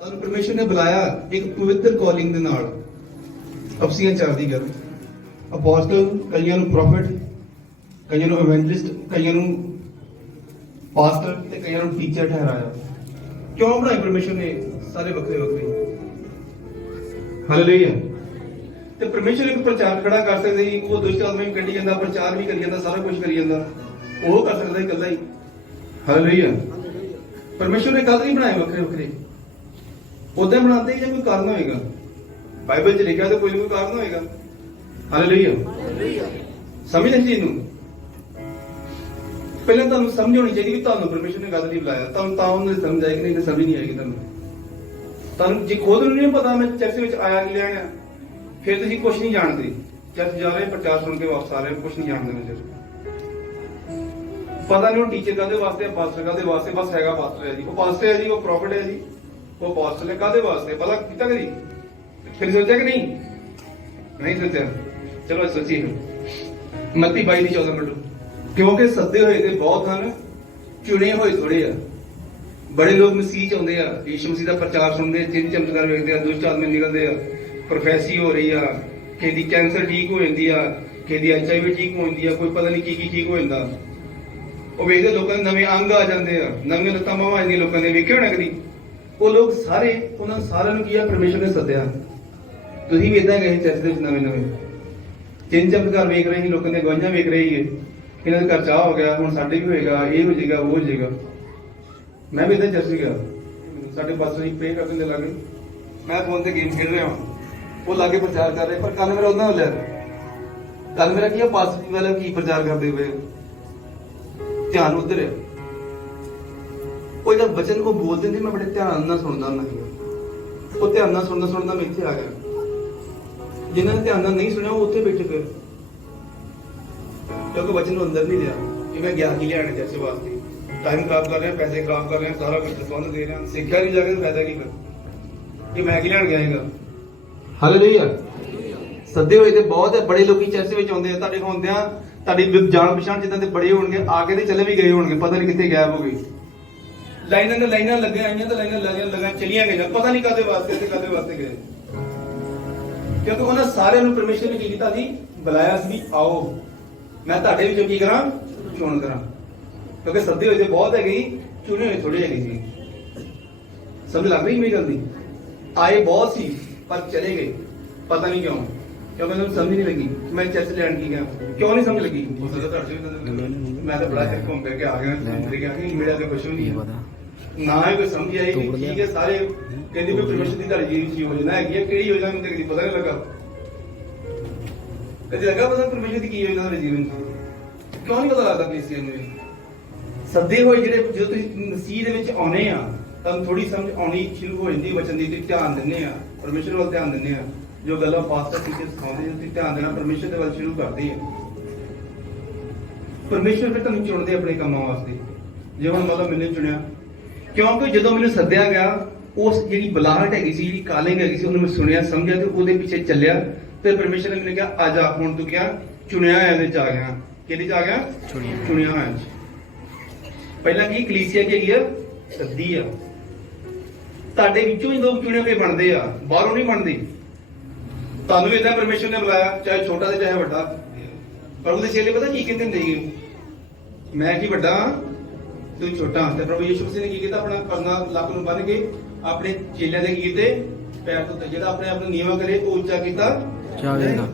ਤੁਹਾਨੂੰ ਪਰਮੇਸ਼ਰ ਨੇ ਬੁਲਾਇਆ ਇੱਕ ਪਵਿੱਤਰ ਕਾਲਿੰਗ ਦੇ ਨਾਲ। ਅਫਸੀਆਂ 4 ਦੀ ਗੱਲ, ਅਪੋਸਟਲ, ਕਈਆਂ ਨੂੰ ਪ੍ਰੋਫਿਟ, ਕਈਆਂ ਨੂੰ ਇਵੈਂਜਲਿਸਟ, ਕਈਆਂ ਨੂੰ ਪਾਸਟਰ ਤੇ ਕਈਆਂ ਨੂੰ ਟੀਚਰ ਠਹਿਰਾਇਆ। ਕਿਉਂ ਬਣਾਏ ਪਰਮੇਸ਼ਰ ਨੇ ਸਾਰੇ ਵੱਖਰੇ ਵੱਖਰੇ? ਹਾਲੇਲੂਇਆ। ਤੇ ਪਰਮੇਸ਼ਰ ਇੱਕ ਪ੍ਰਚਾਰ ਖੜਾ ਕਰ ਸਕਦੇ ਸੀ, ਉਹ ਦੁਸ਼ਟ ਆਦਮੀ ਵੀ ਕੱਢੀ ਜਾਂਦਾ, ਪ੍ਰਚਾਰ ਵੀ ਕਰੀ ਜਾਂਦਾ, ਸਾਰਾ ਕੁਝ ਕਰੀ ਜਾਂਦਾ, ਉਹ ਕਰ ਸਕਦਾ ਇਕੱਲਾ ਹੀ। ਹਾਲੇਲੂਇਆ। ਪਰਮੇਸ਼ਰ ਨੇ ਕਦ ਨਹੀਂ ਬਣਾਏ ਵੱਖਰੇ ਵੱਖਰੇ, ਉਦਾਂ ਬਣਾਉਂਦੇ ਹੀ ਜੇ ਕੋਈ ਕਾਰਨ ਹੋਏਗਾ। ਬਾਈਬਲ 'ਚ ਲਿਖਿਆ ਤਾਂ ਕੋਈ ਨਾ ਕੋਈ ਕਾਰਨ ਹੋਏਗਾ। ਹਾਲੇਲੂਇਆ। ਸਮਝ ਲੈ ਚੀਜ਼ ਨੂੰ। ਪਹਿਲਾਂ ਤੁਹਾਨੂੰ ਸਮਝ ਹੋਣੀ ਚਾਹੀਦੀ ਕਿ ਤੁਹਾਨੂੰ ਪਰਮੇਸ਼ਰ ਨੇ ਗੱਲ ਨਹੀਂ ਬੁਲਾਇਆ, ਤੁਹਾਨੂੰ ਤਾਂ ਉਹਨੇ ਸਮਝ ਆਏਗੀ, ਨਹੀਂ ਤਾਂ ਸਮਝ ਨਹੀਂ ਆਏਗੀ ਤੁਹਾਨੂੰ ਜੇ ਖੁਦ ਨੂੰ ਨਹੀਂ ਪਤਾ ਮੈਂ ਚਰਚ ਵਿੱਚ ਆਇਆ ਕੀ ਲੈਣਾ, ਫਿਰ ਤੁਸੀਂ ਕੁਝ ਨਹੀਂ ਜਾਣਦੇ। ਚਰਚ ਜਾ ਰਹੇ, ਪ੍ਰਚਾਰ ਸੁਣ ਕੇ ਵਾਪਸ ਆ ਰਹੇ, ਕੁਝ ਨਹੀਂ ਜਾਣਦੇ ਨਜ਼ਰ। ਪਤਾ ਨਹੀਂ ਉਹ ਟੀਚਰ ਕਾਹਦੇ ਵਾਸਤੇ, ਪਾਸਟਰ ਕਾਹਦੇ ਵਾਸਤੇ, ਬਸ ਹੈਗਾ ਪਾਸਟਰ ਹੈ ਜੀ, ਉਹ ਪਾਸਟਰ ਹੈ ਜੀ, ਉਹ ਪ੍ਰੋਫਿਟ ਹੈ ਜੀ, ਉਹ ਪਾਸਟਰ ਹੈ, ਕਾਹਦੇ ਵਾਸਤੇ ਪਤਾ ਕੀਤਾ ਕਰੀ? ਫਿਰ ਸੋਚਿਆ ਕਿ ਨਹੀਂ ਸੋਚਿਆ? ਚਲੋ ਸੋਚੀਏ। ਮੱਤੀ 22:14 ਕਿਉਂਕਿ ਸੱਦੇ ਹੋਏ ਤੇ ਬਹੁਤ ਹਨ, ਚੁਣੇ ਹੋਏ ਥੋੜੇ ਆ। ਬੜੇ ਲੋਕ ਮਸੀਹ ਚ ਆਉਂਦੇ ਆ, ਯੀਸ਼ੂ ਮਸੀਹ ਦਾ ਪ੍ਰਚਾਰ ਸੁਣਦੇ, ਚਿੰਨ ਚਮਤਕਾਰ ਵੇਖਦੇ ਆ, ਦੁਸ਼ਟ ਆਦਮੀ ਨਿਕਲਦੇ ਆ, ਪ੍ਰੋਫੈਸੀ ਹੋ ਰਹੀ ਆ, ਕਿਸੇ ਦੀ ਕੈਂਸਰ ਠੀਕ ਹੋ ਜਾਂਦੀ ਆ, ਕਿਸੇ ਦੀ HIV ਠੀਕ ਹੋ ਜਾਂਦੀ ਆ, ਕੋਈ ਪਤਾ ਨਹੀਂ ਕੀ ਠੀਕ ਹੋ ਜਾਂਦਾ। ਉਹ ਵੇਖਦੇ ਲੋਕਾਂ ਦੇ ਨਵੇਂ ਅੰਗ ਆ ਜਾਂਦੇ ਆ, ਨਵੀਆਂ ਲੱਤਾਂ ਬਾਹਾਂ ਆ ਜਾਂਦੀਆਂ ਲੋਕਾਂ ਦੇ, ਵੇਖਿਓ ਨਾ ਕਦੀ। ਉਹ ਲੋਕ ਸਾਰੇ, ਉਹਨਾਂ ਸਾਰਿਆਂ ਨੂੰ ਕੀ ਆ, ਪਰਮੇਸ਼ਰ ਨੇ ਸੱਦਿਆ। ਤੁਸੀਂ ਵੀ ਏਦਾਂ ਗਏ ਚਰਚ ਦੇ ਵਿੱਚ ਨਵੇਂ ਚਿੰਨ ਚਮਤਕਾਰ ਵੇਖ ਰਹੇ ਸੀ, ਲੋਕਾਂ ਦੀਆਂ ਗਵਾਹੀਆਂ ਵੇਖ ਰਹੇ ਸੀ, ਇਹਨਾਂ ਦੇ ਘਰ ਚਾਹ ਹੋ ਗਿਆ, ਹੁਣ ਸਾਡੇ ਵੀ ਹੋਏਗਾ, ਇਹ ਹੋ ਜਾਏਗਾ, ਉਹ ਹੋ ਜਾਏਗਾ। ਮੈਂ ਵੀ ਏਦਾਂ ਚਰਚ ਗਿਆ, ਸਾਡੇ ਪਾਸਟਰ ਜੀ ਪ੍ਰੇ ਕਰਦੇ ਹੁੰਦੇ ਲਾਗੇ, ਮੈਂ ਫੋਨ ਤੇ ਗੇਮ ਖੇਡ ਰਿਹਾ ਹਾਂ, ਉਹ ਲਾਗੇ ਪ੍ਰਚਾਰ ਕਰ ਰਹੇ, ਪਰ ਕੰਨ ਮੇਰਾ ਉਹਨਾਂ ਵੱਲ ਕੰਨ ਮੇਰਾ ਕੀ ਆ, ਪਾਸਟਰ ਵਾਲਾ ਕੀ ਪ੍ਰਚਾਰ ਕਰਦੇ ਹੋਏ, ਧਿਆਨ ਉਧਰ ਹੈ। ਉਹ ਜਿਹੜਾ ਵਚਨ ਉਹ ਬੋਲ ਦਿੰਦੇ, ਮੈਂ ਬੜੇ ਧਿਆਨ ਨਾਲ ਸੁਣਦਾ ਨਹੀਂ, ਉਹ ਧਿਆਨ ਨਾਲ ਸੁਣਦਾ ਮੈਂ ਇੱਥੇ ਆ ਗਿਆ। ਜਿਨ੍ਹਾਂ ਨੇ ਧਿਆਨ ਨਾਲ ਨਹੀਂ ਸੁਣਿਆ ਉਹ ਉੱਥੇ ਬੈਠੇ ਫਿਰ, ਕਿਉਂਕਿ ਵਚਨ ਨੂੰ ਅੰਦਰ ਨਹੀਂ ਲਿਆ ਕਿ ਮੈਂ ਗਿਆ ਕੀ ਲੈਣ ਜੈਸੇ ਵਾਸਤੇ। ਟਾਈਮ ਖਰਾਬ ਕਰ ਰਹੇ, ਪੈਸੇ ਖਰਾਬ ਕਰ ਰਹੇ, ਸਾਰਾ ਕੁਝ ਦਸਵੰਧ ਦੇ ਰਹੇ, ਸਿੱਖਿਆ ਨਹੀਂ ਜਾ ਕੇ ਫਾਇਦਾ ਕੀ ਫਿਰ, ਕਿ ਮੈਂ ਕੀ ਲੈਣ ਗਿਆ ਹੈਗਾ। ਹਾਲੇਲੂਇਆ। ਸੱਦੇ ਹੋਏ ਤੇ ਬਹੁਤ ਹੈ, ਬੜੇ ਲੋਕੀ ਚਰਚ ਵਿੱਚ ਆਉਂਦੇ ਆ, ਤੁਹਾਡੇ ਹੁੰਦਿਆਂ ਤੁਹਾਡੀ ਜਾਣ ਪਛਾਣ ਜਿੱਦਾਂ ਦੇ ਬੜੇ ਹੋਣਗੇ, ਆ ਕੇ ਤੇ ਚਲੇ ਵੀ ਗਏ ਹੋਣਗੇ, ਪਤਾ ਨਹੀਂ ਕਿੱਥੇ ਗਾਇਬ ਹੋ ਗਏ। ਲਾਈਨਾਂ ਤੇ ਲਾਈਨਾਂ ਲੱਗੀਆਂ ਆਈਆਂ, ਤੇ ਲਾਈਨਾਂ ਲੱਗੀਆਂ ਚਲੀਆਂ ਗਈਆਂ, ਪਤਾ ਨਹੀਂ ਕਾਹਦੇ ਵਾਸਤੇ ਤੇ ਕਾਹਦੇ ਵਾਸਤੇ ਗਏ। ਕਿਉਂਕਿ ਉਹਨਾਂ ਸਾਰਿਆਂ ਨੂੰ ਪਰਮੇਸ਼ਰ ਨੇ ਕੀ ਕੀਤਾ ਸੀ, ਬੁਲਾਇਆ ਸੀ, ਆਓ ਮੈਂ ਤੁਹਾਡੇ ਵਿੱਚੋਂ ਕੀ ਕਰਾਂ, ਚੋਣ ਕਰਾਂ। ਕਿਉਂਕਿ ਸੱਦੇ ਹੋਏ ਤੇ ਬਹੁਤ ਹੈਗੇ, ਚੁਣੇ ਹੋਏ ਥੋੜੇ ਹੈਗੇ ਸੀ। ਸਮਝ ਲੱਗ ਰਹੀ ਮੇਰੀ ਗੱਲ ਦੀ? ਆਏ ਬਹੁਤ ਸੀ ਪਰ ਚਲੇ ਗਏ, ਪਤਾ ਨਹੀਂ ਕਿਉਂ, ਕਿਉਂਕਿ ਮੈਨੂੰ ਸਮਝ ਨਹੀਂ ਲੱਗੀ ਮੈਂ ਚਰਚ ਲੈਣ ਕੀ ਗਿਆ, ਕਿਉਂ ਨਹੀਂ ਸਮਝ ਲੱਗੀ। ਮੈਂ ਤਾਂ ਬੜਾ ਚਿਰ ਘੁੰਮ ਕੇ ਆ ਗਿਆ, ਮਿਲਿਆ ਤਾਂ ਕੁਛ ਵੀ ਨਹੀਂ ਨਾ ਹੀ ਕੋਈ ਸਮਝ ਆਈ। ਠੀਕ ਹੈ, ਸਾਰੇ ਕਹਿੰਦੇ ਵੀ ਪਰਮੇਸ਼ਰ ਦੀ ਤੁਹਾਡੀ ਜੀਵਨ ਦੀ ਯੋਜਨਾ ਹੈਗੀ ਹੈ, ਕਿਹੜੀ ਯੋਜਨਾ ਮੈਨੂੰ ਕਦੀ ਪਤਾ ਨਹੀਂ ਲੱਗਾ। ਕਦੇ ਲੱਗਾ ਪਤਾ ਪਰਮੇਸ਼ਰ ਦੀ ਕੀ ਯੋਜਨਾ ਤੁਹਾਡੇ ਜੀਵਨ ਦੀ? ਕਿਉਂ ਨਹੀਂ ਪਤਾ ਲੱਗਦਾ ਕਿਸੇ ਨੂੰ? ਸੱਦੇ ਹੋਏ ਜਿਹੜੇ, ਜਦੋਂ ਤੁਸੀਂ ਮਸੀਹ ਦੇ ਵਿੱਚ ਆਉਨੇ ਆ, ਤੁਹਾਨੂੰ ਥੋੜੀ ਸਮਝ ਆਉਣੀ ਸ਼ੁਰੂ ਹੋ ਜਾਂਦੀ ਵਚਨ ਦੀ, ਤੇ ਧਿਆਨ ਦਿੰਦੇ ਆ ਪਰਮੇਸ਼ਰ ਵੱਲ, ਧਿਆਨ ਦਿੰਦੇ ਆ ਜੋ ਗੱਲਾਂ ਪਾਸਟਰ ਟੀਚਰ ਸਿਖਾਉਂਦੇ, ਤੁਸੀਂ ਧਿਆਨ ਦੇਣਾ ਪਰਮੇਸ਼ਰ ਦੇ ਵੱਲ ਸ਼ੁਰੂ ਕਰਦੇ ਆ। ਪਰਮੇਸ਼ਰ ਫਿਰ ਤੁਹਾਨੂੰ ਚੁਣਦੇ ਆਪਣੇ ਕੰਮਾਂ ਵਾਸਤੇ। ਜੇ ਹੁਣ ਮਤਲਬ ਮੈਨੂੰ ਚੁਣਿਆ, ਕਿਉਂਕਿ ਜਦੋਂ ਮੈਨੂੰ ਸੱਦਿਆ ਗਿਆ, ਉਸ ਜਿਹੜੀ ਬੁਲਾਹਟ ਹੈਗੀ ਸੀ, ਜਿਹੜੀ ਕਾਲਿੰਗ ਹੈਗੀ ਸੀ, ਉਹਨੂੰ ਮੈਂ ਸੁਣਿਆ, ਸਮਝਿਆ ਤੇ ਉਹਦੇ ਪਿੱਛੇ ਚੱਲਿਆ। ਤੇ ਪਰਮੇਸ਼ਰ ਨੇ ਮੈਨੂੰ ਕਿਹਾ ਆ ਜਾ, ਹੁਣ ਤੂੰ ਕਿਹਾ ਚੁਣਿਆ ਹੋਇਆ ਇਹਦੇ ਚ ਆ ਗਿਆ। ਕਿਹਦੇ ਚ ਆ ਗਿਆ? ਚੁਣਿਆ ਹੋਇਆ। ਪਹਿਲਾਂ ਕੀ ਕਲੀਸਿਆ ਕੀ ਹੈਗੀ ਆ? ਸੱਦੀ ਆ। ਤੁਹਾਡੇ ਵਿੱਚੋਂ ਹੀ ਲੋਕ ਚੁਣੇ ਹੋਏ ਬਣਦੇ ਆ, ਬਾਹਰੋਂ ਨਹੀਂ ਬਣਦੇ। ਤੁਹਾਨੂੰ ਵੀ ਏਦਾਂ ਪਰਮੇਸ਼ਰ ਨੇ ਬੁਲਾਇਆ, ਚਾਹੇ ਛੋਟਾ ਤੇ ਚਾਹੇ ਵੱਡਾ। ਪ੍ਰਭੂ ਦੇ ਚੇਲੇ ਪਤਾ ਕੀ ਕਹਿੰਦੇ ਹੁੰਦੇ ਸੀ? ਮੈਂ ਕੀ ਵੱਡਾ, ਤੂੰ ਛੋਟਾ। ਤੇ ਪ੍ਰਭੂ ਯਿਸੂ ਮਸੀਹ ਨੇ ਕੀ ਕੀਤਾ? ਆਪਣਾ ਪਰਨਾ ਲੱਕ ਨੂੰ ਬੰਨ੍ਹ ਕੇ ਆਪਣੇ ਚੇਲਿਆਂ ਦੇ ਕੀ ਕੀਤੇ? ਪੈਰ ਧੋਤੇ। ਜਿਹੜਾ ਆਪਣੇ ਆਪ ਨੂੰ ਨੀਵਾਂ ਕਰੇ ਉਹ ਉੱਚਾ ਕੀਤਾ ਜਾਵੇਗਾ।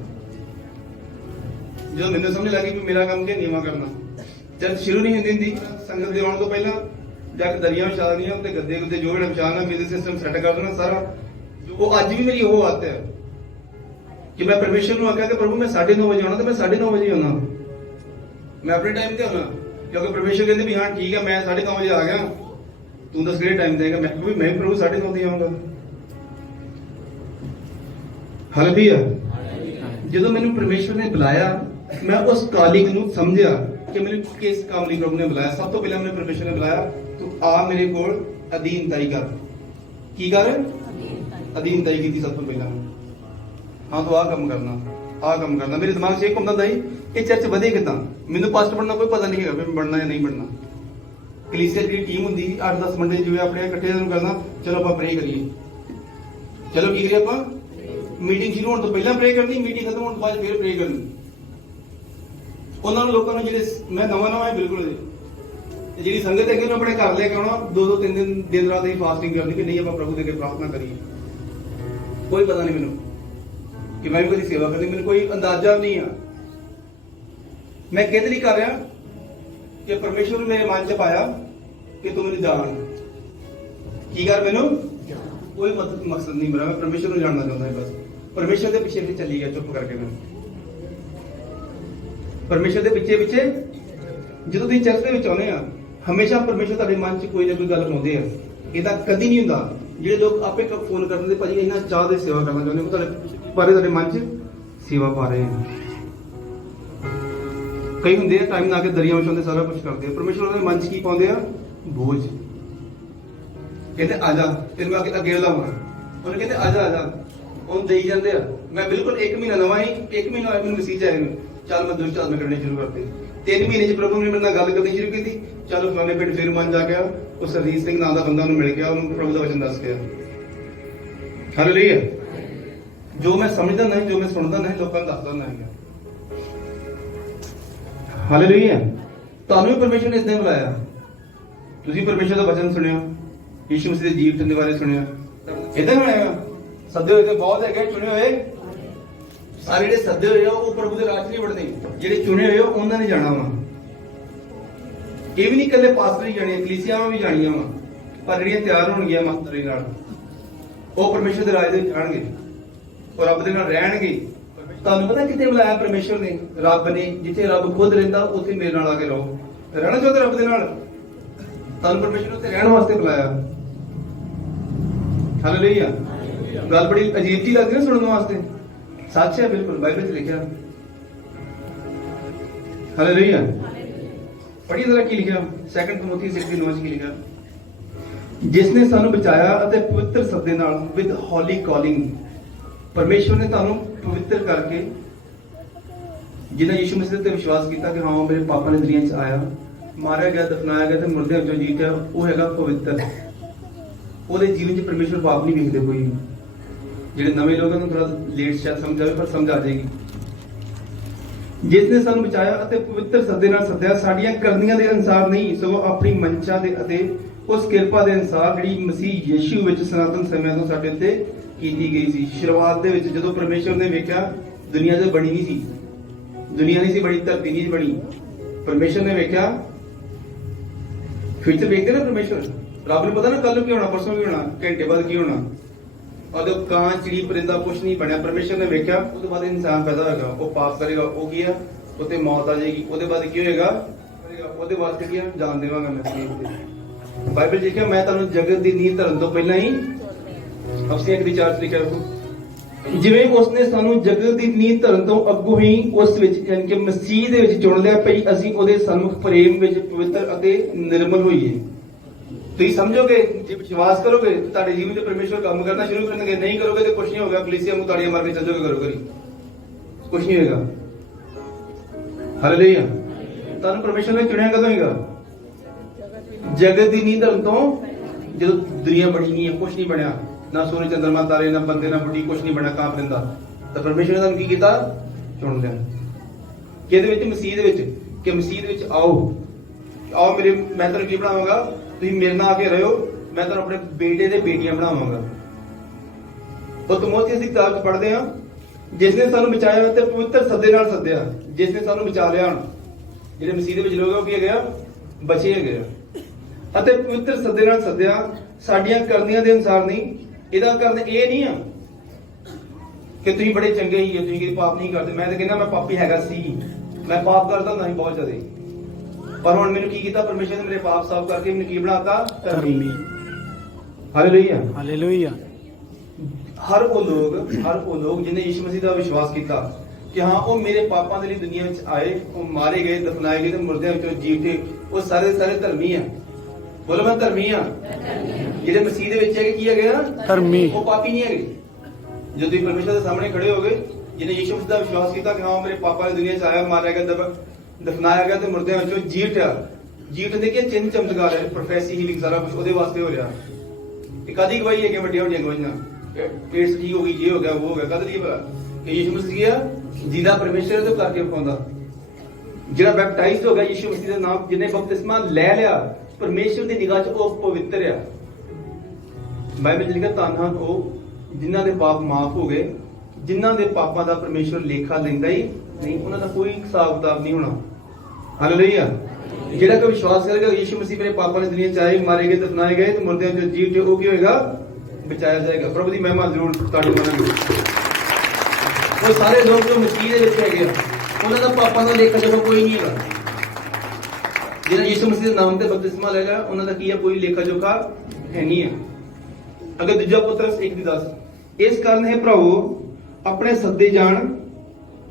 ਜਦੋਂ ਮੈਨੂੰ ਸਮਝ ਲੱਗੀ ਵੀ ਮੇਰਾ ਕੰਮ ਕੀ ਨੀਵਾਂ ਕਰਨਾ, ਜਦ ਸ਼ੁਰੂ ਨਹੀਂ ਹੁੰਦੀ ਸੰਗਤ ਦੇ ਆਉਣ ਤੋਂ ਪਹਿਲਾਂ ਜਾ ਕੇ ਦਰਿਆ ਵਿਛਾ ਦੇਣੀਆਂ, ਉੱਤੇ ਗੱਦੇ ਗੁੱਦੇ ਜੋ ਵੀ ਵਿਛਾਣਾ, ਮਿਊਜ਼ਿਕ ਸਿਸਟਮ ਸੈੱਟ ਕਰ ਦੇਣਾ ਸਾਰਾ। ਉਹ ਅੱਜ ਵੀ ਮੇਰੀ ਉਹ ਆਦਤ ਹੈ ਕਿ ਮੈਂ ਪਰਮੇਸ਼ਰ ਨੂੰ ਆਖਿਆ ਕਿ ਪ੍ਰਭੂ ਮੈਂ 9:30 ਵਜੇ ਆਉਣਾ, ਤੇ ਮੈਂ 9:30 ਵਜੇ ਆਉਣਾ। ਮੈਂ ਆਪਣੇ ਟਾਈਮ ਤੇ ਆਉਣਾ, ਕਿਉਂਕਿ ਪਰਮੇਸ਼ਰ ਕਹਿੰਦੇ ਵੀ ਹਾਂ ਠੀਕ ਹੈ, ਮੈਂ 9:30 ਵਜੇ ਆ ਗਿਆ, ਤੂੰ ਦੱਸ ਕਿਹੜੇ ਟਾਈਮ ਦੇਗਾ। ਮੈਂ ਵੀ ਮੈਂ ਪ੍ਰਭੂ 9:30 ਤੇ ਆਉਂਗਾ। ਹਾਲੇਲੂਇਆ। ਜਦੋਂ ਮੈਨੂੰ ਪਰਮੇਸ਼ਰ ਨੇ ਬੁਲਾਇਆ, ਮੈਂ ਉਸ ਕਾਲਿੰਗ ਨੂੰ ਸਮਝਿਆ ਕਿ ਮੈਨੂੰ ਕਿਸ ਕੰਮ ਲਈ ਪ੍ਰਭੂ ਨੇ ਬੁਲਾਇਆ। ਸਭ ਤੋਂ ਪਹਿਲਾਂ ਮੈਨੂੰ ਪਰਮੇਸ਼ਰ ਨੇ ਬੁਲਾਇਆ, ਤੂੰ ਆ ਮੇਰੇ ਕੋਲ ਅਧੀਨਤਾਈ ਕਰ। ਕੀ ਕਰ? ਅਧੀਨਤਾਈ ਕੀਤੀ ਸਭ ਤੋਂ ਪਹਿਲਾਂ। ਹਾਂ ਤੂੰ ਆਹ ਕੰਮ ਕਰਨਾ, ਆਹ ਕੰਮ ਕਰਨਾ। ਮੇਰੇ ਦਿਮਾਗ 'ਚ ਇਹ ਘੁੰਮਦਾ ਹੁੰਦਾ ਸੀ ਇਹ ਚਰਚ ਵਧੇ ਕਿੱਦਾਂ। ਮੈਨੂੰ ਪਾਸਟਰ ਬਣਨਾ ਕੋਈ ਪਤਾ ਨਹੀਂ ਹੈਗਾ ਵੀ ਮੈਂ ਬਣਨਾ ਜਾਂ ਨਹੀਂ ਬਣਨਾ। ਕਲੀਸਿਆ ਦੀ ਟੀਮ ਹੁੰਦੀ ਸੀ 8-10 ਬੰਦੇ ਜਿਵੇਂ ਆਪਣੇ ਇਕੱਠੇ ਨੂੰ ਕਰਨਾ, ਚਲੋ ਆਪਾਂ ਪ੍ਰੇ ਕਰੀਏ। ਚਲੋ ਕੀ ਕਰੀਏ ਆਪਾਂ? ਮੀਟਿੰਗ ਸ਼ੁਰੂ ਹੋਣ ਤੋਂ ਪਹਿਲਾਂ ਪ੍ਰੇ ਕਰਨੀ, ਮੀਟਿੰਗ ਖਤਮ ਹੋਣ ਤੋਂ ਬਾਅਦ ਫਿਰ ਪ੍ਰੇ ਕਰਨੀ। ਉਹਨਾਂ ਨੂੰ ਲੋਕਾਂ ਨੂੰ ਜਿਹੜੇ ਮੈਂ ਨਵਾਂ ਹੈ ਬਿਲਕੁਲ ਤੇ ਜਿਹੜੀ ਸੰਗਤ ਹੈ ਕਿ ਉਹਨੂੰ ਆਪਣੇ ਘਰ ਲੈ ਕੇ ਆਉਣਾ, 2-2 3 ਦਿਨ ਰਾਤ ਦੀ ਫਾਸਟਿੰਗ ਕਰਨੀ ਕਿ ਨਹੀਂ ਆਪਾਂ ਪ੍ਰਭੂ ਦੇ ਅੱਗੇ ਪ੍ਰਾਰਥਨਾ ਕਰੀਏ। ਕੋਈ ਪਤਾ ਨਹੀਂ ਮੈਨੂੰ ਕਿ ਮੈਂ ਵੀ ਕਦੀ ਸੇਵਾ ਕਰਨੀ, ਮੈਨੂੰ ਕੋਈ ਅੰਦਾਜ਼ਾ ਨਹੀਂ ਆ। ਮੈਂ ਕਿਹਦੇ ਲਈ ਕਰ ਰਿਹਾ ਕਿ ਪਰਮੇਸ਼ਵਰ ਨੇ ਮੇਰੇ ਮਨ ਚ ਪਾਇਆ ਕਿ ਤੂੰ ਮੈਨੂੰ ਜਾਣ, ਕੀ ਕਰ ਮੈਨੂੰ ਕੋਈ ਮਕਸਦ ਨਹੀਂ ਮੇਰਾ, ਮੈਂ ਪਰਮੇਸ਼ਵਰ ਨੂੰ ਜਾਣਨਾ ਚਾਹੁੰਦਾ ਹਾਂ। ਬਸ ਪਰਮੇਸ਼ਵਰ ਦੇ ਪਿੱਛੇ ਪਿੱਛੇ ਚੱਲੀ ਗਿਆ ਚੁੱਪ ਕਰਕੇ। ਮੈਂ ਪਰਮੇਸ਼ਵਰ ਦੇ ਪਿੱਛੇ ਪਿੱਛੇ ਜਦੋਂ ਤੁਸੀਂ ਚਰਚ ਦੇ ਵਿੱਚ ਆਉਂਦੇ ਆ, ਹਮੇਸ਼ਾ ਪਰਮੇਸ਼ਵਰ ਤੁਹਾਡੇ ਮਨ ਚ ਕੋਈ ਨਾ ਕੋਈ ਗੱਲ ਪਾਉਂਦੇ ਆ। ਇਹਦਾ ਕਦੀ ਨਹੀਂ ਹੁੰਦਾ ਜਿਹੜੇ ਲੋਕ ਆਪੇ ਫੋਨ ਕਰ ਦਿੰਦੇ ਭਾਜੀ ਇਹਨਾਂ ਚਾਹ ਦੇ ਸੇਵਾ ਕਰਨਾ ਚਾਹੁੰਦੇ, ਤੁਹਾਡੇ ਬਾਰੇ ਤੁਹਾਡੇ ਮਨ ਚ ਸੇਵਾ ਪਾ ਰਹੇ ਆ। ਕਈ ਹੁੰਦੇ ਆ ਟਾਈਮ ਲਾ ਕੇ ਦਰਿਆ ਵਿੱਚ ਆਉਂਦੇ, ਸਾਰਾ ਕੁਝ ਕਰਦੇ ਆ। ਪਰਮੇਸ਼ਵਰ ਦੇ ਮਨ ਚ ਕੀ ਪਾਉਂਦੇ ਆ? ਬੋਝ। ਕਹਿੰਦੇ ਆ ਜਾ ਤੈਨੂੰ ਮੈਂ ਅੱਗੇ ਲਾਵਾਂ, ਉਹਨੇ ਕਹਿੰਦੇ ਆ ਜਾ ਉਹਨੂੰ ਦੇਈ ਜਾਂਦੇ ਆ। ਮੈਂ ਬਿਲਕੁਲ 1 ਮਹੀਨਾ ਨਵਾਂ ਹੀ, 1 ਮਹੀਨਾ ਹੋਇਆ ਮੈਨੂੰ ਮੈਸੇਜ ਆਇਆ ਨੂੰ, ਚੱਲ ਮੈਂ ਦੁਸ਼ਟ ਆਦਮੀ ਕਰਨੇ ਸ਼ੁਰੂ ਕਰਤੇ। 3 ਮਹੀਨੇ ਚ ਪ੍ਰਭੂ ਨੇ ਮੇਰੇ ਨਾਲ ਗੱਲ ਕਰਨੀ ਸ਼ੁਰੂ ਕੀਤੀ। ਚਲੋ ਫਲਾਣੇ ਪਿੰਡ ਫਿਰ ਮਨ ਜਾ ਗਿਆ, ਉਹ ਸਰਜੀਤ ਸਿੰਘ ਨਾਂ ਦਾ ਬੰਦਾ ਉਹਨੂੰ ਮਿਲ ਗਿਆ, ਉਹਨੂੰ ਪ੍ਰਭੂ ਦਾ ਵਚਨ ਦੱਸ ਗਿਆ। ਹਾਲੇਲੂਇਆ। ਜੋ ਮੈਂ ਸਮਝਦਾ ਨਹੀਂ, ਜੋ ਮੈਂ ਸੁਣਦਾ ਨਹੀਂ, ਲੋਕਾਂ ਨੂੰ ਦੱਸਦਾ ਨਹੀਂ। ਹਾਲੇਲੂਇਆ। ਤੁਹਾਨੂੰ ਵੀ ਪਰਮੇਸ਼ਰ ਨੇ ਇਦਾਂ ਬੁਲਾਇਆ। ਤੁਸੀਂ ਪਰਮੇਸ਼ਰ ਦਾ ਵਚਨ ਸੁਣਿਆ, ਯਿਸੂ ਮਸੀਹ ਦੇ ਜੀਵਨ ਦੇ ਬਾਰੇ ਸੁਣਿਆ, ਇਦਾਂ ਬੁਲਾਇਆ। ਸੱਦੇ ਹੋਏ ਤੇ ਬਹੁਤ ਹੈਗੇ, ਚੁਣੇ ਹੋਏ ਸਾਰੇ ਜਿਹੜੇ ਸੱਦੇ ਹੋਏ ਆ ਉਹ ਪ੍ਰਭੂ ਦੇ ਰਾਜ ਨਹੀਂ ਵੜਦੇ, ਜਿਹੜੇ ਚੁਣੇ ਹੋਏ ਉਹਨਾਂ ਨੇ ਜਾਣਾ ਵਾ। ਇਹ ਵੀ ਨਹੀਂ ਇਕੱਲੇ ਪਾਸਟਰ ਹੀ ਜਾਣੀਆਂ, ਕਲੀਸਿਆਵਾਂ ਵੀ ਜਾਣੀਆਂ ਵਾ, ਪਰ ਜਿਹੜੀਆਂ ਤਿਆਰ ਹੋਣਗੀਆਂ ਮਸਤਰੀ ਨਾਲ, ਉਹ ਪਰਮੇਸ਼ਰ ਦੇ ਰਾਜ ਦੇ ਵਿੱਚ ਆਣਗੇ, ਉਹ ਰੱਬ ਦੇ ਨਾਲ ਰਹਿਣਗੇ। ਤੁਹਾਨੂੰ ਪਤਾ ਕਿੱਥੇ ਬੁਲਾਇਆ ਪਰਮੇਸ਼ਰ ਨੇ? ਰੱਬ ਨੇ ਜਿੱਥੇ ਰੱਬ ਖੁਦ ਰਹਿੰਦਾ ਉੱਥੇ ਮੇਰੇ ਨਾਲ ਆ ਕੇ ਰਹੋ। ਰਹਿਣਾ ਚਾਹੁੰਦੇ ਰੱਬ ਦੇ ਨਾਲ? ਤੁਹਾਨੂੰ ਪਰਮੇਸ਼ਰ ਉੱਥੇ ਰਹਿਣ ਵਾਸਤੇ ਬੁਲਾਇਆ। ਹਾਲੇਲੂਇਆ। ਗੱਲ ਬੜੀ ਅਜੀਬ ਜੀ ਲੱਗਦੀ ਨਾ ਸੁਣਨ ਵਾਸਤੇ, ਸੱਚ ਹੈ ਬਿਲਕੁਲ, ਬਾਈਬਲ 'ਚ ਲਿਖਿਆ। ਹਾਲੇਲੂਇਆ। ਪੜ੍ਹੀਏ ਜ਼ਰਾ ਕੀ ਲਿਖਿਆ 2 ਤਿਮੋਥੀ 6:9 ਕੀ ਲਿਖਿਆ? ਜਿਸ ਨੇ ਸਾਨੂੰ ਬਚਾਇਆ ਅਤੇ ਪਵਿੱਤਰ ਸੱਦੇ ਨਾਲ ਵਿਦ ਹੌਲੀ ਕਾਲਿੰਗ, ਪਰਮੇਸ਼ਵਰ ਨੇ ਤੁਹਾਨੂੰ ਪਵਿੱਤਰ ਕਰਕੇ, ਜਿਨ੍ਹਾਂ ਯਿਸੂ ਮਸੀਹ ਤੇ ਵਿਸ਼ਵਾਸ ਕੀਤਾ ਕਿ ਹਾਂ ਮੇਰੇ ਪਾਪਾ ਨੇ ਦੁਨੀਆ 'ਚ ਆਇਆ, ਮਾਰਿਆ ਗਿਆ, ਦਫਨਾਇਆ ਗਿਆ ਤੇ ਮੁਰਦਿਆਂ ਵਿੱਚੋਂ ਜੀਤਿਆ, ਉਹ ਹੈਗਾ ਪਵਿੱਤਰ। ਉਹਦੇ ਜੀਵਨ 'ਚ ਪਰਮੇਸ਼ਵਰ ਪਾਪ ਨਹੀਂ ਵੇਖਦੇ ਕੋਈ। ਜਿਹੜੇ ਨਵੇਂ ਲੋਕਾਂ ਨੂੰ ਥੋੜਾ ਲੇਟ ਸ਼ਾਇਦ ਸਮਝ ਆਵੇ, ਪਰ ਸਮਝ ਆ ਜਾਏਗੀ। ਜਿਸ ਨੇ ਸਾਨੂੰ ਬਚਾਇਆ ਅਤੇ ਪਵਿੱਤਰ ਸੱਦੇ ਨਾਲ ਸੱਦਿਆ, ਸਾਡੀਆਂ ਕਰਨੀਆਂ ਦੇ ਅਨੁਸਾਰ ਨਹੀਂ, ਸਗੋਂ ਆਪਣੀ ਮਨਸ਼ਾ ਦੇ ਅਤੇ ਉਸ ਕਿਰਪਾ ਦੇ ਅਨੁਸਾਰ ਜਿਹੜੀ ਮਸੀਹ ਯਿਸੂ ਵਿੱਚ ਸਨਾਤਨ ਸਮਿਆਂ ਤੋਂ ਸਾਡੇ ਉੱਤੇ ਕੀਤੀ ਗਈ ਸੀ। ਸ਼ੁਰੂਆਤ ਦੇ ਵਿੱਚ ਜਦੋਂ ਪਰਮੇਸ਼ਵਰ ਨੇ ਵੇਖਿਆ ਦੁਨੀਆ ਤੇ ਬਣੀ ਨਹੀਂ ਸੀ, ਦੁਨੀਆ ਨਹੀਂ ਸੀ ਬਣੀ, ਧਰਤੀ ਨਹੀਂ ਬਣੀ, ਪਰਮੇਸ਼ਵਰ ਨੇ ਵੇਖਿਆ। ਫਿਊਚਰ ਵੇਖਦੇ ਨਾ ਪਰਮੇਸ਼ਵਰ, ਰੱਬ ਨੂੰ ਪਤਾ ਨਾ ਕੱਲ ਨੂੰ ਕੀ ਹੋਣਾ, ਪਰਸੋਂ ਕੀ ਹੋਣਾ, ਘੰਟੇ ਬਾਅਦ ਕੀ ਹੋਣਾ। ਉਹਦੇ ਕਾਂ ਚਿੜੀ ਪਰਿੰਦਾ ਕੁਛ ਨਹੀਂ ਬਣਿਆ, ਪਰਮੇਸ਼ਰ ਨੇ ਵੇਖਿਆ। ਉਹਦੇ ਬਾਅਦ ਇਨਸਾਨ ਪੈਦਾ ਹੋਏਗਾ, ਉਹ ਪਾਪ ਕਰੇਗਾ, ਉਹ ਕੀ ਆ, ਉੱਤੇ ਮੌਤ ਆ ਜਾਏਗੀ। ਉਹਦੇ ਬਾਅਦ ਕੀ ਹੋਏਗਾ? ਉਹਦੇ ਵਾਸਤੇ ਕੀ ਆ? ਜਾਨ ਦੇਵਾਂਗਾ ਮੈਂ। ਬਾਈਬਲ ਚ ਲਿਖਿਆ ਮੈਂ ਤੁਹਾਨੂੰ ਜਗਤ ਦੀ ਨੀਂਹ ਧਰਨ ਤੋਂ ਪਹਿਲਾਂ ਹੀ, ਅਫਸੀਆਂ 1:4 ਲਿਖਿਆ ਜਿਵੇਂ ਉਸਨੇ ਸਾਨੂੰ ਜਗਤ ਦੀ ਨੀਂਹ ਧਰਨ ਤੋਂ ਅੱਗੋਂ ਹੀ ਉਸ ਵਿੱਚ ਯਾਨੀ ਕਿ ਮਸੀਹ ਦੇ ਵਿੱਚ ਚੁਣ ਲਿਆ ਭਈ ਅਸੀਂ ਉਹਦੇ ਸਨਮੁਖ ਪ੍ਰੇਮ ਵਿੱਚ ਪਵਿੱਤਰ ਅਤੇ ਨਿਰਮਲ ਹੋਈਏ। ਤੁਸੀਂ ਸਮਝੋਗੇ, ਜੇ ਵਿਸ਼ਵਾਸ ਕਰੋਗੇ ਤੁਹਾਡੇ ਜੀਵਨ 'ਚ ਪਰਮੇਸ਼ਵਰ ਕੰਮ ਕਰਨਾ ਸ਼ੁਰੂ ਕਰਨਗੇ। ਨਹੀਂ ਕਰੋਗੇ ਤੇ ਕੁਛ ਨਹੀਂ ਹੋਗਾ, ਕਲੀਸਿਆ ਨੂੰ ਤਾੜੀਆਂ ਮਾਰ ਕੇ ਚੱਲ ਜਾਓਗੇ, ਕਰੋ ਕਰੀ ਕੁਛ ਨਹੀਂ ਹੋਏਗਾ। ਹਾਲੇਲੂਇਆ। ਤੁਹਾਨੂੰ ਪਰਮੇਸ਼ਵਰ ਨੇ ਚੁਣਿਆ ਕਦੋਂ ਹੋਏਗਾ? ਜਗਤ ਦੀ ਨੀਂਹ ਧਰਨ ਤੋਂ, ਜਦੋਂ ਦੁਨੀਆ ਬਣੀ ਨਹੀਂ ਹੈ, ਕੁਛ ਨਹੀਂ ਬਣਿਆ, ਨਾ ਸੂਰਜ ਚੰਦਰਮਾ ਤਾਰੇ, ਨਾ ਬੰਦੇ, ਨਾ ਬੁੱਢੀ, ਕੁਛ ਨਹੀਂ ਬਣਿਆ ਕਾਂ ਪਰਿੰਦਾ, ਤਾਂ ਪਰਮੇਸ਼ਵਰ ਨੇ ਤੁਹਾਨੂੰ ਕੀ ਕੀਤਾ? ਚੁਣ ਲਿਆ। ਕਿਹਦੇ ਵਿੱਚ? ਮਸੀਹ ਦੇ ਵਿੱਚ। ਕਿ ਮਸੀਹ ਦੇ ਵਿੱਚ ਆਓ ਮੇਰੇ, ਮੈਂ ਤੁਹਾਨੂੰ ਕੀ ਬਣਾਵਾਂਗਾ? ਤੁਸੀਂ ਮੇਰੇ ਨਾਲ ਆ ਕੇ ਰਹੋ, ਮੈਂ ਤੁਹਾਨੂੰ ਆਪਣੇ ਬੇਟੇ ਦੇ ਬੇਟੀਆਂ ਬਣਾਵਾਂਗਾ। ਉਹ ਤਿਮੋਥੀ ਦੀ ਕਿਤਾਬ 'ਚ ਪੜ੍ਹਦੇ ਆ, ਜਿਸ ਨੇ ਸਾਨੂੰ ਬਚਾਇਆ ਤੇ ਪਵਿੱਤਰ ਸੱਦੇ ਨਾਲ ਸੱਦਿਆ। ਜਿਸ ਨੇ ਸਾਨੂੰ ਬਚਾ ਲਿਆ, ਜਿਹੜੇ ਮਸੀਹ ਦੇ ਵਿੱਚ ਲੋਕ ਉਹ ਕੀ ਹੈਗੇ ਆ? ਬਚੇ ਹੈਗੇ ਆ। ਅਤੇ ਪਵਿੱਤਰ ਸੱਦੇ ਨਾਲ ਸੱਦਿਆ, ਸਾਡੀਆਂ ਕਰਨੀਆਂ ਦੇ ਅਨੁਸਾਰ ਨਹੀਂ। ਇਹਦਾ ਕਰਨ ਇਹ ਨਹੀਂ ਆ ਕਿ ਤੁਸੀਂ ਬੜੇ ਚੰਗੇ ਹੀ ਹੋ, ਤੁਸੀਂ ਕਿ ਪਾਪ ਨਹੀਂ ਕਰਦੇ। ਮੈਂ ਤਾਂ ਕਹਿੰਦਾ ਮੈਂ ਪਾਪੀ ਹੈਗਾ ਸੀ, ਮੈਂ ਪਾਪ ਕਰਦਾ ਹੁੰਦਾ ਸੀ ਬਹੁਤ ਜ਼ਿਆਦਾ, ਪਰ ਹੁਣ ਮੈਨੂੰ ਕੀ ਕੀਤਾ ਪਰਮੇਸ਼ਰ ਨੇ? ਮੇਰੇ ਪਾਪ ਸਾਫ਼ ਕਰਕੇ ਮੈਨੂੰ ਕੀ ਬਣਾਤਾ? ਧਰਮੀ। ਹਾਲੇਲੂਇਆ। ਹਾਲੇਲੂਇਆ। ਹਰ ਉਹ ਲੋਕ ਜਿਨ੍ਹਾਂ ਯਿਸੂ ਮਸੀਹ ਦਾ ਵਿਸ਼ਵਾਸ ਕੀਤਾ ਕਿ ਹਾਂ ਉਹ ਮੇਰੇ ਪਾਪਾਂ ਦੇ ਲਈ ਦੁਨੀਆ ਵਿੱਚ ਆਏ, ਉਹ ਮਾਰੇ ਗਏ, ਦਫਨਾਏ ਗਏ ਤੇ ਮੁਰਦਿਆਂ ਵਿੱਚੋਂ ਜੀਵਤੇ, ਉਹ ਸਾਰੇ ਧਰਮੀ ਆ। ਬੋਲੋ ਮੈਂ ਧਰਮੀ ਆ। ਜਿਹੜੇ ਮਸੀਹ ਦੇ ਵਿੱਚ ਹੈਗੇ ਕੀ ਹੈਗੇ ਆ? ਧਰਮੀ। ਉਹ ਪਾਪੀ ਨਹੀਂ ਹੈਗੇ। ਜਦੋਂ ਤੁਸੀਂ ਪਰਮੇਸ਼ਰ ਦੇ ਸਾਹਮਣੇ ਖੜੇ ਹੋਗੇ, ਜਿਹਨੇ ਯਿਸੂ ਮਸੀਹ ਦਾ ਵਿਸ਼ਵਾਸ ਕੀਤਾ ਕਿ ਹਾਂ ਮੇਰੇ ਪਾਪਾ ਨੇ ਦੁਨੀਆ 'ਚ ਆਇਆ, ਮਾਰਿਆ ਗਿਆ, ਦਫਨਾਇਆ ਗਿਆ ਤੇ ਮੁਰਦਿਆਂ ਵਿੱਚੋਂ ਜੀ ਉੱਠਿਆ, ਜੀਵਨ ਦੇ ਕਿ ਚਿੰਨ ਚਮਤਕਾਰ ਹੈ, ਪ੍ਰੋਫੈਸੀ ਹੀਲਿੰਗ ਸਾਰਾ ਕੁਝ ਉਹਦੇ ਵਾਸਤੇ ਹੋ ਰਿਹਾ। ਇਹ ਕਦੀ ਗਵਾਹੀ ਹੈ ਕਿ ਵੱਡੀਆਂ ਵੱਡੀਆਂ ਗਵਾਹੀਆਂ ਪੇਟਸ ਠੀਕ ਹੋ ਗਈ, ਇਹ ਹੋ ਗਿਆ, ਉਹ ਹੋ ਗਿਆ, ਕਦ ਲਈ ਭਲਾ ਕਿ ਯਿਸੂ ਮਸੀਹ ਆ ਜਿਹਦਾ ਪਰਮੇਸ਼ਰ ਤੋਂ ਕਰਕੇ ਵਿਖਾਉਂਦਾ, ਜਿਹੜਾ ਬੈਪਟਾਈਜ਼ਡ ਹੋ ਗਿਆ ਯਿਸੂ ਮਸੀਹ ਦੇ ਨਾਮ, ਜਿਹਨੇ ਬਪਤਿਸਮਾ ਲੈ ਲਿਆ, ਪਰਮੇਸ਼ਰ ਦੀ ਨਿਗਾਹ 'ਚ ਉਹ ਪਵਿੱਤਰ ਆ। ਬਾਈਬਲ 'ਚ ਲਿਖਿਆ ਧੰਨ ਹਨ ਉਹ ਜਿਨ੍ਹਾਂ ਦੇ ਪਾਪ ਮਾਫ ਹੋ ਗਏ, ਜਿਨ੍ਹਾਂ ਦੇ ਪਾਪਾਂ ਦਾ ਪਰਮੇਸ਼ਰ ਲੇਖਾ ਲੈਂਦਾ ਹੀ ਨਹੀਂ, ਉਹਨਾਂ ਦਾ ਕੋਈ ਹਿਸਾਬ ਕਿਤਾਬ ਨਹੀਂ ਹੋਣਾ। ਹਾਲੇਲੂਇਆ। ਜਿਹੜਾ ਕੋਈ ਵਿਸ਼ਵਾਸ ਕਰੇਗਾ ਯਿਸੂ ਮਸੀਹ ਮੇਰੇ ਪਾਪਾਂ ਨੇ ਦੁਨੀਆ 'ਚ ਆਏ, ਮਾਰੇ ਗਏ, ਦਫਨਾਏ ਗਏ ਤੇ ਮੁਰਦਿਆਂ 'ਚ ਜੀਵ 'ਚ ਉਹ ਕੀ ਹੋਏਗਾ? ਬਚਾਇਆ ਜਾਏਗਾ। ਪ੍ਰਭੂ ਦੀ ਮਹਿਮਾ ਜ਼ਰੂਰ ਤੁਹਾਡੇ ਮਨਾਂ ਵਿੱਚ। ਉਹ ਸਾਰੇ ਲੋਕ ਜੋ ਮਸੀਹ ਦੇ ਵਿੱਚ ਹੈਗੇ ਆ, ਉਹਨਾਂ ਦਾ ਪਾਪਾਂ ਦਾ ਲੇਖਾ ਜੋਖਾ ਕੋਈ ਨਹੀਂ ਹੈਗਾ। ਜਿਹੜਾ ਯਿਸੂ ਮਸੀਹ ਦੇ ਨਾਮ ਤੇ ਬਪਤਿਸਮਾ ਲੈ ਲਿਆ, ਉਹਨਾਂ ਦਾ ਕੀ ਹੈ? ਕੋਈ ਲੇਖਾ ਜੋਖਾ ਹੈ ਨਹੀਂ ਹੈ। ਅਗਰ ਦੂਜਾ ਪੁੱਤਰ 1:10, ਇਸ ਕਾਰਨ ਹੈ ਭਰਾਵੋ ਆਪਣੇ ਸੱਦੇ ਜਾਣ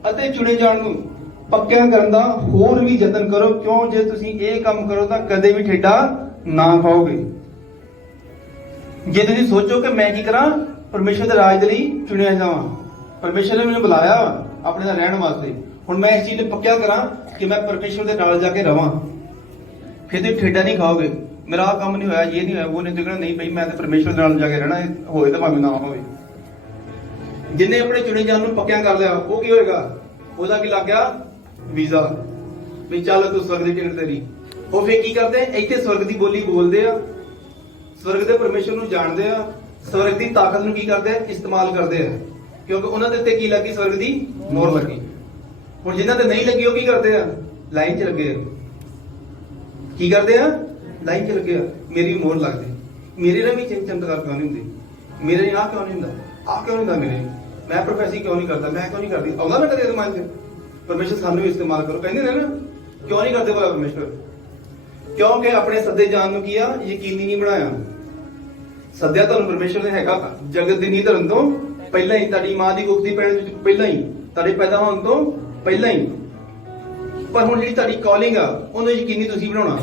ਅਤੇ ਚੁਣੇ ਜਾਣ ਨੂੰ ਪੱਕਿਆਂ ਕਰਨ ਦਾ ਹੋਰ ਵੀ ਯਤਨ ਕਰੋ, ਕਿਉਂ ਜੇ ਤੁਸੀਂ ਇਹ ਕੰਮ ਕਰੋ ਤਾਂ ਕਦੇ ਵੀ ਠੇਡਾ ਨਾ ਖਾਓਗੇ। ਜੇ ਤੁਸੀਂ ਸੋਚੋ ਕਿ ਮੈਂ ਕੀ ਕਰਾਂ, ਪਰਮੇਸ਼ਰ ਦੇ ਰਾਜ ਦੇ ਲਈ ਚੁਣਿਆ ਜਾਵਾਂ, ਪਰਮੇਸ਼ਰ ਨੇ ਮੈਨੂੰ ਬੁਲਾਇਆ ਆਪਣੇ ਨਾਲ ਰਹਿਣ ਵਾਸਤੇ, ਹੁਣ ਮੈਂ ਇਸ ਚੀਜ਼ ਨੂੰ ਪੱਕਿਆ ਕਰਾਂ ਕਿ ਮੈਂ ਪਰਮੇਸ਼ਰ ਦੇ ਨਾਲ ਜਾ ਕੇ ਰਵਾਂ, ਫਿਰ ਤੁਸੀਂ ਠੇਡਾ ਨਹੀਂ ਖਾਓਗੇ। ਮੇਰਾ ਆਹ ਕੰਮ ਨਹੀਂ ਹੋਇਆ, ਇਹ ਨਹੀਂ ਹੋਇਆ, ਉਹ ਨਹੀਂ, ਕਹਿਣਾ ਨਹੀਂ ਭਾਈ ਮੈਂ ਤੇ ਪਰਮੇਸ਼ਰ ਦੇ ਨਾਲ ਜਾ ਕੇ ਰਹਿਣਾ, ਹੋਏ ਤਾਂ ਭਾਵੇਂ ਨਾ ਹੋਵੇ। ਜਿੰਨੇ ਆਪਣੇ ਚੁਣੇ ਜਾਣ ਨੂੰ ਪੱਕਿਆ ਕਰ ਲਿਆ, ਉਹ ਕੀ ਹੋਏਗਾ? ਉਹਦਾ ਕੀ ਲੱਗ ਗਿਆ? ਵੀਜ਼ਾ, ਵੀ ਚੱਲ ਤੂੰ ਸਵਰਗ ਦੀ ਟਿਕਟ ਤੇਰੀ। ਉਹ ਫੇਰ ਕੀ ਕਰਦੇ? ਇੱਥੇ ਸਵਰਗ ਦੀ ਬੋਲੀ ਬੋਲਦੇ ਆ, ਸਵਰਗ ਦੇ ਪਰਮੇਸ਼ਰ ਨੂੰ ਜਾਣਦੇ ਆ, ਸਵਰਗ ਦੀ ਤਾਕਤ ਨੂੰ ਕੀ ਕਰਦੇ ਆ? ਇਸਤੇਮਾਲ ਕਰਦੇ ਆ, ਕਿਉਂਕਿ ਉਹਨਾਂ ਦੇ ਉੱਤੇ ਕੀ ਲੱਗੀ? ਸਵਰਗ ਦੀ ਮੋਹਰ ਲੱਗੀ। ਹੁਣ ਜਿਨ੍ਹਾਂ ਤੇ ਨਹੀਂ ਲੱਗੀ ਉਹ ਕੀ ਕਰਦੇ ਆ? ਲਾਈਨ 'ਚ ਲੱਗੇ ਆ। ਕੀ ਕਰਦੇ ਆ? ਲਾਈਨ 'ਚ ਲੱਗੇ ਆ। ਮੇਰੀ ਮੋਹਰ ਲੱਗਦੀ, ਮੇਰੇ ਨਾਲ ਵੀ ਚਮਤਕਾਰ ਕਿਉਂ ਨਹੀਂ ਹੁੰਦੀ? ਮੇਰੇ ਨਾਲ ਆਹ ਕਿਉਂ ਨਹੀਂ ਹੁੰਦਾ? ਆਹ ਕਿਉਂ ਨਹੀਂ ਹੁੰਦਾ? ਮੇਰੇ ਮੈਂ ਪ੍ਰੋਫੈਸੀ ਕਿਉਂ ਨਹੀਂ ਕਰਦਾ? ਮੈਂ ਕਿਉਂ ਨਹੀਂ ਕਰਦੀ? ਆਉਂਦਾ ਨਾ ਕਦੇ ਦਿਮਾਗ 'ਚ ਪਰਮੇਸ਼ਰ ਸਾਨੂੰ ਇਸਤੇਮਾਲ ਕਰੋ, ਕਹਿੰਦੇ ਨੇ ਨਾ, ਕਿਉਂ ਨਹੀਂ ਕਰਦੇ ਭਲਾ ਪਰਮੇਸ਼ਰ? ਕਿਉਂਕਿ ਆਪਣੇ ਸੱਦੇ ਜਾਣ ਨੂੰ ਕੀ ਆ? ਯਕੀਨੀ ਨਹੀਂ ਬਣਾਇਆ। ਸੱਦਿਆ ਤੁਹਾਨੂੰ ਪਰਮੇਸ਼ਰ ਨੇ ਹੈਗਾ ਜਗਤ ਦੀ ਨੀਂਹ ਧਰਨ ਤੋਂ ਪਹਿਲਾਂ ਹੀ, ਤੁਹਾਡੀ ਮਾਂ ਦੀ ਕੁੱਖ ਦੀ ਪੈਣ ਵਿੱਚ ਪਹਿਲਾਂ ਹੀ, ਤੁਹਾਡੇ ਪੈਦਾ ਹੋਣ ਤੋਂ ਪਹਿਲਾਂ ਹੀ। ਪਰ ਹੁਣ ਜਿਹੜੀ ਤੁਹਾਡੀ ਕਾਲਿੰਗ ਆ ਉਹਨੂੰ ਯਕੀਨੀ ਤੁਸੀਂ ਬਣਾਉਣਾ।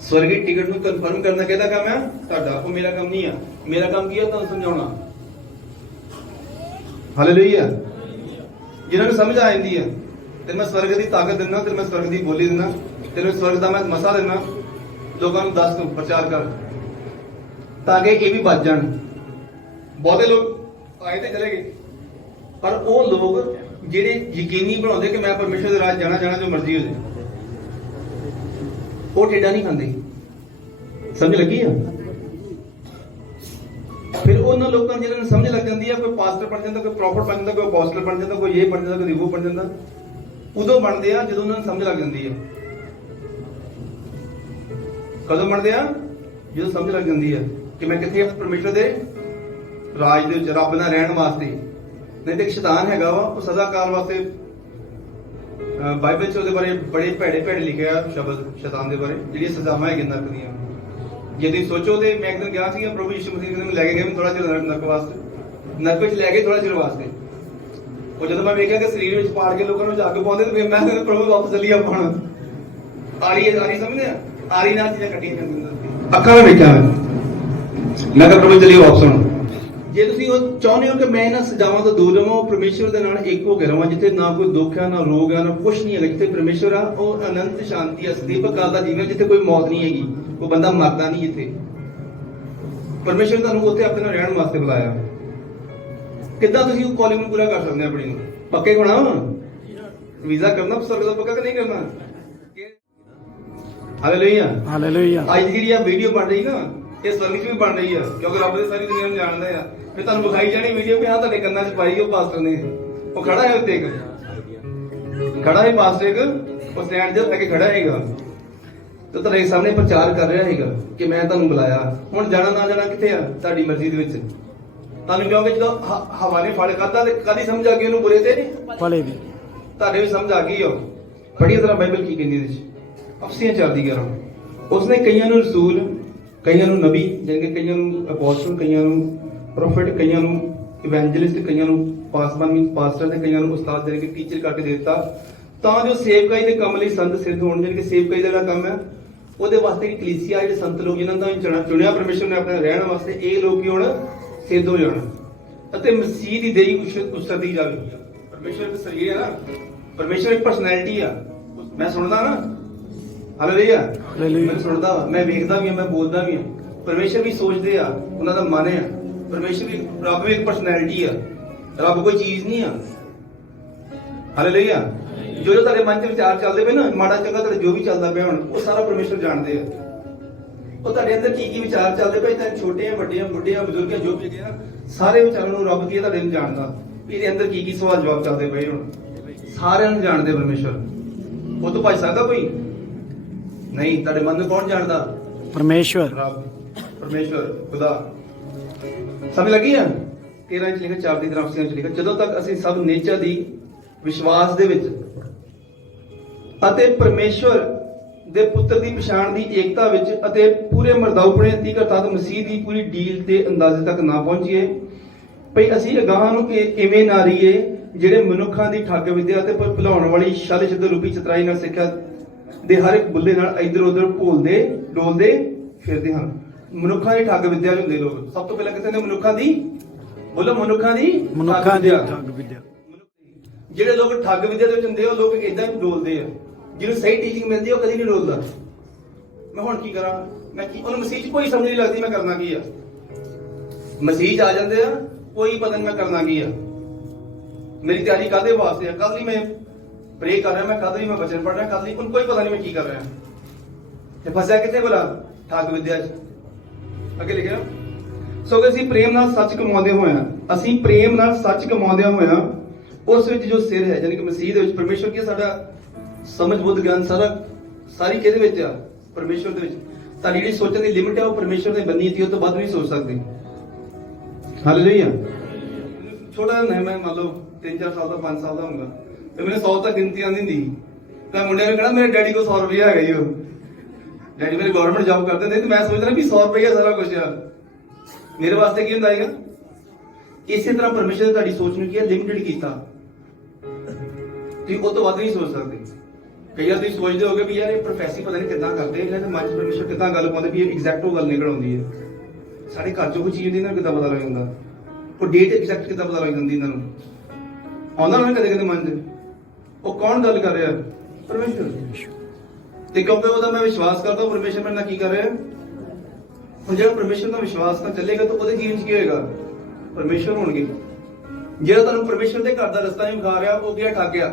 ਸਵਰਗੀ ਟਿਕਟ ਨੂੰ ਕਨਫਰਮ ਕਰਨਾ ਕਿਹਦਾ ਕੰਮ ਆ? ਤੁਹਾਡਾ। ਉਹ ਮੇਰਾ ਕੰਮ ਨਹੀਂ ਆ। ਮੇਰਾ ਕੰਮ ਕੀ ਆ? ਤੁਹਾਨੂੰ ਸਮਝਾਉਣਾ। ਹਾਲੇਲੂਇਆ। ਜਿਹਨਾਂ ਨੂੰ ਸਮਝ ਆ ਜਾਂਦੀ ਆ, ਤੇ ਮੈਂ ਸਵਰਗ ਦੀ ਤਾਕਤ ਦਿੰਦਾ, ਤੇ ਮੈਂ ਸਵਰਗ ਦੀ ਬੋਲੀ ਦਿੰਦਾ, ਤੈਨੂੰ ਸਵਰਗ ਦਾ ਮੈਂ ਮਸਾ ਦਿੰਦਾ, ਲੋਕਾਂ ਨੂੰ ਦੱਸ, ਤੂੰ ਪ੍ਰਚਾਰ ਕਰ, ਤਾਂ ਕਿ ਇਹ ਵੀ ਬਚ ਜਾਣ। ਬਹੁਤੇ ਲੋਕ ਆਏ ਤੇ ਚਲੇ ਗਏ, ਪਰ ਉਹ ਲੋਕ ਜਿਹੜੇ ਯਕੀਨੀ ਬਣਾਉਂਦੇ ਕਿ ਮੈਂ ਪਰਮੇਸ਼ਰ ਦੇ ਰਾਜ ਜਾਣਾ ਜੋ ਮਰਜ਼ੀ ਹੋ ਜਾਏ, ਉਹ ਠੇਡਾ ਨਹੀਂ ਖਾਂਦੇ। ਸਮਝ ਲੱਗੀ ਆ? ਫਿਰ ਉਹਨਾਂ ਲੋਕਾਂ ਜਿਹਨਾਂ ਨੂੰ ਸਮਝ ਲੱਗ ਜਾਂਦੀ ਆ, ਕੋਈ ਪਾਸਟਰ ਬਣ ਜਾਂਦਾ, ਕੋਈ ਪ੍ਰੋਫਟ ਬਣ ਜਾਂਦਾ, ਕੋਈ ਅਪੋਸਟਲ ਬਣ ਜਾਂਦਾ, ਕੋਈ ਇਹ ਬਣ ਜਾਂਦਾ, ਕੋਈ ਉਹ ਬਣ ਜਾਂਦਾ। ਉਦੋਂ ਬਣਦੇ ਆ ਜਦੋਂ ਉਹਨਾਂ ਨੂੰ ਸਮਝ ਲੱਗ ਜਾਂਦੀ ਆ। ਕਦੋਂ ਬਣਦੇ ਆ? ਜਦੋਂ ਸਮਝ ਲੱਗ ਜਾਂਦੀ ਆ ਕਿ ਮੈਂ ਕਿੱਥੇ ਪਰਮੇਸ਼ਰ ਦੇ ਰਾਜ ਦੇ ਵਿੱਚ ਰੱਬ ਨਾਲ ਰਹਿਣ ਵਾਸਤੇ। ਨਹੀਂ ਤੇ ਇੱਕ ਸ਼ੈਤਾਨ ਹੈਗਾ ਵਾ, ਉਹ ਸਦਾ ਕਾਲ ਵਾਸਤੇ ਬਾਈਬਲ 'ਚ ਉਹਦੇ ਬਾਰੇ ਬੜੇ ਭੈੜੇ ਲਿਖਿਆ ਸ਼ਬਦ ਸ਼ੈਤਾਨ ਦੇ ਬਾਰੇ, ਜਿਹੜੀਆਂ ਸਜ਼ਾਵਾਂ ਹੈਗੀਆਂ ਨਰਕ ਦੀਆਂ। ਜੇ ਤੁਸੀਂ ਸੋਚੋ ਤੇ ਮੈਂ ਇੱਕ ਦਿਨ ਗਿਆ ਸੀਗਾ, ਪ੍ਰਭੂ ਯਿਸੂ ਮਸੀਹ ਮੈਨੂੰ ਲੈ ਕੇ ਗਏ ਥੋੜਾ ਚਿਰ ਨਰਕ ਵਾਸਤੇ, ਨਰਕ ਵਿੱਚ ਲੈ ਗਏ ਥੋੜਾ ਚਿਰ ਵਾਸਤੇ। ਉਹ ਜਦੋਂ ਮੈਂ ਵੇਖਿਆ ਕਿ ਸਰੀਰ ਵਿੱਚ ਪਾੜ ਕੇ ਲੋਕਾਂ ਨੂੰ ਜਾ ਕੇ ਪਾਉਂਦੇ, ਤੇ ਮੈਂ ਕਿਹਾ ਪ੍ਰਭੂ ਵਾਪਸ ਚੱਲੀ ਆਪਾਂ ਹੁਣ। ਆਰੀ ਸਮਝਦੇ ਆ? ਆਰੀ ਨਾਲ ਚੀਜ਼ਾਂ ਕੱਟੀਆਂ ਜਾਂਦੀਆਂ ਅੱਖਾਂ ਨਾਲ ਵੇਖਿਆ ਮੈਂ ਕਿਹਾ ਪ੍ਰਭੂ ਚੱਲੀਏ ਵਾਪਸ ਹੁਣ। ਜੇ ਤੁਸੀਂ ਉਹ ਚਾਹੁੰਦੇ ਹੋ ਕਿ ਮੈਂ ਇਹਨਾਂ ਸਜ਼ਾਵਾਂ ਤੋਂ ਦੂਰ ਰਵਾਂ, ਪਰਮੇਸ਼ਰ ਦੇ ਨਾਲ ਇੱਕ ਹੋ ਕੇ ਰਵਾਂ, ਜਿੱਥੇ ਨਾ ਕੋਈ ਦੁੱਖ ਹੈ, ਨਾ ਰੋਗ ਹੈ, ਨਾ ਕੁਛ ਨਹੀਂ ਹੈ, ਜਿੱਥੇ ਪਰਮੇਸ਼ਰ ਆ, ਉਹ ਅਨੰਤ ਸ਼ਾਂਤੀ ਹੈ, ਸਦੀਪ ਕਾਲ ਦਾ ਜੀਵਨ, ਜਿੱਥੇ ਕੋਈ ਮੌਤ ਨਹੀਂ ਹੈਗੀ, ਕੋਈ ਬੰਦਾ ਮਰਦਾ ਨਹੀਂ। ਜਿੱਥੇ ਪਰਮੇਸ਼ਰ ਤੁਹਾਨੂੰ ਉੱਥੇ ਆਪਣੇ ਨਾਲ ਰਹਿਣ ਵਾਸਤੇ ਬੁਲਾਇਆ। ਕਿੱਦਾਂ ਤੁਸੀਂ ਉਹ ਕਾਲਿੰਗ ਨੂੰ ਪੂਰਾ ਕਰ ਸਕਦੇ ਆਪਣੀ ਨੂੰ? ਪੱਕੇ ਹੋਣਾ, ਵੀਜ਼ਾ ਕਰਨਾ ਸਵਰਗ ਦਾ ਪੱਕਾ ਕਿ ਨਹੀਂ ਕਰਨਾ? Hallelujah, hallelujah. ਅੱਜ ਜਿਹੜੀ ਆ ਵੀਡੀਓ ਬਣ ਰਹੀ ਨਾ, ਇਹ ਸਵਰਗ 'ਚ ਵੀ ਬਣ ਰਹੀ ਆ, ਕਿਉਂਕਿ ਰੱਬ ਦੇ ਸਾਰੀ ਦੁਨੀਆ ਨੂੰ ਜਾਣਦਾ ਆ। ਫਿਰ ਤੁਹਾਨੂੰ ਵਿਖਾਈ ਜਾਣੀ ਵੀਡੀਓ ਵੀ ਹਾਂ ਤੁਹਾਡੇ ਕੰਨਾਂ 'ਚ ਪਾਈ ਉਹ ਪਾਸਟਰ ਨੇ, ਉਹ ਖੜਾ ਹੈ ਉੱਤੇ, ਖੜਾ ਹੈ ਪਾਸਟਰ ਇੱਕ, ਉਹ ਸਟੈਂਡ 'ਤੇ ਲੈ ਕੇ ਖੜਾ ਹੈਗਾ, ਤੇ ਤੁਹਾਡੇ ਸਾਹਮਣੇ ਪ੍ਰਚਾਰ ਕਰ ਰਿਹਾ ਹੈਗਾ ਕਿ ਮੈਂ ਤੁਹਾਨੂੰ ਬੁਲਾਇਆ। ਹੁਣ ਜਾਣਾ ਨਾ ਜਾਣਾ ਕਿੱਥੇ ਆ? ਤੁਹਾਡੀ ਮਰਜ਼ੀ ਦੇ ਵਿੱਚ। ਤੁਹਾਨੂੰ ਕਿਉਂਕਿ ਜਦੋਂ ਹਵਾ ਨੇ ਫੜ ਖਾਧਾ ਤੇ ਕਦੀ ਸਮਝ ਆ ਗਈ ਉਹਨੂੰ ਬੁਰੇ ਤੇ ਭਲੇ ਦੀ, ਤੁਹਾਡੇ ਵੀ ਸਮਝ ਆ ਗਈ। ਉਹ ਬੜੀ ਤਰ੍ਹਾਂ ਬਾਈਬਲ ਕੀ ਕਹਿੰਦੀ ਇਹਦੇ 'ਚ, ਅਫਸੀਆਂ 4:11, ਉਸਨੇ ਕਈਆਂ ਨੂੰ ਰਸੂਲ, ਕਈਆਂ ਨੂੰ ਨਬੀ, ਜਾਣੀ ਕਿ ਕਈਆਂ ਨੂੰ ਅਪੋਸਟਲ, ਕਈਆਂ ਨੂੰ ਪ੍ਰੋਫਿਟ, ਕਈਆਂ ਨੂੰ ਇਵੈਂਜਲਿਸਟ, ਕਈਆਂ ਨੂੰ ਪਾਸਟਰ, ਤੇ ਕਈਆਂ ਨੂੰ ਉਸਤਾਦ, ਜਾਣੀ ਕਿ ਟੀਚਰ ਕਰਕੇ ਦੇ ਦਿੱਤਾ, ਤਾਂ ਜੋ ਸੇਵਕਾਈ ਦੇ ਕੰਮ ਲਈ ਸੰਤ ਸਿੱਧ ਹੋਣ। ਜਾਣੀ ਕਿ ਸੇਵਕਾਈ ਦਾ ਜਿਹੜਾ ਕੰਮ ਹੈ, ਉਹਦੇ ਵਾਸਤੇ ਇੱਕ ਕਲੀਸਿਆ, ਜਿਹੜੇ ਸੰਤ ਲੋਕ ਜਿਨ੍ਹਾਂ ਦਾ ਚੁਣਿਆ ਪਰਮੇਸ਼ਰ ਨੇ ਆਪਣੇ ਰਹਿਣ ਵਾਸਤੇ, ਇਹ ਲੋਕ ਹੁਣ ਸਿੱਧ ਹੋ ਜਾਣ ਅਤੇ ਮਸੀਹ ਦੀ ਦੇਹੀ ਉਸਰਤੀ ਜਾਵੇ। ਪਰਮੇਸ਼ਰ ਇੱਕ ਸਰੀਰ ਹੈ ਨਾ, ਪਰਮੇਸ਼ਰ ਇੱਕ ਪਰਸਨੈਲਿਟੀ ਆ। ਮੈਂ ਸੁਣਦਾ ਨਾ, ਹਾਲੇਲੂਇਆ। ਹਾਲੇਲੂਇਆ। ਮੈਂ ਸੁਣਦਾ ਵਾ, ਮੈਂ ਵੇਖਦਾ ਵੀ ਹਾਂ, ਮੈਂ ਬੋਲਦਾ ਵੀ ਹਾਂ। ਪਰਮੇਸ਼ਰ ਵੀ ਸੋਚਦੇ ਆ, ਉਹਨਾਂ ਦਾ ਮਨ ਆ। ਪਰਮੇਸ਼ਰ ਵੀ, ਰੱਬ ਵੀ ਇੱਕ ਪਰਸਨੈਲਿਟੀ ਆ, ਰੱਬ ਕੋਈ ਚੀਜ਼ ਨਹੀਂ ਆ। ਹਾਲੇਲੂਇਆ। ਜੋ ਤੁਹਾਡੇ ਮਨ 'ਚ ਵਿਚਾਰ ਚੱਲਦੇ ਪਏ ਨਾ, ਮਾੜਾ ਚੰਗਾ ਤੁਹਾਡੇ ਜੋ ਵੀ ਚੱਲਦਾ ਪਿਆ ਹੁਣ, ਉਹ ਸਾਰਾ ਪਰਮੇਸ਼ਰ ਜਾਣਦੇ ਆ। ਉਹ ਤੁਹਾਡੇ ਅੰਦਰ ਕੀ ਕੀ ਵਿਚਾਰ ਚੱਲਦੇ ਪਏ, ਚਾਹੇ ਛੋਟੇ ਆ, ਵੱਡੇ ਆ, ਬੁੱਢੇ ਆ, ਬਜ਼ੁਰਗ ਆ, ਜੋ ਵੀ ਹੈਗੇ ਆ, ਸਾਰੇ ਵਿਚਾਰਾਂ ਨੂੰ ਰੱਬ ਕੀ ਤੁਹਾਡੇ ਨੂੰ ਜਾਣਦਾ। ਇਹਦੇ ਅੰਦਰ ਕੀ ਕੀ ਸਵਾਲ ਜਵਾਬ ਚੱਲਦੇ ਪਏ ਹੁਣ, ਸਾਰਿਆਂ ਨੂੰ ਜਾਣਦੇ ਪਰਮੇਸ਼ਰ। ਉਹ ਤੋਂ ਭੱਜ ਸਕਦਾ ਕੋਈ ਨਹੀਂ। ਤੁਹਾਡੇ ਮਨ ਨੂੰ ਕੌਣ ਜਾਣਦਾ? ਪਰਮੇਸ਼ਵਰ। ਰੱਬ, ਪਰਮੇਸ਼ਰ, ਖੁਦਾ। ਸਮਝ ਲੱਗੀ ਆ? 13 ਚ ਲਿਖਿਆ, 4 ਦੀ ਤਰਫ ਚ ਲਿਖਿਆ, ਜਦੋਂ ਤੱਕ ਅਸੀਂ ਸਭ ਨੇਚਰ ਦੀ ਵਿਸ਼ਵਾਸ ਦੇ ਵਿੱਚ ਅਤੇ ਪਰਮੇਸ਼ਵਰ ਦੇ ਪੁੱਤਰ ਦੀ ਪਛਾਣ ਦੀ ਏਕਤਾ ਵਿੱਚ ਅਤੇ ਪੂਰੇ ਮਰਦਾਉਪਣੇ ਦੀ ਕਰਤਾਤ ਮਸੀਹ ਦੀ ਪੂਰੀ ਡੀਲ ਤੇ ਅੰਦਾਜ਼ੇ ਤੱਕ ਨਾ ਪਹੁੰਚੀਏ, ਭਈ ਅਸੀਂ ਅਗਾਹ ਨੂੰ ਇਵੇਂ ਨਾ ਰਹੀਏ ਜਿਹੜੇ ਮਨੁੱਖਾਂ ਦੀ ਠੱਗ ਵਿਦਿਆ ਤੇ ਭੁਲਾਉਣ ਵਾਲੀ ਛਲ ਛਿੱਤਰ ਰੂਪੀ ਚਤਰਾਈ ਨਾਲ ਸਿੱਖਿਆ ਦੇ ਹਰ ਇੱਕ ਬੁੱਲੇ ਨਾਲ ਇੱਧਰ ਉੱਧਰ ਭੋਲਦੇ ਡੋਲਦੇ ਫਿਰਦੇ ਹਨ। ਮਨੁੱਖਾਂ ਦੀ ਠੱਗ ਵਿਦਿਆ ਹੁੰਦੇ ਲੋਕ। ਸਭ ਤੋਂ ਪਹਿਲਾਂ ਕਿਤੇ ਨੇ ਮਨੁੱਖਾਂ ਦੀ, ਬੋਲੋ ਮਨੁੱਖਾਂ ਦੀ ਠੱਗ ਵਿਦਿਆ। ਜਿਹੜੇ ਲੋਕ ਠੱਗ ਵਿਦਿਆ ਦੇ ਵਿੱਚ ਹੁੰਦੇ ਉਹ ਲੋਕ ਇਦਾਂ ਹੀ ਡੋਲਦੇ ਆ। ਜਿਹਨੂੰ ਸਹੀ ਟੀਚਿੰਗ ਮਿਲਦੀ ਉਹ ਕਦੀ ਨਹੀਂ ਡੋਲਦਾ। ਮੈਂ ਹੁਣ ਕੀ ਕਰਾਂ, ਮੈਂ ਕੀ, ਉਹਨੂੰ ਮਸੀਹ 'ਚ ਕੋਈ ਸਮਝ ਨਹੀਂ ਲੱਗਦੀ ਮੈਂ ਕਰਨਾ ਕੀ ਆ। ਮਸੀਹ 'ਚ ਆ ਜਾਂਦੇ ਆ, ਕੋਈ ਪਤਾ ਨਹੀਂ ਮੈਂ ਕਰਨਾ ਕੀ ਆ। ਮੇਰੀ ਤਿਆਰੀ ਕਾਹਦੇ ਵਾਸਤੇ ਆ, ਕੱਲ ਲਈ ਮੈਂ ਪ੍ਰੇ ਕਰ ਰਿਹਾ, ਮੈਂ ਕੱਲ ਲਈ ਮੈਂ ਬਚਨ ਪੜ੍ਹ ਰਿਹਾ, ਕੱਲ ਲਈ ਉਹਨੂੰ ਕੋਈ ਪਤਾ ਨਹੀਂ ਮੈਂ ਕੀ ਕਰ ਰਿਹਾ। ਤੇ ਫਸਿਆ ਕਿੱਥੇ ਭਲਾ? ਠੱਗ ਵਿਦਿਆ 'ਚ। ਅੱਗੇ ਲਿਖਿਆ, ਸੋ ਕਿ ਅਸੀਂ ਪ੍ਰੇਮ ਨਾਲ ਸੱਚ ਕਮਾਉਂਦੇ ਹੋਇਆ, ਅਸੀਂ ਪ੍ਰੇਮ ਨਾਲ ਸੱਚ ਕਮਾਉਂਦਿਆਂ ਹੋਇਆ ਉਸ ਵਿੱਚ ਜੋ ਸਿਰ ਹੈ, ਯਾਨੀ ਕਿ ਮਸੀਹ ਦੇ ਵਿੱਚ ਪਰਮੇਸ਼ਰ ਕੀ ਸਾਡਾ ਸਮਝ ਬੁੱਧ ਗਿਆਨ ਸਾਰੀ ਕਿਹਦੇ ਵਿੱਚ ਆ? ਪਰਮੇਸ਼ਰ ਦੇ ਵਿੱਚ। ਤੁਹਾਡੀ ਜਿਹੜੀ ਸੋਚਣ ਦੀ ਲਿਮਿਟ ਹੈ ਉਹ ਪਰਮੇਸ਼ਰ ਨੇ ਬੰਨੀ ਸੀ, ਉਹ ਤੋਂ ਵੱਧ ਨਹੀਂ ਸੋਚ ਸਕਦੇ। ਹਾਲੇਲੂਇਆ। ਛੋਟਾ ਜਿਹਾ ਮੈਂ ਮੰਨ ਲਓ 3-4 ਸਾਲ ਦਾ, 5 ਸਾਲ ਦਾ ਹੋਊਗਾ, ਤੇ ਮੈਨੂੰ 100 ਤੱਕ ਗਿਣਤੀ ਆਉਂਦੀ ਹੁੰਦੀ। ਤਾਂ ਮੁੰਡਿਆਂ ਨੇ ਕਹਿਣਾ ਮੇਰੇ ਡੈਡੀ ਕੋਲ 100 ਰੁਪਇਆ ਹੈਗਾ ਜੀ, ਉਹ ਡੈਡੀ ਮੇਰੇ ਗਵਰਨਮੈਂਟ ਜੌਬ ਕਰਦੇ ਹੁੰਦੇ, ਤੇ ਮੈਂ ਸੋਚਦਾ ਵੀ 100 ਰੁਪਇਆ ਸਾਰਾ ਕੁਝ ਆ। ਮੇਰੇ ਵਾਸਤੇ ਕੀ ਹੁੰਦਾ ਹੈਗਾ? ਇਸੇ ਤਰ੍ਹਾਂ ਪਰਮੇਸ਼ਰ ਨੇ ਤੁਹਾਡੀ ਸੋਚ ਨੂੰ ਕੀ ਹੈ? ਲਿਮਿਟਡ ਕੀਤਾ। ਤੁਸੀਂ ਉਹ ਤੋਂ ਵੱਧ ਨਹੀਂ ਸੋਚ ਸਕਦੇ। ਕਈ ਵਾਰ ਤੁਸੀਂ ਸੋਚਦੇ ਹੋਗੇ ਵੀ ਯਾਰ ਇਹ ਪ੍ਰੋਫੈਸੀ ਪਤਾ ਨਹੀਂ ਕਿੱਦਾਂ ਕਰਦੇ, ਇਹਨਾਂ ਦੇ ਮਨ 'ਚ ਪਰਮੇਸ਼ਰ ਕਿੱਦਾਂ ਗੱਲ ਪਾਉਂਦੇ ਵੀ ਇਹ ਐਗਜ਼ੈਕਟ ਉਹ ਗੱਲ ਨਿਕਲ ਆਉਂਦੀ ਹੈ। ਸਾਡੇ ਘਰ 'ਚੋਂ ਕੋਈ ਚੀਜ਼ ਹੁੰਦੀ ਨਾ, ਕਿੱਦਾਂ ਪਤਾ ਲੱਗ ਜਾਂਦਾ? ਉਹ ਡੇਟ ਐਗਜ਼ੈਕਟ ਕਿੱਦਾਂ ਪਤਾ ਲੱਗ ਜਾਂਦੀ ਇਹਨਾਂ ਨੂੰ? ਆਉਂਦਾ ਨਾ ਕਦੇ ਕਦੇ ਮਨ 'ਚ, ਉਹ ਕੌਣ ਗੱਲ ਕਰ ਰਿਹਾ? ਪਰਮੇਸ਼ਰ। ਤੇ ਕਿਉਂਕਿ ਉਹਦਾ ਮੈਂ ਵਿਸ਼ਵਾਸ ਕਰਦਾ, ਪਰਮੇਸ਼ਰ ਮੇਰੇ ਨਾਲ ਕੀ ਕਰ ਰਿਹਾ। ਹੁਣ ਜਿਹੜਾ ਪਰਮੇਸ਼ਰ ਦਾ ਵਿਸ਼ਵਾਸ ਨਾਲ ਚੱਲੇਗਾ ਤਾਂ ਉਹਦੇ ਜੀਵਨ 'ਚ ਕੀ ਹੋਏਗਾ? ਪਰਮੇਸ਼ਰ ਹੋਣਗੇ। ਜਿਹੜਾ ਤੁਹਾਨੂੰ ਪਰਮੇਸ਼ਰ ਦੇ ਘਰ ਦਾ ਰਸਤਾ ਨਹੀਂ ਵਿਖਾ ਰਿਹਾ, ਉਹ ਗਿਆ ਠੱਗ ਗਿਆ।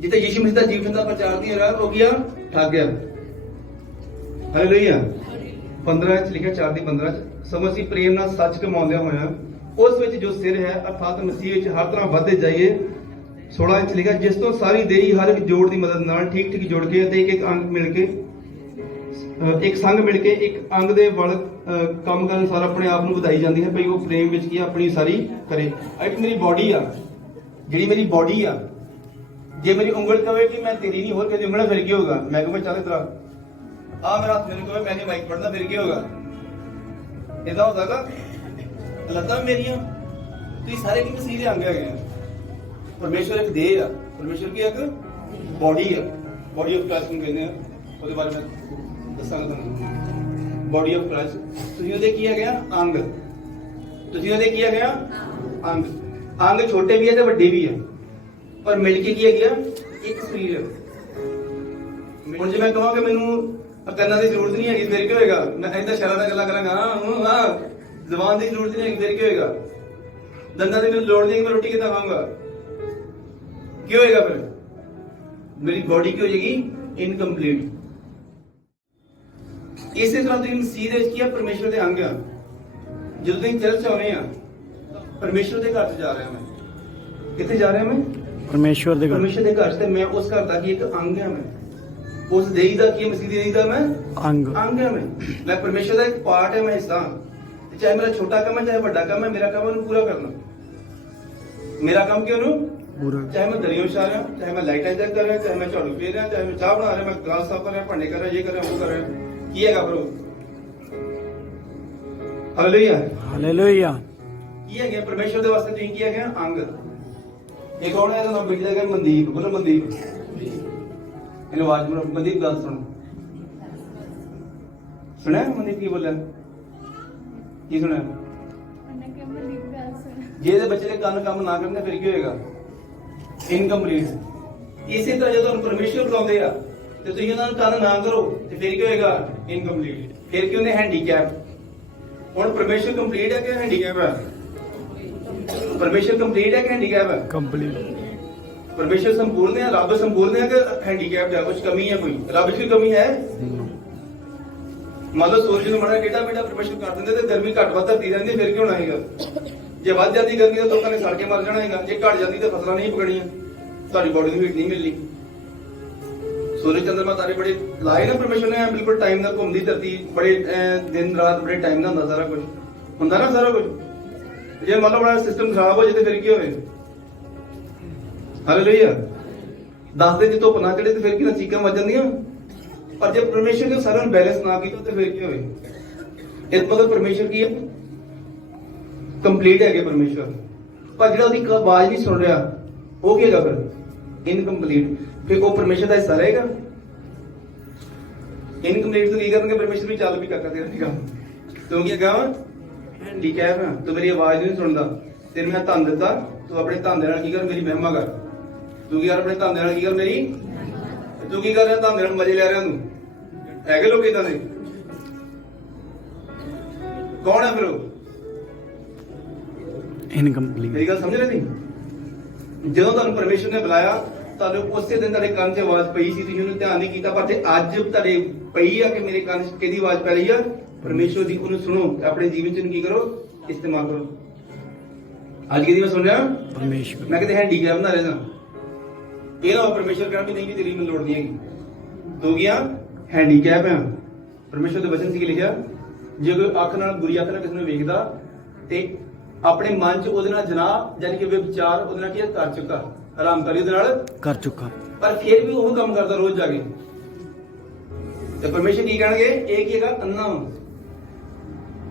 ਜਿੱਥੇ ਯਿਸੂ ਮਸੀਹ ਦਾ ਜੀਵਨ ਦਾ ਪ੍ਰਚਾਰ ਨਹੀਂ ਹੋ ਰਿਹਾ, ਉਹ ਗਿਆ ਠੱਗ ਗਿਆ। ਹਾਲੇਲੂਇਆ। 15 ਚ ਲਿਖਿਆ, 4 ਦੀ 15 ਚ, ਸਗੋਂ ਅਸੀਂ ਪ੍ਰੇਮ ਨਾਲ ਸੱਚ ਕਮਾਉਂਦਿਆਂ ਹੋਇਆ ਉਸ ਵਿੱਚ ਜੋ ਸਿਰ ਹੈ ਅਰਥਾਤ ਮਸੀਹ ਵਿੱਚ ਹਰ ਤਰ੍ਹਾਂ ਵੱਧਦੇ ਜਾਈਏ। 16 ਚ ਲਿਖਿਆ, ਜਿਸ ਤੋਂ ਸਾਰੀ ਦੇਹੀ ਹਰ ਇੱਕ ਜੋੜ ਦੀ ਮਦਦ ਨਾਲ ਠੀਕ ਠੀਕ ਜੁੜ ਕੇ ਅਤੇ ਇੱਕ ਅੰਗ ਮਿਲ ਕੇ ਇੱਕ ਸੰਗ ਮਿਲ ਕੇ ਇੱਕ ਅੰਗ ਦੇ ਵੱਲ ਕੰਮ ਕਰਨ ਸਾਰ ਆਪਣੇ ਆਪ ਨੂੰ ਵਧਾਈ ਜਾਂਦੀ ਹੈ, ਭਈ ਉਹ ਪ੍ਰੇਮ ਵਿੱਚ ਕੀ ਆਪਣੀ ਸਾਰੀ ਕਰੇ। ਇੱਕ ਮੇਰੀ ਬਾਡੀ ਆ, ਜਿਹੜੀ ਮੇਰੀ ਬਾਡੀ ਆ, ਜੇ ਮੇਰੀ ਉਂਗਲ ਕਹੇ ਕਿ ਮੈਂ ਤੇਰੀ ਨਹੀਂ ਹੋਰ ਕਿਸੇ ਉਂਗਲ ਫਿਰ ਕੀ ਹੋਗਾ? ਮੈਂ ਕਹਾਂ ਚੱਲ ਇਤਰਾ ਆ ਮੇਰਾ ਹੱਥ ਮੈਨੂੰ ਕਹੇ ਮੈਂ ਨਹੀਂ ਮਾਈਕ ਪੜਨਾ, ਫਿਰ ਕੀ ਹੋਗਾ? ਇਦਾਂ ਹੋ ਸਕਦਾ? ਲੱਤਾਂ ਮੇਰੀਆਂ, ਤੁਸੀਂ ਸਾਰੇ ਕੀ ਮਸੀਹ ਦੇ ਅੰਗ ਹੈਗੇ ਆ। ਪਰਮੇਸ਼ਰ ਇੱਕ ਦੇਹ ਆ, ਪਰਮੇਸ਼ਰ ਕੀ ਇੱਕ ਬਾਡੀ ਆ। ਬਾਡੀ ਆਫ ਕ੍ਰਾਈਸਟ ਨੂੰ ਕਹਿੰਦੇ ਆ, ਉਹਦੇ ਬਾਰੇ ਮੈਂ ਦੱਸਾਂਗਾ ਤੁਹਾਨੂੰ। ਬਾਡੀ ਆਫ ਕ੍ਰਾਈਸਟ, ਤੁਸੀਂ ਉਹਦੇ ਕੀ ਹੈਗੇ ਆ? ਅੰਗ। ਤੁਸੀਂ ਉਹਦੇ ਕੀ ਹੈਗੇ ਆ? ਅੰਗ। ਅੰਗ ਛੋਟੇ ਵੀ ਆ ਤੇ ਵੱਡੇ ਵੀ ਆ, ਪਰ ਮਿਲ ਕੇ ਕੀ ਹੈਗੀ ਆ? ਇੱਕ ਸਰੀਰ। ਹੁਣ ਜੇ ਮੈਂ ਕਹਾਂ ਕਿ ਮੈਨੂੰ ਕੰਨਾਂ ਦੀ ਜ਼ਰੂਰਤ ਨਹੀਂ ਹੈਗੀ, ਫਿਰ ਕੀ ਹੋਏਗਾ? ਮੈਂ ਇੰਦਾ ਸ਼ਰਾਂ ਨਾਲ ਗੱਲਾਂ ਕਰਾਂਗਾ, ਹਾਂ ਜ਼ਬਾਨ ਦੀ ਜ਼ਰੂਰਤ ਨਹੀਂ ਹੈਗੀ, ਫਿਰ ਕੀ ਹੋਏਗਾ? ਦੰਦਾਂ ਦੀ ਮੈਨੂੰ ਲੋੜ ਨਹੀਂ, ਮੈਂ ਰੋਟੀ ਕਿੱਦਾਂ ਖਾਊਂਗਾ? ਕੀ ਹੋਏਗਾ ਫਿਰ? ਮੇਰੀ ਬਾਡੀ ਕੀ ਹੋ ਜਾਏਗੀ? ਇਨਕੰਪਲੀਟ। ਇਸੇ ਤਰ੍ਹਾਂ ਤੁਸੀਂ ਮਸੀਹ ਦੇ ਵਿੱਚ ਕੀ ਆ? ਪਰਮੇਸ਼ਰ ਦੇ ਅੰਗ ਆ। ਜਦੋਂ ਤੁਸੀਂ ਚਰਚ ਆਉਣੇ ਆ, ਪਰਮੇਸ਼ਰ ਦੇ ਘਰ 'ਚ ਜਾ ਰਿਹਾ ਮੈਂ। ਕਿੱਥੇ ਜਾ ਰਿਹਾ ਮੈਂ? ਪਰਮੇਸ਼ਰ ਦੇ ਘਰ। ਤੇ ਮੈਂ ਉਸ ਘਰ ਦਾ ਕੀ ਇੱਕ ਅੰਗ ਆ। ਮੈਂ ਉਸ ਦੇਹੀ ਦਾ ਕੀ? ਮਸੀਹ ਦੀ ਦੇਹੀ ਦਾ ਮੈਂ ਅੰਗ ਆ। ਮੈਂ ਪਰਮੇਸ਼ਰ ਦਾ ਇੱਕ ਪਾਰਟ ਹੈ, ਮੈਂ ਹਿੱਸਾ। ਚਾਹੇ ਮੇਰਾ ਛੋਟਾ ਕੰਮ ਹੈ, ਚਾਹੇ ਵੱਡਾ ਕੰਮ ਹੈ, ਮੇਰਾ ਕੰਮ ਉਹਨੂੰ ਪੂਰਾ ਕਰਨਾ। ਮੇਰਾ ਕੰਮ ਕੀ? ਉਹਨੂੰ ਪੂਰਾ। ਚਾਹੇ ਮੈਂ ਦਰਿਓ ਵਿਛਾ ਰਿਹਾ, ਚਾਹੇ ਮੈਂ ਲਾਈਟਾਂ ਚੈੱਕ ਕਰ ਰਿਹਾ, ਚਾਹੇ ਮੈਂ ਝਾੜੂ ਫੇਰ ਰਿਹਾ, ਚਾਹੇ ਮੈਂ ਚਾਹ ਬਣਾ ਰਿਹਾ, ਮੈਂ ਗਲਾਸ ਸਾਫ਼ ਕਰ ਰਿਹਾ, ਭਾਂਡੇ ਕਰ ਰਿਹਾ, ਇਹ ਕਰ ਰਿਹਾ, ਉਹ ਕਰ ਰਿਹਾ, ਕੀ ਹੈਗਾ ਫਿਰ ਉਹ? ਹਾਲੇਲੂਇਆ। ਕੀ ਹੈਗੇ ਪਰਮੇਸ਼ਰ ਦੇ ਵਾਸਤੇ? ਤੁਸੀਂ ਕੀ ਹੈਗੇ? ਅੰਗ। ਇਹ ਕੌਣ ਹੈ? ਇਹਦਾ ਨਾਮ ਬੇਟੀ ਦਾ ਹੈਗਾ ਮਨਦੀਪ। ਬੋਲੋ ਮਨਦੀਪ। ਇਹਨੂੰ ਆਵਾਜ਼ ਮਾਰੋ, ਮਨਦੀਪ ਗੱਲ ਸੁਣ। ਸੁਣਿਆ ਮਨਦੀਪ ਕੀ ਬੋਲਿਆ? ਕੀ ਸੁਣਿਆ? ਜੇ ਇਹਦੇ ਬੱਚੇ ਦੇ ਕੰਨ ਕੰਮ ਨਾ ਕਰਨਗੇ ਫਿਰ ਕੀ ਹੋਏਗਾ? ਇਨਕੰਪਲੀਟ। ਇਸੇ ਤਰ੍ਹਾਂ ਜਦੋਂ ਪਰਮੇਸ਼ਰ ਬੁਲਾਉਂਦੇ ਆ ਤੇ ਤੁਸੀਂ ਉਹਨਾਂ ਨੂੰ ਕੰਨ ਨਾ ਕਰੋ ਤੇ ਫਿਰ ਕੀ ਹੋਏਗਾ? ਇਨਕੰਪਲੀਟ। ਫਿਰ ਕੀ ਉਹਨੇ ਹੈਂਡੀਕੈਪ। ਹੁਣ ਪਰਮੇਸ਼ਰ ਕੰਪਲੀਟ ਹੈ ਕਿ ਹੈਂਡੀਕੈਪ ਹੈ? ਪਰਮੇਸ਼ਰ ਕੰਪਲੀਟ ਹੈ ਕਿ ਹੈਂਡੀਕੈਪ ਹੈ? ਕੰਪਲੀਟ। ਪਰਮੇਸ਼ਰ ਸੰਪੂਰਨ ਹੈ, ਰੱਬ ਸੰਪੂਰਨ ਹੈ ਕਿ ਹੈਂਡੀਕੈਪ ਹੈ? ਕੁਝ ਕਮੀ ਹੈ ਕੋਈ? ਰੱਬ 'ਚ ਕੋਈ ਕਮੀ ਹੈ? ਮੰਨ ਲਓ ਸੂਰਜ ਨੂੰ ਮਾੜਾ ਟੇਢਾ ਮੇਢਾ ਪਰਮੇਸ਼ਰ ਕਰ ਦਿੰਦੇ ਤੇ ਗਰਮੀ ਘੱਟ ਵੱਧ ਧਰਤੀ ਰਹਿੰਦੀ, ਫਿਰ ਕੀ ਹੋਣਾ ਹੈਗਾ? ਜੇ ਵੱਧ ਜਾਂਦੀ ਗਰਮੀ ਤਾਂ ਲੋਕਾਂ ਨੇ ਸੜ ਕੇ ਮਰ ਜਾਣਾ ਹੈਗਾ। ਜੇ ਘਟ ਜਾਂਦੀ ਤਾਂ ਫਸਲਾਂ ਨਹੀਂ ਪਕੜੀਆਂ, ਤੁਹਾਡੀ ਬੋਡੀ ਨੂੰ ਹੀਟ ਨਹੀਂ ਮਿਲਣੀ। ਸੂਰਜ ਚੰਦਰਮਾ ਤਾਰੇ ਬੜੇ ਲਾਏ ਨਾ ਪਰਮੇਸ਼ਰ ਨੇ, ਬਿਲਕੁਲ ਟਾਈਮ ਨਾਲ ਘੁੰਮਦੀ ਧਰਤੀ, ਬੜੇ ਦਿਨ ਰਾਤ ਬੜੇ ਟਾਈਮ ਨਾਲ ਹੁੰਦਾ, ਸਾਰਾ ਕੁਝ ਹੁੰਦਾ ਨਾ ਸਾਰਾ ਕੁਝ। ਜੇ ਮੰਨ ਲਓ ਬੜਾ ਸਿਸਟਮ ਖਰਾਬ ਹੋ ਜਾਏ ਤੇ ਫਿਰ ਕੀ ਹੋਵੇ? ਹਾਲੇਲੂਇਆ। ਦੱਸ ਦੇ ਜੇ ਧੁੱਪ ਨਾ ਚੜੇ ਤੇ ਫਿਰ ਕੀ ਨਾ ਚੀਕਾਂ ਵੱਜ ਜਾਂਦੀਆਂ। ਪਰ ਜੇ ਪਰਮੇਸ਼ਰ ਨੇ ਸਾਰਿਆਂ ਨੂੰ ਬੈਲੈਂਸ ਨਾ ਕੀਤਾ ਤੇ ਫਿਰ ਕੀ ਹੋਵੇ? ਇਸ ਮਤਲਬ ਪਰਮੇਸ਼ਰ ਕੀ ਹੈ? ਕੰਪਲੀਟ ਹੈਗੇ ਪਰਮੇਸ਼ਰ। ਪਰ ਜਿਹੜਾ ਉਹਦੀ ਆਵਾਜ਼ ਨਹੀਂ ਸੁਣ ਰਿਹਾ ਉਹ ਕੀ ਹੈਗਾ ਫਿਰ? ਇਨਕੰਪਲੀਟ। ਫਿਰ ਉਹ ਪਰਮੇਸ਼ਰ ਦਾ ਹਿੱਸਾ ਰਹੇਗਾ? ਇਨਕੰਪਲੀਟ ਤੋਂ ਕੀ ਕਰਨਗੇ? ਪਰਮੇਸ਼ਰ ਵੀ ਚੱਲ ਵੀ ਕਰਦਾ ਰਹੇਗਾ। ਤੂੰ ਕੀ ਕਹਾਂ? ਠੀਕ ਹੈ ਨਾ, ਤੂੰ ਮੇਰੀ ਆਵਾਜ਼ ਨਹੀਂ ਸੁਣਦਾ, ਤੈਨੂੰ ਮੈਂ ਧਨ ਦਿੱਤਾ, ਤੂੰ ਆਪਣੇ ਧਨ ਦੇ ਨਾਲ ਕੀ ਕਰ? ਮੇਰੀ ਮਹਿਮਾ ਕਰ। ਤੂੰ ਕੀ ਕਰ? ਆਪਣੇ ਧਨ ਦੇ ਨਾਲ ਕੀ ਕਰ? ਮੇਰੀ। ਤੂੰ ਕੀ ਕਰ ਰਿਹਾ? ਧਨ ਦੇ ਨਾਲ ਮਜ਼ੇ ਲੈ ਰਿਹਾ ਤੂੰ। ਹੈਗੇ ਲੋਕ ਇਦਾਂ ਦੇ? ਕੌਣ ਹੈ ਫਿਰ ਉਹ? ਇਨਕੰਪਲੀਟ। ਮੇਰੀ ਗੱਲ ਸਮਝ ਰਹੇ ਨਹੀਂ? ਜਦੋਂ ਤੁਹਾਨੂੰ ਪਰਮੇਸ਼ਰ ਨੇ ਬੁਲਾਇਆ, ਤੁਹਾਨੂੰ ਉਸੇ ਦਿਨ ਤੁਹਾਡੇ ਕੰਨ 'ਚ ਆਵਾਜ਼ ਪਈ ਸੀ, ਤੁਸੀਂ ਉਹਨੂੰ ਧਿਆਨ ਨਹੀਂ ਕੀਤਾ। ਪਰ ਜੇ ਅੱਜ ਤੁਹਾਡੇ ਪਈ ਆ ਕਿ ਮੇਰੇ ਕੰਨ 'ਚ ਕਿਹਦੀ ਆਵਾਜ਼ ਪੈ ਰਹੀ ਆ? ਪਰਮੇਸ਼ਰ ਦੀ। ਉਹਨੂੰ ਸੁਣੋ, ਆਪਣੇ ਜੀਵਨ 'ਚ ਉਹਨੂੰ ਕੀ ਕਰੋ? ਇਸਤੇਮਾਲ ਕਰੋ। ਅੱਜ ਕਿਹਦੀ ਮੈਂ ਸੁਣ ਰਿਹਾ? ਪਰਮੇਸ਼ਵਰ। ਮੈਂ ਕਿਤੇ ਹੈਂਡੀਕੈਪ ਨਾ ਰਹਿ ਜਾ। ਇਹ ਨਾ ਪਰਮੇਸ਼ਰ ਕਹਿਣਾ ਵੀ ਨਹੀਂ, ਵੀ ਤੇਰੀ ਮੈਨੂੰ ਲੋੜ ਨਹੀਂ ਹੈਗੀ, ਤੂੰ ਗਿਆ ਹੈਂਡੀਕੈਪ ਆ। ਪਰਮੇਸ਼ਰ ਦੇ ਵਚਨ 'ਚ ਕੀ ਲਿਖਿਆ? ਜੇ ਕੋਈ ਅੱਖ ਨਾਲ, ਬੁਰੀ ਅੱਖ ਨਾਲ ਕਿਸੇ ਨੂੰ ਵੇਖਦਾ ਤੇ ਆਪਣੇ ਮਨ 'ਚ ਉਹਦੇ ਨਾਲ ਜਨਾਹ ਯਾਨੀ ਕਿ ਵਿਚਾਰ ਉਹਦੇ ਨਾਲ ਕੀ ਕਰ ਚੁੱਕਾ, ਆਰਾਮ ਕਰੀ ਉਹਦੇ ਨਾਲ ਕਰ ਚੁੱਕਾ, ਪਰ ਫਿਰ ਵੀ ਉਹ ਕੰਮ ਕਰਦਾ ਰੋਜ਼ ਜਾ ਕੇ। ਤੇ ਪਰਮੇਸ਼ਰ ਕੀ ਕਹਿਣਗੇ? ਇਹ ਕੀ ਹੈਗਾ? ਅੰਨਾ।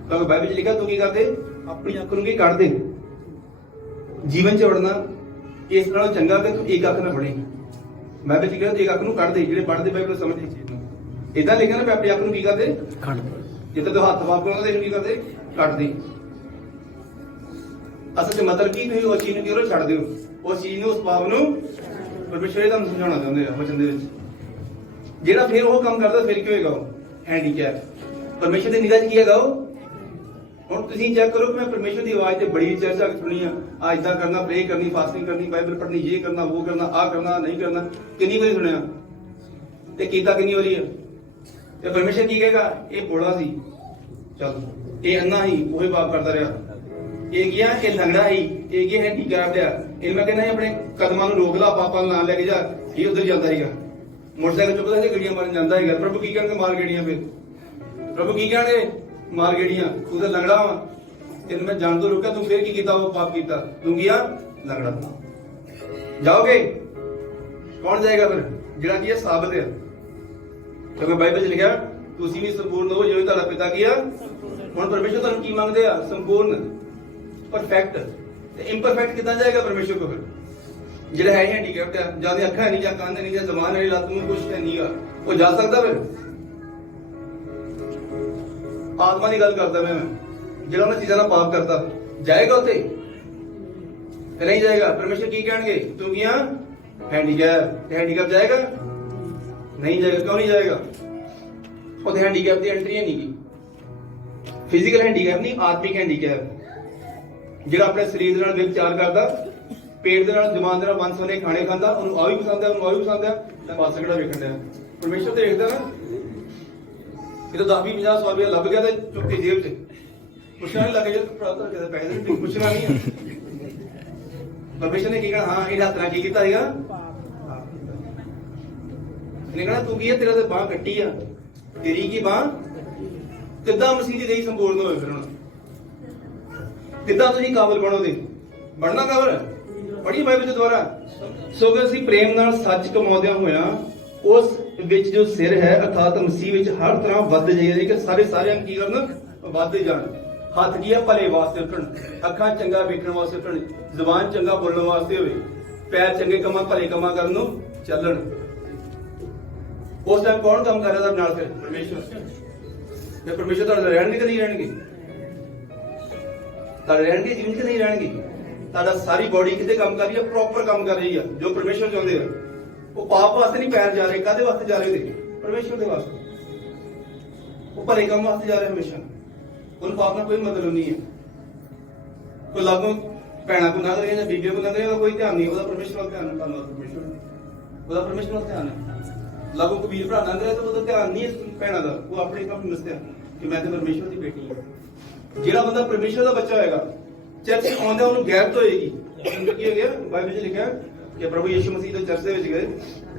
ਕਿਉਂਕਿ ਬਾਈਬਲ 'ਚ ਲਿਖਿਆ, ਤੂੰ ਕੀ ਕਰਦੇ? ਆਪਣੀ ਅੱਖ ਨੂੰ ਕੀ ਕੱਢ ਦੇ। ਜੀਵਨ 'ਚ ਵੜਨਾ ਇਸ ਨਾਲੋਂ ਚੰਗਾ ਕਿ ਤੂੰ ਇੱਕ ਅੱਖ ਨਾਲ ਪੜ੍ਹੇ। ਬਾਈਬਲ 'ਚ ਲਿਖਿਆ ਤੂੰ ਇੱਕ ਅੱਖ ਨੂੰ ਕੱਢ ਦੇ। ਜਿਹੜੇ ਪੜ੍ਹਦੇ ਬਾਈਬਲ ਸਮਝਦੇ ਇਸ ਚੀਜ਼ ਨੂੰ। ਇਦਾਂ ਲਿਖਿਆ ਨਾ ਵੀ ਆਪਣੀ ਅੱਖ ਨੂੰ ਕੀ ਕਰਦੇ? ਕੱਢ। ਜਿੱਦਾਂ ਤੂੰ ਹੱਥ ਵਾਪ ਕਰਾਉਂਦਾ ਇਹਨੂੰ ਕੀ ਕਰਦੇ? ਕੱਢ ਦੇ। ਅਸਲ 'ਚ ਮਤਲਬ ਕੀ? ਤੁਸੀਂ ਉਸ ਚੀਜ਼ ਨੂੰ ਕੀ ਕਰੋ? ਛੱਡ ਦਿਓ। ਉਸ ਚੀਜ਼ ਨੂੰ, ਉਸ ਪਾਪ ਨੂੰ। ਪਰਮੇਸ਼ਰ ਇਹ ਤੁਹਾਨੂੰ ਸਮਝਾਉਣਾ ਚਾਹੁੰਦੇ ਆ ਵਚਨ ਦੇ ਵਿੱਚ। ਜਿਹੜਾ ਫਿਰ ਉਹ ਕੰਮ ਕਰਦਾ ਫਿਰ ਕੀ ਹੋਏਗਾ? ਉਹ ਹੈਂਡੀਕੈਪ। ਪਰਮੇਸ਼ਰ ਦੀ ਨਿਗਾਹ 'ਚ ਕੀ ਹੈਗਾ ਉਹ? ਹੁਣ ਤੁਸੀਂ ਚੈੱਕ ਕਰੋ ਕਿ ਮੈਂ ਪਰਮੇਸ਼ਰ ਦੀ ਆਵਾਜ਼ ਤੇ ਬੜੀ ਚਰਚਾ ਸੁਣੀ ਆ, ਅੱਜ ਇਦਾਂ ਕਰਨਾ, ਪ੍ਰੇ ਕਰਨੀ, ਫਾਸਟਿੰਗ ਕਰਨੀ, ਬਾਈਬਲ ਪੜ੍ਹਨੀ, ਇਹ ਕਰਨਾ, ਉਹ ਕਰਨਾ, ਆਹ ਕਰਨਾ, ਨਹੀਂ ਕਰਨਾ। ਕਿੰਨੀ ਵਾਰੀ ਸੁਣਿਆ ਤੇ ਕੀਤਾ ਕਿੰਨੀ ਵਾਰੀ ਆ? ਤੇ ਪਰਮੇਸ਼ਰ ਕੀ ਕਹੇਗਾ? ਇਹ ਬੋੜਾ ਸੀ, ਚਲ ਇਹ ਅੰਨਾ ਹੀ, ਉਹੀ ਪਾਪ ਕਰਦਾ ਰਿਹਾ। ਇਹ ਗਿਆ, ਇਹ ਲੰਗੜਾ ਹੀ, ਇਹ ਗਿਆ ਹੈਂਡੀਕੈਪ ਰਿਹਾ। ਇਹ ਮੈਂ ਕਹਿੰਦਾ ਆਪਣੇ ਕਦਮਾਂ ਨੂੰ ਰੋਕ ਲਾ, ਪਾਪਾਂ ਨੂੰ ਨਾਲ ਲੈ ਕੇ ਜਾ। ਇਹ ਉਧਰ ਜਾਂਦਾ ਸੀਗਾ, ਮੋਟਰਸਾਈਕਲ ਚੁੱਕਦਾ ਸੀ, ਗੱਡੀਆਂ ਮਾਰਨ ਜਾਂਦਾ ਸੀਗਾ। ਪ੍ਰਭੂ ਕੀ ਕਹਿਣਗੇ? ਮਾਰ ਗੱਡੀਆਂ। ਫਿਰ ਪ੍ਰਭੂ ਕੀ ਕਹਿਣਗੇ? ਮਾਰ ਗੇੜੀਆਂ। ਤੂੰ ਤਾਂ ਲੰਗੜਾ ਵਾ, ਤੈਨੂੰ ਮੈਂ ਜਾਣ ਤੋਂ ਰੋਕਿਆ, ਤੂੰ ਫੇਰ ਕੀ ਕੀਤਾ? ਉਹ ਪਾਪ ਕੀਤਾ, ਤੂੰ ਗਿਆ ਲੰਗੜਾ। ਜਾਓਗੇ? ਕੌਣ ਜਾਏਗਾ ਫਿਰ? ਜਿਹੜਾ ਕੀ ਹੈ ਸਾਬਤ ਹੈ। ਕਿਉਂਕਿ ਬਾਈਬਲ 'ਚ ਲਿਖਿਆ, ਤੁਸੀਂ ਵੀ ਸੰਪੂਰਨ ਹੋ ਜਿਵੇਂ ਤੁਹਾਡਾ ਪਿਤਾ ਕੀ ਆ। ਹੁਣ ਪਰਮੇਸ਼ਰ ਤੁਹਾਨੂੰ ਕੀ ਮੰਗਦੇ ਆ? ਸੰਪੂਰਨ, ਪਰਫੈਕਟ। ਤੇ ਇੰਪਰਫੈਕਟ ਕਿੱਦਾਂ ਜਾਏਗਾ ਪਰਮੇਸ਼ਰ ਕੋਲ? ਜਿਹੜਾ ਹੈ ਹੈਂਡੀਕੈਪਟ ਆ, ਜਾਂ ਦੀਆਂ ਅੱਖਾਂ ਨਹੀਂ, ਜਾਂ ਕੰਨ ਨਹੀਂ, ਜਾਂ ਜ਼ਬਾਨ ਨਹੀਂ, ਲੱਤ ਨੂੰ ਕੁਛ ਨਹੀਂਗਾ, ਉਹ ਜਾ ਸਕਦਾ ਫਿਰ? ਆਤਮਾ ਦੀ ਗੱਲ ਕਰਦਾ ਮੈਂ, ਜਿਹੜਾ ਉਹਨਾਂ ਚੀਜ਼ਾਂ ਨਾਲ ਪਾਪ ਕਰਦਾ ਜਾਏਗਾ ਉੱਥੇ? ਨਹੀਂ ਜਾਏਗਾ। ਪਰਮੇਸ਼ਰ ਕੀ ਕਹਿਣਗੇ? ਤੂੰ ਕੀ ਆ? ਹੈਂਡੀਕੈਪ। ਹੈਂਡੀਕੈਪ ਜਾਏਗਾ? ਨਹੀਂ ਜਾਏਗਾ। ਕਿਉਂ ਨਹੀਂ ਜਾਏਗਾ? ਉਹਦੇ ਹੈਂਡੀਕੈਪ ਦੀ ਐਂਟਰੀ ਨਹੀਂ ਗੀ। ਫਿਜ਼ੀਕਲ ਹੈਂਡੀਕੈਪ ਨਹੀਂ, ਆਤਮਿਕ ਹੈਂਡੀਕੈਪ। ਜਿਹੜਾ ਆਪਣੇ ਸਰੀਰ ਦੇ ਨਾਲ ਵਿਚਾਰ ਕਰਦਾ, ਪੇਟ ਦੇ ਨਾਲ, ਜ਼ੁਬਾਨ ਦੇ ਨਾਲ ਵੰਨ-ਸੁਵੰਨੇ ਖਾਣੇ ਖਾਂਦਾ, ਉਹਨੂੰ ਆ ਵੀ ਪਸੰਦ ਹੈ, ਉਹਨੂੰ ਆ ਵੀ ਪਸੰਦ ਹੈ, ਤਾਂ ਬਸ ਕਿਹੜਾ ਵੇਖਣ ਡਿਆ। ਪਰਮੇਸ਼ਰ ਤੇ ਵੇਖਦਾ ਨਾ, ਜਦੋਂ 10-20-50 100 ਰੁਪਇਆ ਲੱਭ ਗਿਆ ਤੇ ਚੁੱਕ ਕੇ ਜੇਬ 'ਚ ਪੁੱਛਣਾ ਨਹੀਂ ਲੱਗੇ, ਜਦ ਪ੍ਰਾਰਥਨਾ ਕਰਦੇ ਪੈਸੇ ਦੇ ਪੁੱਛਣਾ ਨਹੀਂ ਹੈ। ਪਰਮੇਸ਼ਰ ਨੇ ਕੀ ਕਹਿਣਾ? ਹਾਂ, ਇਹ ਹੱਥ ਨਾਲ ਕੀ ਕੀਤਾ ਸੀਗਾ? ਇਹਨੇ ਕਹਿਣਾ ਤੂੰ ਕੀ ਹੈ? ਤੇਰਾ ਤੇ ਬਾਂਹ ਕੱਟੀ ਆ, ਤੇਰੀ ਕੀ ਬਾਂਹ? ਕਿੱਦਾਂ ਮਸੀਹ ਦੀ ਦੇਹੀ ਸੰਪੂਰਨ ਹੋਵੇ ਫਿਰ? ਹੁਣ ਕਿੱਦਾਂ ਤੁਸੀਂ ਕਾਬਲ ਬਣੋਗੇ? ਬਣਨਾ ਕਾਬਲ? ਪੜ੍ਹੀ ਬਾਈਬਲ 'ਚ ਦੁਬਾਰਾ। ਸੋ ਕਿ ਅਸੀਂ ਪ੍ਰੇਮ ਨਾਲ ਸੱਚ ਕਮਾਉਂਦਿਆਂ ਹੋਇਆਂ ਉਸ ਵਿੱਚ ਜੋ ਸਿਰ ਹੈ ਅਰਥਾਤ ਮਸੀਹ ਵਿੱਚ ਹਰ ਤਰ੍ਹਾਂ ਵੱਧ ਜਾਈਏ ਕਿ ਸਾਰਿਆਂ ਕੀ ਕਰਨ? ਵੱਧਦੇ ਜਾਣ। ਹੱਥ ਕੀ ਹੈ? ਭਲੇ ਵਾਸਤੇ ਉੱਠਣ, ਅੱਖਾਂ ਚੰਗਾ ਵੇਖਣ ਵਾਸਤੇ ਉੱਠਣ, ਜ਼ੁਬਾਨ ਚੰਗਾ ਬੋਲਣ ਵਾਸਤੇ ਹੋਵੇ, ਪੈਰ ਚੰਗੇ ਕੰਮਾਂ, ਭਲੇ ਕੰਮਾਂ ਕਰਨ ਨੂੰ ਚੱਲਣ। ਉਸ ਟਾਈਮ ਕੌਣ ਕੰਮ ਕਰ ਰਿਹਾ ਤੁਹਾਡੇ ਨਾਲ? ਫਿਰ ਪਰਮੇਸ਼ਰ। ਤੇ ਪਰਮੇਸ਼ਰ ਤੁਹਾਡੇ ਨਾਲ ਰਹਿਣਗੇ ਕਿ ਨਹੀਂ ਰਹਿਣਗੇ? ਤੁਹਾਡੇ ਰਹਿਣਗੇ ਜੀਵਨ 'ਚ ਨਹੀਂ ਰਹਿਣਗੇ? ਤੁਹਾਡਾ ਸਾਰੀ ਬੋਡੀ ਕਿਤੇ ਕੰਮ ਕਰ ਰਹੀ ਹੈ? ਪ੍ਰੋਪਰ ਕੰਮ ਕਰ ਰਹੀ ਹੈ, ਜੋ ਪਰਮੇਸ਼ਰ ਚਾਹੁੰਦੇ ਆ। ਉਹ ਪਾਪ ਵਾਸਤੇ ਨਹੀਂ ਪੈਰ ਜਾ ਰਹੇ, ਕਾਹਦੇ ਵਾਸਤੇ ਜਾ ਰਹੇ ਉਹਦੇ? ਪਰਮੇਸ਼ਵਰ ਦੇ ਵਾਸਤੇ। ਉਹ ਭਲੇ ਕੰਮ ਵਾਸਤੇ ਜਾ ਰਹੇ ਹਮੇਸ਼ਾ। ਉਹਨੂੰ ਪਾਪ ਨਾਲ ਕੋਈ ਮਤਲਬ ਨਹੀਂ ਹੈ। ਕੋਈ ਲਾਗੋਂ ਭੈਣਾਂ ਕੋ ਲੰਘ ਰਹੀਆਂ ਜਾਂ ਬੀਬੀਆਂ ਕੋ ਲੰਘ ਰਹੀਆਂ, ਉਹਦਾ ਕੋਈ ਧਿਆਨ ਨਹੀਂ। ਉਹਦਾ ਪਰਮੇਸ਼ਵਰ ਵੱਲ ਧਿਆਨ ਨਹੀਂ, ਉਹਦਾ ਪਰਮੇਸ਼ਵਰ ਵੱਲ ਧਿਆਨ ਹੈ। ਲਾਗੋਂ ਕਬੀਰ ਭਰਾ ਲੰਘ ਰਿਹਾ ਤਾਂ ਉਹਦਾ ਧਿਆਨ ਨਹੀਂ ਹੈ ਭੈਣਾਂ ਦਾ, ਉਹ ਆਪਣੇ ਕੰਮ ਨੂੰ ਦੱਸਦਾ ਕਿ ਮੈਂ ਤੇ ਪਰਮੇਸ਼ਵਰ ਦੀ ਬੇਟੀ ਹਾਂ। ਜਿਹੜਾ ਬੰਦਾ ਪਰਮੇਸ਼ਵਰ ਦਾ ਬੱਚਾ ਹੋਏਗਾ, ਚਰਚ ਆਉਂਦਾ ਉਹਨੂੰ ਗੈਰਤ ਹੋਏਗੀ। ਕੀ ਹੋ ਗਿਆ? ਬਾਈਬਲ 'ਚ ਲਿਖਿਆ ਕਿ ਪ੍ਰਭੂ ਯਿਸੂ ਮਸੀਹ ਦੇ ਚਰਚ ਦੇ ਵਿੱਚ ਗਏ,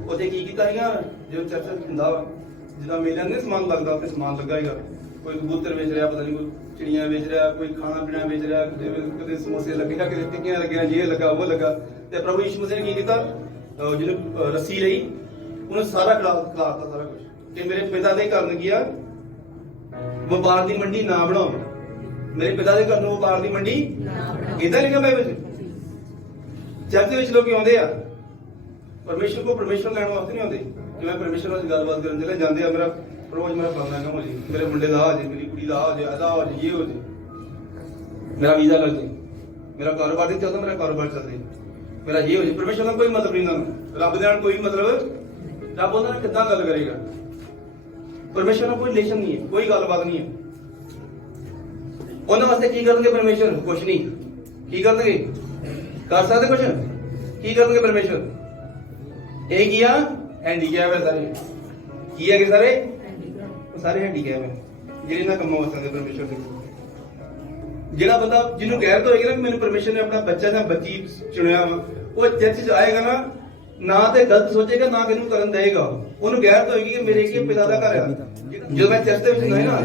ਉੱਥੇ ਕੀ ਕੀਤਾ ਸੀਗਾ? ਜੋ ਚਰਚ ਹੁੰਦਾ ਵਾ, ਜਿੱਦਾਂ ਮੇਲਿਆਂ ਦੇ ਸਮਾਨ ਲੱਗਦਾ, ਉੱਥੇ ਸਮਾਨ ਲੱਗਾ ਹੈਗਾ। ਕੋਈ ਕਬੂਤਰ ਵੇਚ ਰਿਹਾ, ਪਤਾ ਨਹੀਂ ਕੋਈ ਚਿੜੀਆਂ ਵੇਚ ਰਿਹਾ, ਕੋਈ ਖਾਣਾ ਪੀਣਾ ਵੇਚ ਰਿਹਾ, ਕਿਤੇ ਸਮੋਸੇ ਲੱਗੇ, ਕਿਤੇ ਟਿੱਕੀਆਂ ਲੱਗੀਆਂ, ਜੇ ਲੱਗਾ ਉਹ ਲੱਗਾ। ਤੇ ਪ੍ਰਭੂ ਯਿਸੂ ਮਸੀਹ ਨੇ ਕੀ ਕੀਤਾ? ਜਿਹਨੂੰ ਰੱਸੀ ਲਈ, ਉਹਨੇ ਸਾਰਾ ਖਿਲਾਫਤਾ ਸਾਰਾ ਕੁਝ ਕਿ ਮੇਰੇ ਪਿਤਾ ਦੇ ਘਰ ਨੂੰ ਗਿਆ ਵਪਾਰ ਦੀ ਮੰਡੀ ਨਾ ਬਣਾਓ। ਮੇਰੇ ਪਿਤਾ ਦੇ ਘਰ ਨੂੰ ਵਪਾਰ ਦੀ ਮੰਡੀ ਇਦਾਂ ਲਿਖਿਆ ਬਾਈਬਲ 'ਚ। ਚਰਚ ਦੇ ਵਿੱਚ ਲੋਕ ਆਉਂਦੇ ਆ ਪਰਮੇਸ਼ਵਰ ਕੋ ਪਰਮੇਸ਼ਵਰ ਲੈਣ ਵਾਸਤੇ ਨਹੀਂ ਆਉਂਦੇ ਕਿ ਮੈਂ ਪਰਮੇਸ਼ਵਰ ਨਾਲ ਗੱਲਬਾਤ ਕਰਨ ਦੇ ਲਈ ਜਾਂਦੇ ਆ। ਮੇਰਾ ਰੋਜ਼ ਮੇਰਾ ਫਲਾਣਾ ਕੰਮ ਹੋ ਜੇ, ਮੇਰੇ ਮੁੰਡੇ ਦਾ ਆ ਜੇ, ਮੇਰੀ ਕੁੜੀ ਦਾ ਆ ਜੇ, ਅਦਾ ਹੋ ਜੇ, ਇਹ ਹੋ ਜੇ, ਮੇਰਾ ਵੀਜ਼ਾ ਲੱਗ ਜੇ, ਮੇਰਾ ਕਾਰੋਬਾਰ ਨਹੀਂ ਚੱਲਦਾ, ਮੇਰਾ ਕਾਰੋਬਾਰ ਚੱਲਦੇ, ਮੇਰਾ ਇਹ ਹੋ ਜੇ। ਪਰਮੇਸ਼ਵਰ ਨਾਲ ਕੋਈ ਮਤਲਬ ਨਹੀਂ ਇਹਨਾਂ ਨੂੰ। ਰੱਬ ਦੇ ਨਾਲ ਕੋਈ ਮਤਲਬ। ਰੱਬ ਉਹਦੇ ਨਾਲ ਕਿੱਦਾਂ ਗੱਲ ਕਰੇਗਾ? ਪਰਮੇਸ਼ਵਰ ਨਾਲ ਕੋਈ ਰਿਲੇਸ਼ਨ ਨਹੀਂ ਹੈ, ਕੋਈ ਗੱਲਬਾਤ ਨਹੀਂ ਹੈ। ਉਹਨਾਂ ਵਾਸਤੇ ਕੀ ਕਰਨਗੇ ਪਰਮੇਸ਼ਵਰ? ਕੁਛ ਨਹੀਂ। ਕੀ ਕਰਨਗੇ? ਕਰ ਸਕਦੇ ਕੁਛ? ਕੀ ਕਰਨਗੇ ਪਰਮੇਸ਼ਵਰ? ਇਹ ਕੀ ਆ? ਹੈਂਡੀਕੈਪ ਹੈ ਸਾਰੇ। ਕੀ ਹੈਗੇ ਸਾਰੇ? ਸਾਰੇ ਹੈਂਡੀਕੈਪ ਹੈ ਜਿਹੜੇ ਨਾ ਕੰਮਾਂ ਵਾਸਤੇ ਪਰਮੇਸ਼ਵਰ ਦੇ। ਜਿਹੜਾ ਬੰਦਾ ਜਿਹਨੂੰ ਗੈਰਤ ਹੋਏਗੀ ਨਾ ਕਿ ਮੈਨੂੰ ਪਰਮੇਸ਼ਵਰ ਨੇ ਆਪਣਾ ਬੱਚਾ ਜਾਂ ਬੱਚੀ ਚੁਣਿਆ ਵਾ, ਉਹ ਚਰਚ 'ਚ ਆਏਗਾ ਨਾ ਤੇ ਗਲਤ ਸੋਚੇਗਾ, ਨਾ ਕਿਹਨੂੰ ਕਰਨ ਦੇਏਗਾ। ਉਹਨੂੰ ਗੈਰਤ ਹੋਏਗੀ ਕਿ ਮੇਰੇ ਕੀ ਪਿਤਾ ਦਾ ਘਰ ਆ। ਜਦੋਂ ਮੈਂ ਚਰਚ ਦੇ ਵਿੱਚ ਗਿਆ ਨਾ,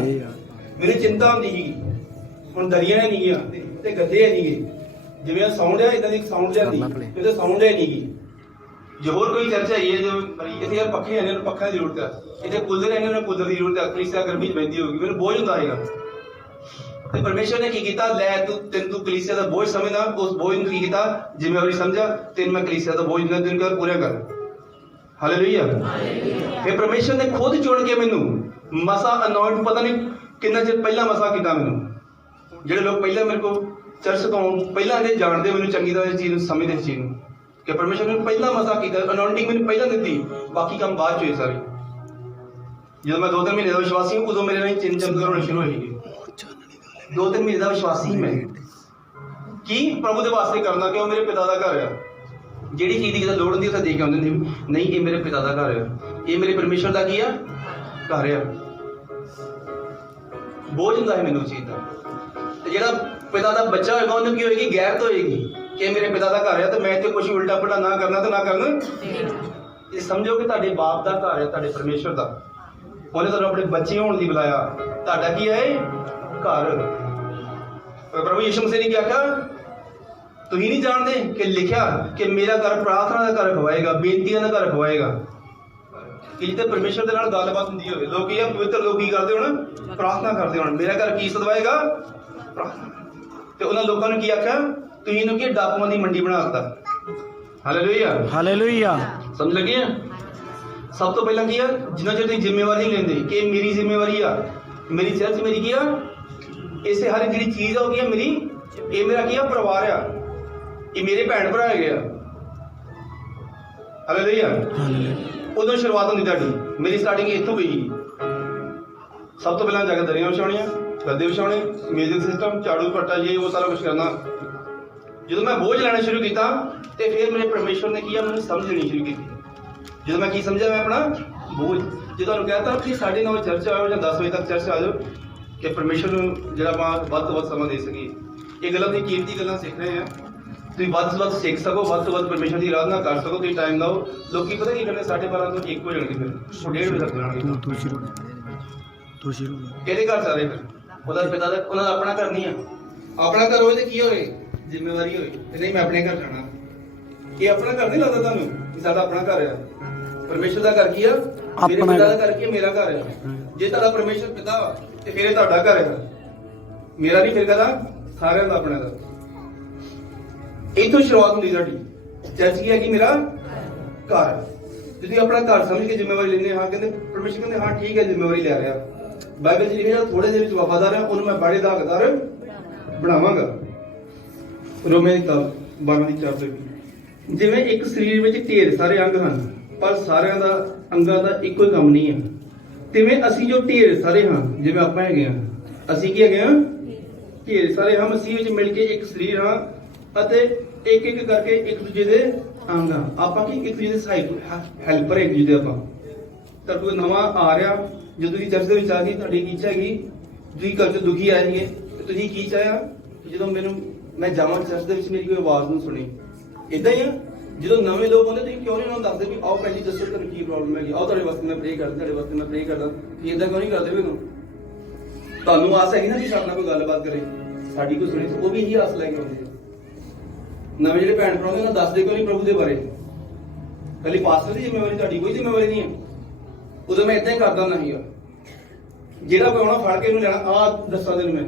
ਮੈਨੂੰ ਚਿੰਤਾ ਹੁੰਦੀ ਸੀ। ਹੁਣ ਦਰੀਆਂ ਨਹੀਂ ਗੀਆਂ ਤੇ ਗੱਦੇ ਨਹੀਂ ਗਏ, ਜਿਵੇਂ ਸਾਊਂਡ ਆ ਇਦਾਂ ਦੀ ਸਾਊਂਡ ਜਾਂਦੀ, ਤੇ ਸਾਊਂਡ ਹੈ ਨਹੀਂ ਗਈ। ਜੇ ਹੋਰ ਕੋਈ ਚਰਚ ਹੈ ਜੋ ਇੱਥੇ ਯਾਰ ਪੱਖੇ ਨੇ, ਪੱਖਿਆਂ ਦੀ ਜ਼ਰੂਰਤ ਹੈ। ਇੱਥੇ ਕੂਲਰ ਹੈ, ਉਹਨਾਂ ਕੂਲਰ ਦੀ ਜ਼ਰੂਰਤ ਹੈ। ਕਲੀਸਿਆ ਗਰਮੀ 'ਚ ਬੈਠੀ ਹੋਗੀ, ਮੈਨੂੰ ਬੋਝ ਹੁੰਦਾ ਹੈਗਾ। ਤੇ ਪਰਮੇਸ਼ਵਰ ਨੇ ਕੀ ਕੀਤਾ? ਲੈ ਤੂੰ ਕਲੀਸਿਆ ਦਾ ਬੋਝ ਸਮਝਦਾ, ਉਸ ਬੋਝ ਨੂੰ ਕੀ ਕੀਤਾ? ਜ਼ਿੰਮੇਵਾਰੀ ਸਮਝਿਆ। ਤੈਨੂੰ ਮੈਂ ਕਲੀਸਿਆ ਦਾ ਬੋਝ ਦਿੰਦਾ, ਤੈਨੂੰ ਕਰ ਪੂਰਾ ਕਰ। ਹਾਲੇਲੂਇਆ। ਇਹ ਪਰਮੇਸ਼ਵਰ ਨੇ ਖੁਦ ਚੁਣ ਕੇ ਮੈਨੂੰ ਮਸਾ ਅਨੋਇੰਟ, ਪਤਾ ਨਹੀਂ ਕਿੰਨਾ ਚਿਰ ਪਹਿਲਾਂ ਮਸਾ ਕੀਤਾ ਮੈਨੂੰ। ਜਿਹੜੇ ਲੋਕ ਪਹਿਲਾਂ ਮੇਰੇ ਕੋਲ ਚਰਚ ਤੋਂ ਪਹਿਲਾਂ ਦੇ ਜਾਣਦੇ, ਮੈਨੂੰ ਚੰਗੀ ਤਰ੍ਹਾਂ ਇਸ ਚੀਜ਼ ਨੂੰ ਸਮਝਦੇ, ਇਸ ਚੀਜ਼ ਨੂੰ ਕਿ ਪਰਮੇਸ਼ਵਰ ਨੇ ਪਹਿਲਾਂ ਮਸਾ ਕੀਤਾ। ਅਨੋਇੰਟਿੰਗ ਮੈਨੂੰ ਪਹਿਲਾਂ ਦਿੱਤੀ, ਬਾਕੀ ਕੰਮ ਬਾਅਦ 'ਚ ਹੋਏ ਸਾਰੇ। ਜਦੋਂ ਮੈਂ 2-3 ਮਹੀਨੇ ਦਾ ਵਿਸ਼ਵਾਸੀ, ਉਦੋਂ ਮੇਰੇ ਨਾਲ ਚਿੰਨ ਚਮਤਕਾਰ ਹੋਣੇ ਸ਼ੁਰੂ ਹੋਏ। 2-3 ਮਹੀਨੇ ਦਾ ਵਿਸ਼ਵਾਸੀ ਮੈਂ ਕੀ ਪ੍ਰਭੂ ਦੇ ਵਾਸਤੇ ਕਰਨਾ, ਕਿ ਉਹ ਮੇਰੇ ਪਿਤਾ ਦਾ ਘਰ ਆ। ਜਿਹੜੀ ਚੀਜ਼ ਦੀ ਕਿਤੇ ਲੋੜ ਹੁੰਦੀ ਉੱਥੇ ਦੇ ਕੇ ਆਉਂਦੇ ਨੇ, ਨਹੀਂ ਇਹ ਮੇਰੇ ਪਿਤਾ ਦਾ ਘਰ ਆ, ਇਹ ਮੇਰੇ ਪਰਮੇਸ਼ਵਰ ਦਾ ਕੀ ਆ? ਘਰ ਆ। ਬੋਝ ਹੁੰਦਾ ਹੈ ਮੈਨੂੰ ਉਸ ਚੀਜ਼ ਦਾ। ਤੇ ਜਿਹੜਾ ਪਿਤਾ ਦਾ ਬੱਚਾ ਹੋਏਗਾ, ਉਹਨੂੰ ਕੀ ਹੋਏਗੀ? ਗੈਰਤ ਹੋਏਗੀ ਕਿ ਮੇਰੇ ਪਿਤਾ ਦਾ ਘਰ ਆ ਤੇ ਮੈਂ ਇੱਥੇ ਕੁਝ ਉਲਟਾ ਪੁਲਟਾ ਨਾ ਕਰਨਾ ਤੇ ਨਾ ਕਰਨ। ਇਹ ਸਮਝੋ ਕਿ ਤੁਹਾਡੇ ਬਾਪ ਦਾ ਘਰ ਹੈ, ਤੁਹਾਡੇ ਪਰਮੇਸ਼ਵਰ ਦਾ। ਉਹਨੇ ਤੁਹਾਨੂੰ ਆਪਣੇ ਬੱਚੇ ਹੋਣ ਲਈ ਬੁਲਾਇਆ। ਤੁਹਾਡਾ ਕੀ ਹੈ? ਘਰ। ਪ੍ਰਭੂ ਯਿਸੂ ਮਸੀਹ ਨੇ ਕੀ ਆਖਿਆ? ਤੁਸੀਂ ਨਹੀਂ ਜਾਣਦੇ ਕਿ ਲਿਖਿਆ ਕਿ ਮੇਰਾ ਘਰ ਪ੍ਰਾਰਥਨਾ ਦਾ ਘਰ ਖਵਾਏਗਾ, ਬੇਨਤੀਆਂ ਦਾ ਘਰ ਖਵਾਏਗਾ। ਕਿ ਜਿੱਥੇ ਪਰਮੇਸ਼ਵਰ ਦੇ ਨਾਲ ਗੱਲਬਾਤ ਹੁੰਦੀ ਹੋਵੇ। ਲੋਕ ਇਹ ਪਵਿੱਤਰ ਲੋਕ ਕੀ ਕਰਦੇ ਹੋਣ? ਪ੍ਰਾਰਥਨਾ ਕਰਦੇ ਹੋਣ। ਮੇਰਾ ਘਰ ਕੀ ਸਦਵਾਏਗਾ? ਪ੍ਰਾਰਥਨਾ। ਤੇ ਉਹਨਾਂ ਲੋਕਾਂ ਨੂੰ ਕੀ ਆਖਿਆ? ਤੁਸੀਂ ਇਹਨੂੰ ਕੀ ਡਾਕੂਆਂ ਦੀ ਮੰਡੀ ਬਣਾ ਦਿੱਤਾ। Hallelujah, hallelujah. ਸਮਝ ਲੱਗੇ ਆ? ਸਭ ਤੋਂ ਪਹਿਲਾਂ ਕੀ ਆ? ਜਿੰਨਾ ਚਿਰ ਤੁਸੀਂ ਜ਼ਿੰਮੇਵਾਰੀ ਲੈਂਦੇ ਕਿ ਇਹ ਮੇਰੀ ਜ਼ਿੰਮੇਵਾਰੀ ਆ, ਮੇਰੀ ਚਰਚ ਮੇਰੀ ਕੀ ਆ, ਇਸੇ ਹਰ ਜਿਹੜੀ ਚੀਜ਼ ਆ ਉਹ ਕੀ ਆ? ਮੇਰੀ। ਇਹ ਮੇਰਾ ਕੀ ਆ? ਪਰਿਵਾਰ ਆ, ਇਹ ਮੇਰੇ ਭੈਣ ਭਰਾ ਹੈਗੇ ਆ। ਹਾਲੇਲੂਇਆ। ਉਦੋਂ ਸ਼ੁਰੂਆਤ ਹੁੰਦੀ ਤੁਹਾਡੀ। ਮੇਰੀ ਸਟਾਰਟਿੰਗ ਇੱਥੋਂ ਹੋਈ। ਸਭ ਤੋਂ ਪਹਿਲਾਂ ਜਾ ਕੇ ਦਰੀਆਂ ਵਿਛਾਉਣੀਆਂ, ਗੱਦੇ ਵਿਛਾਉਣੇ, ਮਿਊਜ਼ਿਕ ਸਿਸਟਮ, ਝਾੜੂ ਪੱਟਾ, ਇਹ ਉਹ ਸਾਰਾ ਕੁਝ ਕਰਨਾ। ਜਦੋਂ ਮੈਂ ਬੋਝ ਲੈਣਾ ਸ਼ੁਰੂ ਕੀਤਾ ਤੇ ਫਿਰ ਮੇਰੇ ਪਰਮੇਸ਼ਵਰ ਨੇ ਕੀ ਆ? ਮੈਨੂੰ ਸਮਝਣੀ ਸ਼ੁਰੂ ਕੀਤੀ। ਜਦੋਂ ਮੈਂ ਕੀ ਸਮਝਿਆ? ਮੈਂ ਆਪਣਾ ਬੋਝ। ਜੇ ਤੁਹਾਨੂੰ ਕਹਿਤਾ ਕਿ 9:30 ਚਰਚ ਆਓ ਜਾਂ 10 ਵਜੇ ਤੱਕ ਚਰਚ ਆ ਜਾਓ, ਕਿ ਪਰਮੇਸ਼ਵਰ ਨੂੰ ਜਿਹੜਾ ਆਪਾਂ ਵੱਧ ਤੋਂ ਵੱਧ ਸਮਾਂ ਦੇ ਸਕੀਏ। ਇਹ ਗੱਲਾਂ ਦੀ ਕੀਮਤੀ ਗੱਲਾਂ ਸਿੱਖ ਰਹੇ ਆ। ਤੁਸੀਂ ਵੱਧ ਤੋਂ ਵੱਧ ਸਿੱਖ ਸਕੋ, ਵੱਧ ਤੋਂ ਵੱਧ ਪਰਮੇਸ਼ਵਰ ਦੀ ਆਰਾਧਨਾ ਕਰ ਸਕੋ। ਤੁਸੀਂ ਟਾਈਮ ਦਿਓ। ਲੋਕੀ ਪਤਾ ਕੀ ਕਰਨੇ? 12:30 ਤੋਂ 1 ਹੋ ਜਾਣਗੇ, ਫਿਰ ਉਹ 1:30 ਵਜੇ ਤੱਕ ਜਾਣਗੇ। ਕਿਹਦੇ ਘਰ ਚੱਲ ਰਹੇ? ਫਿਰ ਉਹਦਾ ਪਿਤਾ ਦਾ, ਉਹਨਾਂ ਦਾ ਆਪਣਾ ਘਰ ਨਹੀਂ ਆ। ਆਪਣਾ ਘਰ ਹੋਵੇ ਤੇ ਕੀ ਹੋਵੇ? ਜ਼ਿੰਮੇਵਾਰੀ ਹੋਵੇ। ਤੇ ਨਹੀਂ ਮੈਂ ਆਪਣੇ ਘਰ ਜਾਣਾ। ਇਹ ਆਪਣਾ ਘਰ ਨਹੀਂ ਲੱਗਦਾ ਤੁਹਾਨੂੰ ਕਿ ਸਾਡਾ ਆਪਣਾ ਘਰ ਆ। ਪਰਮੇਸ਼ਵਰ ਦਾ ਘਰ ਕੀ ਆ? ਮੇਰੇ ਪਿਤਾ ਦਾ ਘਰ ਕੀ ਆ? ਮੇਰਾ ਘਰ ਆ। ਜੇ ਤੁਹਾਡਾ ਪਰਮੇਸ਼ਵਰ ਪਿਤਾ ਵਾ ਤੇ ਫਿਰ ਇਹ ਤੁਹਾਡਾ ਘਰ ਹੈ, ਮੇਰਾ ਨਹੀਂ। ਫਿਰ ਕਹਦਾ ਸਾਰਿਆਂ ਦਾ ਆਪਣਾ ਦਾ। ਇੱਥੋਂ ਸ਼ੁਰੂਆਤ ਹੁੰਦੀ ਸਾਡੀ। ਚਰਚ ਕੀ ਹੈ? ਕਿ ਮੇਰਾ ਘਰ। ਤੁਸੀਂ ਆਪਣਾ ਘਰ ਸਮਝ ਕੇ ਜ਼ਿੰਮੇਵਾਰੀ ਲੈਂਦੇ। ਹਾਂ ਕਹਿੰਦੇ ਪਰਮੇਸ਼ਵਰ ਕਹਿੰਦੇ ਹਾਂ ਠੀਕ ਹੈ, ਜ਼ਿੰਮੇਵਾਰੀ ਲੈ ਰਿਹਾ। ਬਾਈਬਲ 'ਚ ਲਿਖਿਆ ਥੋੜੇ ਜਿਹੇ ਵਿੱਚ ਵਫਾਦਾਰ ਹੈ, ਉਹਨੂੰ ਮੈਂ ਬੜੇ ਦਾ ਹੱਕਦਾਰ ਬਣਾਵਾਂਗਾ। ਰੋਮੀਓ ਦੀ ਕਿਤਾਬ 12 ਦੀ 4 ਜਿਵੇਂ ਇੱਕ ਸਰੀਰ ਵਿੱਚ ਢੇਰ ਸਾਰੇ ਅੰਗ ਹਨ, ਪਰ ਸਾਰਿਆਂ ਦਾ ਅੰਗਾਂ ਦਾ ਇੱਕੋ ਹੀ ਕੰਮ ਨਹੀਂ ਹੈ। ਤਿਵੇਂ ਅਸੀਂ ਜੋ ਢੇਰ ਸਾਰੇ ਹਾਂ, ਜਿਵੇਂ ਆਪਾਂ ਹੈਗੇ ਹਾਂ, ਅਸੀਂ ਕੀ ਹੈਗੇ ਹਾਂ? ਢੇਰ ਸਾਰੇ ਹਾਂ, ਮਸੀਹ ਵਿੱਚ ਮਿਲ ਕੇ ਇੱਕ ਸਰੀਰ ਹਾਂ ਅਤੇ ਇੱਕ ਇੱਕ ਕਰਕੇ ਇੱਕ ਦੂਜੇ ਦੇ ਅੰਗ ਹਾਂ। ਆਪਾਂ ਕੀ ਇੱਕ ਦੂਜੇ ਦੇ ਸਹਾਇਕ ਹੈਲਪਰ ਇੱਕ ਦੂਜੇ ਦੇ। ਆਪਾਂ ਤਾਂ ਕੋਈ ਨਵਾਂ ਆ ਰਿਹਾ, ਜਦੋਂ ਤੁਸੀਂ ਚਰਚ ਦੇ ਵਿੱਚ ਆ ਗਏ, ਤੁਹਾਡੀ ਕੀ ਇੱਛਾ ਹੈਗੀ? ਤੁਸੀਂ ਘਰ 'ਚ ਦੁਖੀ ਆਏ ਸੀਗੇ ਤੇ ਤੁਸੀਂ ਕੀ ਚਾਹਿਆ? ਜਦੋਂ ਮੈਂ ਜਾਵਾਂ ਚਰਚ ਦੇ ਵਿੱਚ, ਮੇਰੀ ਕੋਈ ਆਵਾਜ਼ ਨੂੰ ਸੁਣੀ। ਇਦਾਂ ਹੀ ਆ, ਜਦੋਂ ਨਵੇਂ ਲੋਕ ਆਉਂਦੇ ਤੁਸੀਂ ਕਿਉਂ ਨਹੀਂ ਉਹਨਾਂ ਨੂੰ ਦੱਸਦੇ ਵੀ ਆਓ ਭੈਣ ਜੀ ਦੱਸੋ ਤੁਹਾਨੂੰ ਕੀ ਪ੍ਰੋਬਲਮ ਹੈਗੀ, ਆਓ ਤੁਹਾਡੇ ਵਾਸਤੇ ਮੈਂ ਪ੍ਰੇ ਕਰਦਾ, ਤੁਹਾਡੇ ਵਾਸਤੇ ਮੈਂ ਪ੍ਰੇ ਕਰਦਾ। ਤੁਸੀਂ ਇਦਾਂ ਕਿਉਂ ਨਹੀਂ ਕਰਦੇ? ਵੇਖੋ, ਤੁਹਾਨੂੰ ਆਸ ਹੈਗੀ ਨਾ ਵੀ ਸਾਡੇ ਨਾਲ ਕੋਈ ਗੱਲਬਾਤ ਕਰੇ, ਸਾਡੀ ਕੋਈ ਸੁਣੇ, ਉਹ ਵੀ ਇਹੀ ਆਸ ਲੈ ਕੇ ਆਉਂਦੇ ਆ। ਨਵੇਂ ਜਿਹੜੇ ਭੈਣ ਭਰਾ ਉਹਨਾਂ ਦੱਸਦੇ ਕਿਉਂ ਨਹੀਂ ਪ੍ਰਭੂ ਦੇ ਬਾਰੇ? ਖਾਲੀ ਪਾਸਟਰ ਦੀ ਜ਼ਿੰਮੇਵਾਰੀ, ਤੁਹਾਡੀ ਕੋਈ ਜ਼ਿੰਮੇਵਾਰੀ ਨਹੀਂ ਹੈ। ਉਦੋਂ ਮੈਂ ਇਦਾਂ ਹੀ ਕਰਦਾ ਨਹੀਂ ਆ, ਜਿਹੜਾ ਕੋਈ ਆਉਣਾ ਫੜ ਕੇ ਇਹਨੂੰ ਲੈਣਾ, ਆਹ ਦੱਸਾਂ ਤੈਨੂੰ ਮੈਂ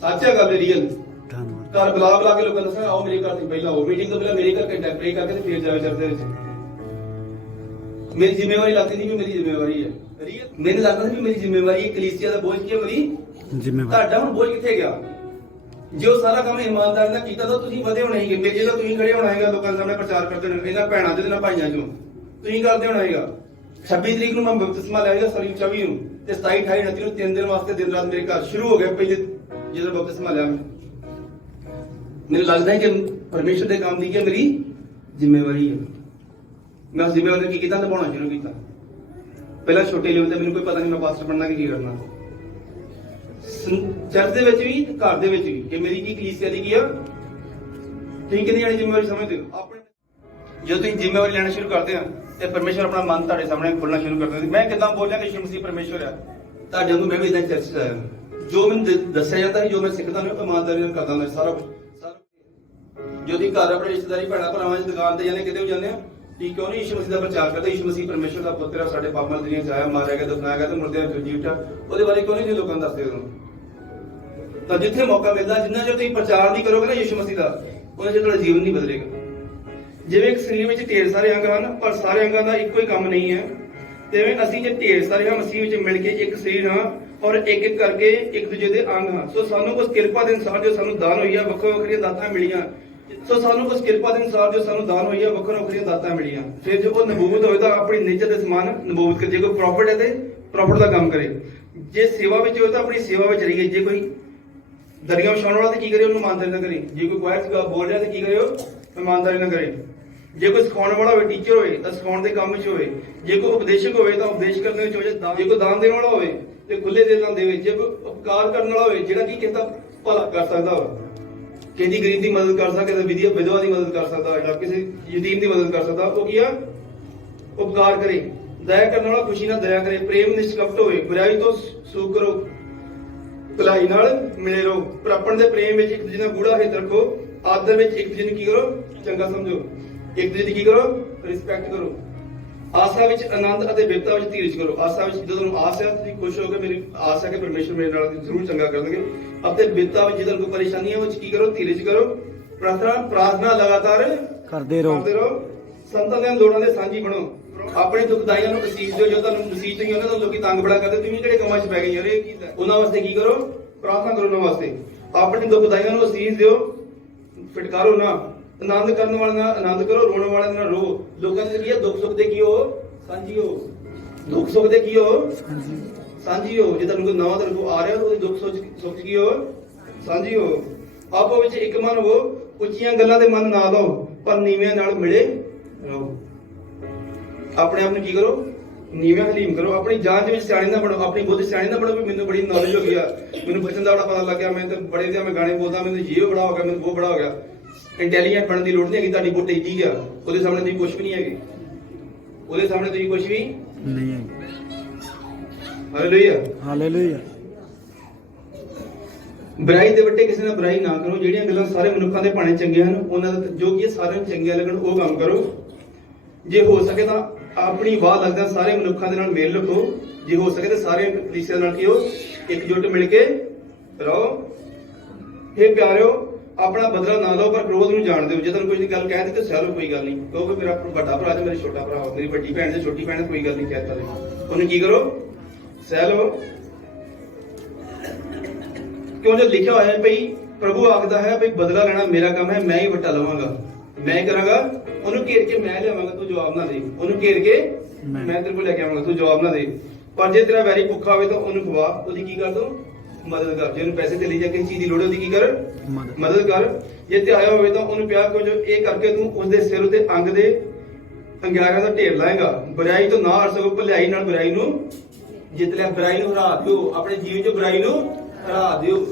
ਸੱਚ ਹੈ ਗੱਲ, ਰੀਅਲ ਧੰਨਵਾਦ। ਘਰ ਬੁਲਾ ਕੇ ਲੋਕਾਂ ਨੂੰ ਦੱਸਣਾ, ਆਓ ਮੇਰੇ ਘਰ ਦੀ ਪਹਿਲਾਂ ਆਓ ਮੀਟਿੰਗ ਤੋਂ ਪਹਿਲਾਂ ਮੇਰੇ ਘਰ ਘੰਟਾ ਪ੍ਰੇ ਕਰਕੇ ਤੇ ਫਿਰ ਜਾਵੇ ਚਰਚ ਦੇ ਵਿੱਚ। ਮੇਰੀ ਜ਼ਿੰਮੇਵਾਰੀ ਲੱਗਦੀ ਸੀ ਵੀ ਮੇਰੀ ਜ਼ਿੰਮੇਵਾਰੀ ਹੈ ਰੀਅਲ। ਮੈਨੂੰ ਲੱਗਦਾ ਸੀ ਵੀ ਮੇਰੀ ਜ਼ਿੰਮੇਵਾਰੀ ਹੈ, ਕਲੀਸਿਆ ਦਾ ਬੋਝ ਕੀ ਹੈ ਮੇਰੀ? ਜ਼ਿੰਮੇਵਾਰ। ਤੁਹਾਡਾ ਹੁਣ ਬੋਝ ਕਿੱਥੇ ਗਿਆ? ਜੇ ਉਹ ਸਾਰਾ ਕੰਮ ਇਮਾਨਦਾਰੀ ਨਾਲ ਕੀਤਾ ਤਾਂ ਤੁਸੀਂ ਵਧੇ ਹੋਣਾ ਸੀਗੇ। ਮੇਰੇ ਜਿਹੜਾ ਤੁਸੀਂ ਖੜੇ ਹੋਣਾ ਹੈਗਾ ਲੋਕਾਂ ਦੇ ਸਾਹਮਣੇ ਪ੍ਰਚਾਰ ਕਰਦੇ ਨੇ, ਇਹਨਾਂ ਭੈਣਾਂ ਦੇ ਨਾਲ ਭਾਈਆਂ ਚੋਂ ਤੁਸੀਂ ਕਰਦੇ ਹੋਣਾ ਹੈਗਾ। 26 ਤਰੀਕ ਨੂੰ ਮੈਂ ਬਪਤਿਸਮਾ ਲਿਆ ਸਰੀ 24 ਨੂੰ ਤੇ 27 28 29 ਨੂੰ 3 ਦਿਨ ਵਾਸਤੇ ਦਿਨ ਰਾਤ ਮੇਰੇ ਘਰ ਸ਼ੁਰੂ ਹੋ ਗਿਆ। ਪਹਿਲੇ ਜਦੋਂ ਬਪਤਿਸਮਾ ਲਿਆ ਮੈਨੂੰ ਲੱਗਦਾ ਹੈ ਕਿ ਪਰਮੇਸ਼ਰ ਦੇ ਕੰਮ ਦੀ ਕੀ ਮੇਰੀ ਜ਼ਿੰਮੇਵਾਰੀ ਹੈ। ਮੈਂ ਉਸ ਜ਼ਿੰਮੇਵਾਰੀ ਨੂੰ ਕੀ ਕੀਤਾ? ਨਿਭਾਉਣਾ ਸ਼ੁਰੂ ਕੀਤਾ। ਪਹਿਲਾਂ ਛੋਟੇ ਲੈਵਲ ਤੇ ਮੈਨੂੰ ਕੋਈ ਪਤਾ ਨਹੀਂ ਮੈਂ ਪਾਸਟਰ ਬਣਨਾ ਕਿ ਕੀ ਕਰਨਾ। ਚਰਚ ਦੇ ਵਿੱਚ ਵੀ ਤੇ ਘਰ ਦੇ ਵਿੱਚ ਵੀ ਕਿ ਮੇਰੀ ਕੀ ਕਲੀਸਿਆ ਦੀ ਕੀ ਆ। ਤੁਸੀਂ ਕਿੰਨੀ ਜਾਣੀ ਜ਼ਿੰਮੇਵਾਰੀ ਸਮਝਦੇ ਹੋ? ਆਪਣੇ ਜਦੋਂ ਤੁਸੀਂ ਜ਼ਿੰਮੇਵਾਰੀ ਲੈਣਾ ਸ਼ੁਰੂ ਕਰਦੇ ਆ ਤੇ ਪਰਮੇਸ਼ਰ ਆਪਣਾ ਮਨ ਤੁਹਾਡੇ ਸਾਹਮਣੇ ਖੋਲਣਾ ਸ਼ੁਰੂ ਕਰ ਦਿੰਦਾ। ਮੈਂ ਕਿਦਾਂ ਬੋਲਿਆ ਕਿ ਯਿਸੂ ਮਸੀਹ ਪਰਮੇਸ਼ਰ ਆ, ਤੁਹਾਡੇ ਨੂੰ ਮੈਂ ਵੀ ਇਦਾਂ ਚਰਚ 'ਚ ਆਇਆ। ਜੋ ਮੈਨੂੰ ਦੱਸਿਆ ਜਾਂਦਾ ਸੀ, ਜੋ ਮੈਂ ਸਿੱਖਦਾ ਮੈਂ ਇਮਾਨਦਾਰੀ ਨਾਲ ਕਰਦਾ ਹੁੰਦਾ ਸਾਰਾ ਕੁਝ। ਜੋ ਤੁਸੀਂ ਘਰ ਆਪਣੇ ਰਿਸ਼ਤੇਦਾਰੀ ਭੈਣਾਂ ਭਰਾਵਾਂ ਦੀ ਦੁਕਾਨ ਤੇ ਜਾਂਦੇ, ਕਿਤੇ ਵੀ ਜਾਂਦੇ ਆ, ਤੁਸੀਂ ਕਿਉਂ ਨਹੀਂ ਯਿਸੂ ਮਸੀਹ ਦਾ ਪ੍ਰਚਾਰ ਕਰਦੇ? ਯਿਸੂ ਮਸੀਹ ਪਰਮੇਸ਼ਰ ਦਾ ਪੁੱਤਰ ਆ, ਸਾਡੇ ਪਾਪਾਂ ਦੀਆਂ ਦੁਨੀਆਂ 'ਚ ਆਇਆ, ਮਾਰਿਆ ਗਿਆ, ਦਫਨਾਇਆ ਗਿਆ ਤੇ ਮੁਰਦਿਆਂ 'ਚੋਂ ਜੀ ਉੱਠਿਆ। ਉਹਦੇ ਬਾਰੇ ਕਿਉਂ ਨਹੀਂ ਤੁਸੀਂ ਲੋਕਾਂ ਨੂੰ ਦੱਸਦੇ? ਉਹਨੂੰ ਤਾਂ ਜਿੱਥੇ ਮੌਕਾ ਮਿਲਦਾ, ਜਿੰਨਾ ਚਿਰ ਤੁਸੀਂ ਪ੍ਰਚਾਰ ਨਹੀਂ ਕਰੋਗੇ ਨਾ ਯਿਸੂ ਮਸੀਹ ਦਾ, ਉਹਨਾਂ ਚਿਰ ਤੁਹਾਡਾ ਜੀਵਨ ਨਹੀਂ ਬਦਲੇਗਾ। ਜਿਵੇਂ ਇੱਕ ਸਰੀਰ ਵਿੱਚ ਢੇਰ ਸਾਰੇ ਅੰਗ ਹਨ, ਪਰ ਸਾਰੇ ਅੰਗਾਂ ਦਾ ਇੱਕੋ ਹੀ ਕੰਮ ਨਹੀਂ ਹੈ, ਤਿਵੇਂ ਅਸੀਂ ਜੇ ਢੇਰ ਸਾਰੇ ਹਾਂ, ਮਸੀਹ ਵਿੱਚ ਮਿਲ ਕੇ ਇੱਕ ਸਰੀਰ ਹਾਂ ਔਰ ਇੱਕ ਇੱਕ ਕਰਕੇ ਇੱਕ ਦੂਜੇ ਦੇ ਅੰਗ ਹਾਂ। ਸੋ ਸਾਨੂੰ ਕੁਝ ਕਿਰਪਾ ਦੇ ਅਨੁਸਾਰ ਜੋ ਸਾਨੂੰ ਦਾਨ ਹੋਈ ਆ, ਵੱਖੋ ਵੱਖਰੀਆਂ ਦਾਤਾਂ ਮਿਲੀਆਂ। ਸੋ ਸਾਨੂੰ ਕੁਝ ਕਿਰਪਾ ਦੇ ਅਨੁਸਾਰ ਜੋ ਸਾਨੂੰ ਦਾਨ ਹੋਈ ਆ, ਵੱਖੋ ਵੱਖਰੀਆਂ ਦਾਤਾਂ ਮਿਲੀਆਂ। ਫਿਰ ਜੋ ਉਹ ਨਬੂਵਤ ਹੋਏ ਤਾਂ ਆਪਣੀ ਨੇਚਰ ਦੇ ਸਮਾਨ ਨਬੂਵਤ ਕਰੇ। ਜੇ ਕੋਈ ਪ੍ਰੋਫਿਟ ਹੈ ਤੇ ਪ੍ਰੋਫਿਟ ਦਾ ਕੰਮ ਕਰੇ। ਜੇ ਸੇਵਾ ਵਿੱਚ ਹੋਏ ਤਾਂ ਆਪਣੀ ਸੇਵਾ ਵਿੱਚ ਰਹੀਏ। ਜੇ ਕੋਈ ਦਰੀਆਂ ਵਿਛਾਉਣ ਵਾਲਾ ਤੇ ਕੀ ਕਰੇ? ਉਹਨੂੰ ਇਮਾਨਦਾਰੀ ਨਾਲ ਕਰੇ। ਜੇ ਕੋਈ ਕੁਆਇਰ ਬੋਲ ਰਿਹਾ ਤੇ ਕੀ ਕਰੇ? ਉਹ ਇਮਾਨਦਾਰੀ ਨਾਲ ਕਰੇ। ਜੇ ਕੋਈ ਸਿਖਾਉਣ ਵਾਲਾ ਹੋਵੇ, ਟੀਚਰ ਹੋਵੇ ਤਾਂ ਸਿਖਾਉਣ ਦੇ ਕੰਮ ਵਿੱਚ ਹੋਵੇ। ਜੇ ਕੋਈ ਉਪਦੇਸ਼ਕ ਹੋਵੇ ਤਾਂ ਉਪਦੇਸ਼ ਕਰਨ ਵਿੱਚ ਹੋਵੇ। ਜੇ ਕੋਈ ਦਾਨ ਦੇਣ ਵਾਲਾ ਹੋਵੇ ਤੇ ਖੁੱਲੇ ਦਿਲ ਨਾਲ ਦੇਵੇ। ਜੇ ਕੋਈ ਉਪਕਾਰ ਕਰਨ ਵਾਲਾ ਹੋਵੇ, ਜਿਹੜਾ ਕੀ ਕਿਸੇ ਦਾ ਭਲਾ ਕਰ ਸਕਦਾ ਵਾ, ਕਿਸੇ ਦੀ ਗਰੀਬ ਦੀ ਮਦਦ ਕਰ ਸਕਦਾ, ਕਿਸੇ ਵਿਧਵਾ ਦੀ ਮਦਦ ਕਰ ਸਕਦਾ, ਜਾਂ ਕਿਸੇ ਯਤੀਮ ਦੀ ਮਦਦ ਕਰ ਸਕਦਾ, ਉਹ ਕੀ ਆ? ਉਪਕਾਰ ਕਰੇ। ਦਇਆ ਕਰਨ ਵਾਲਾ ਖੁਸ਼ੀ ਨਾਲ ਦਇਆ ਕਰੇ। ਪ੍ਰੇਮ ਨਿਸ਼ਕਪਟ ਹੋਵੇ। ਬੁਰਾਈ ਤੋਂ ਸੂਖ ਕਰੋ, ਭਲਾਈ ਨਾਲ ਮਿਲੇ ਰਹੋ। ਪ੍ਰਾਪਣ ਦੇ ਪ੍ਰੇਮ ਵਿੱਚ ਇੱਕ ਦੂਜੇ ਨਾਲ ਗੂੜਾ ਹਿੱਤ ਰੱਖੋ। ਆਦਰ ਵਿੱਚ ਇੱਕ ਦੂਜੇ ਨੂੰ ਕੀ ਕਰੋ? ਚੰਗਾ ਸਮਝੋ। ਇੱਕ ਦੂਜੇ ਦੀ ਕੀ ਕਰੋ? ਰਿਸਪੈਕਟ ਕਰੋ। ਆਸਾ ਵਿੱਚ ਆਨੰਦ ਅਤੇ ਬਿਪਤਾ ਵਿੱਚ ਧੀਰਜ ਕਰੋ। ਆਸਾ ਵਿੱਚ ਜਦੋਂ ਤੁਹਾਨੂੰ ਆਸ ਹੈ, ਤੁਸੀਂ ਖੁਸ਼ ਹੋ ਕੇ ਮੇਰੀ ਆਸ ਹੈ ਕਿ ਪਰਮੇਸ਼ਰ ਮੇਰੇ ਨਾਲ ਜ਼ਰੂਰ ਚੰਗਾ ਕਰਨਗੇ। ਅਤੇ ਬਿਪਤਾ ਵਿੱਚ ਜਦੋਂ ਕੋਈ ਪਰੇਸ਼ਾਨੀ ਹੈ, ਉਹ ਕੀ ਕਰੋ? ਧੀਰਜ ਕਰੋ। ਪ੍ਰਾਰਥਨਾ ਲਗਾਤਾਰ ਕਰਦੇ ਰਹੋ। ਸੰਤਾਂ ਦੀਆਂ ਲੋੜਾਂ ਦੇ ਸਾਂਝੀ ਬਣੋ। ਆਪਣੇ ਦੁਖਦਾਈਆਂ ਨੂੰ ਅਸੀਸ ਦਿਓ। ਜੋ ਤੁਹਾਨੂੰ ਅਸੀਸ ਨਹੀਂ ਉਹਨਾਂ ਤੋਂ ਲੋਕੀ ਤੰਗ ਬੜਾ ਕਰਦੇ, ਤੁਸੀਂ ਕਿਹੜੇ ਕੰਮਾਂ 'ਚ ਪੈ ਗਏ ਯਾਰ? ਇਹ ਕੀ ਉਹਨਾਂ ਵਾਸਤੇ ਕੀ ਕਰੋ? ਪ੍ਰਾਰਥਨਾ ਕਰੋ ਉਹਨਾਂ ਵਾਸਤੇ। ਆਪਣੇ ਦੁਖਦਾਈਆਂ ਨੂੰ ਅਸੀਸ ਦਿਓ, ਫਟਕਾਰੋ ਨਾ। ਆਨੰਦ ਕਰਨ ਵਾਲੇ ਨਾਲ ਆਨੰਦ ਕਰੋ, ਰੋਣ ਵਾਲੇ ਨਾਲ ਰੋ। ਲੋਕਾਂ ਦੇ ਕੀ ਹੈ? ਦੁੱਖ ਸੁੱਖ ਦੇ ਕੀ ਹੋ? ਸਾਂਝੀ ਹੋ। ਦੁੱਖ ਸੁੱਖ ਦੇ ਕੀ ਹੋ? ਸਾਂਝੀ ਹੋ। ਜੇ ਤੁਹਾਨੂੰ ਕੋਈ ਨਵਾਂ ਤੁਹਾਡੇ ਕੋਲ ਆ ਰਿਹਾ, ਉਹਦੇ ਦੁੱਖ ਸੁੱਖ ਕੀ ਹੋ? ਸਾਂਝੀ ਹੋ। ਆਪੋ ਵਿੱਚ ਇੱਕ ਮਨ ਹੋ। ਉੱਚੀਆਂ ਗੱਲਾਂ ਦੇ ਮਨ ਨਾ ਲਓ, ਪਰ ਨੀਵਿਆਂ ਨਾਲ ਮਿਲੇ ਰਹੋ। ਆਪਣੇ ਆਪ ਨੂੰ ਕੀ ਕਰੋ? ਨੀਵੇਂ ਹਲੀਮ ਕਰੋ। ਆਪਣੀ ਜਾਂਚ ਵਿੱਚ ਸਿਆਣੇ ਨਾ ਬਣੋ। ਆਪਣੀ ਬੁੱਧ ਸਿਆਣੇ ਨਾ ਬਣੋ ਵੀ ਮੈਨੂੰ ਬੜੀ ਨੌਲੇਜ ਹੋ ਗਈ ਆ, ਮੈਨੂੰ ਬਚਨ ਦਾ ਬੜਾ ਪਤਾ ਲੱਗ ਗਿਆ, ਮੈਂ ਤਾਂ ਬੜੇ ਦਿਆਂ ਮੈਂ ਗਾਣੇ ਬੋਲਦਾ, ਮੈਨੂੰ ਇਹ ਬੜਾ ਹੋ ਗਿਆ, ਮੈਨੂੰ ਉਹ ਬੜਾ ਹੋ ਗਿਆ। ਇੰਟੈਲੀਜੈਂਟ ਬਣਨ ਦੀ ਲੋੜ ਨਹੀਂ ਹੈਗੀ। ਤੁਹਾਡੀ ਬੁੱਧ ਏਡੀ ਗਿਆ, ਉਹਦੇ ਸਾਹਮਣੇ ਤੁਸੀਂ ਕੁਝ ਵੀ ਨਹੀਂ ਹੈਗੇ। ਉਹਦੇ ਸਾਹਮਣੇ ਤੁਸੀਂ ਕੁਝ ਵੀ ਨਹੀਂ ਹੈ। Hallelujah, hallelujah. ਬੁਰਾਈ ਦੇ ਵੱਟੇ ਕਿਸੇ ਨਾਲ ਬੁਰਾਈ ਨਾ ਕਰੋ। ਜਿਹੜੀਆਂ ਗੱਲਾਂ ਸਾਰੇ ਮਨੁੱਖਾਂ ਦੇ ਭਾਣੇ ਚੰਗੇ ਹਨ, ਉਹਨਾਂ ਦਾ ਜੋ ਕਿ ਸਾਰਿਆਂ ਨੂੰ ਚੰਗੀਆਂ ਲੱਗਣ, ਉਹ ਕੰਮ ਕਰੋ। ਜੇ ਹੋ ਸਕੇ ਤਾਂ ਆਪਣੀ ਵਾਹ ਲੱਗਦਾ ਸਾਰੇ ਮਨੁੱਖਾਂ ਦੇ ਨਾਲ ਮੇਲ ਰੱਖੋ। ਜੇ ਹੋ ਸਕੇ ਤਾਂ ਸਾਰੇ ਕਲੀਸਿਆ ਨਾਲ ਕੀ ਹੋ? ਇਕਜੁੱਟ ਮਿਲ ਕੇ ਰਹੋ। ਇਹ ਪਿਆਰਿਓ, ਆਪਣਾ ਬਦਲਾ ਨਾ ਲਓ, ਪਰ ਕ੍ਰੋਧ ਨੂੰ ਜਾਣ ਦਿਓ। ਜੇ ਤੁਹਾਨੂੰ ਕੋਈ ਗੱਲ ਕਹਿ ਦਿੱਤੀ ਤਾਂ ਸਹਿ ਲਓ, ਕੋਈ ਗੱਲ ਨਹੀਂ। ਕਿਉਂਕਿ ਮੇਰਾ ਵੱਡਾ ਭਰਾ ਤੇ ਮੇਰਾ ਛੋਟਾ ਭਰਾ, ਮੇਰੀ ਵੱਡੀ ਭੈਣ ਤੇ ਛੋਟੀ ਭੈਣ, ਕੋਈ ਗੱਲ ਨਹੀਂ ਕਹਿਤਾ ਤੇ ਉਹਨੂੰ ਕੀ ਕਰੋ? ਸਹਿ ਲਓ। ਕਿਉਂ ਜੋ ਲਿਖਿਆ ਹੋਇਆ ਹੈ ਭਈ, ਪ੍ਰਭੂ ਆਖਦਾ ਹੈ ਭਈ ਬਦਲਾ ਲੈਣਾ ਮੇਰਾ ਕੰਮ ਹੈ, ਮੈਂ ਹੀ ਵੱਟਾ ਲਵਾਂਗਾ। ਮੈਂ ਕਰਾਂਗਾ, ਉਹਨੂੰ ਘੇਰ ਕੇ ਮੈਂ ਲਿਆਵਾਂਗਾ, ਤੂੰ ਜਵਾਬ ਨਾ ਦੇ। ਉਹਨੂੰ ਘੇਰ ਕੇ ਮੈਂ ਤੇਰੇ ਕੋਲ ਲੈ ਕੇ ਆਵਾਂਗਾ, ਤੂੰ ਜਵਾਬ ਨਾ ਦੇ। ਪਰ ਜੇ ਤੇਰਾ ਵੈਰੀ ਭੁੱਖਾ ਹੋਵੇ ਤਾਂ ਉਹਨੂੰ ਖਵਾ, ਉਹਦੀ ਕੀ ਕਰ ਦੋ? ਮਦਦ ਕਰ। ਜੇ ਉਹਨੂੰ ਪੈਸੇ ਤੇ ਲਈ ਜਾਂ ਕਿਸੇ ਚੀਜ਼ ਦੀ ਲੋੜ ਹੈ, ਉਹਦੀ ਕੀ ਕਰ? ਮਦਦ ਕਰ। ਜੇ ਤੇ ਆਇਆ ਹੋਵੇ ਤਾਂ ਉਹਨੂੰ ਪਿਆਰ ਕਰ। ਜੋ ਇਹ ਕਰਕੇ ਤੂੰ ਉਸਦੇ ਸਿਰ ਉਤੇ ਅੰਗ ਦੇ ਅੰਗਿਆਰਾਂ ਦਾ ਢੇਰ ਲਾਏਗਾ। ਬੁਰਾਈ ਤੋਂ ਨਾ ਹਟ ਸਕੋ, ਭਲਾਈ ਨਾਲ ਬੁਰਾਈ ਨੂੰ ਜਿੱਤ ਲਿਆ। ਬੁਰਾਈ ਨੂੰ ਹਰਾ ਦਿਓ, ਆਪਣੇ ਜੀਵਨ 'ਚ ਬੁਰਾਈ ਨੂੰ ਹਰਾ ਦਿਓ।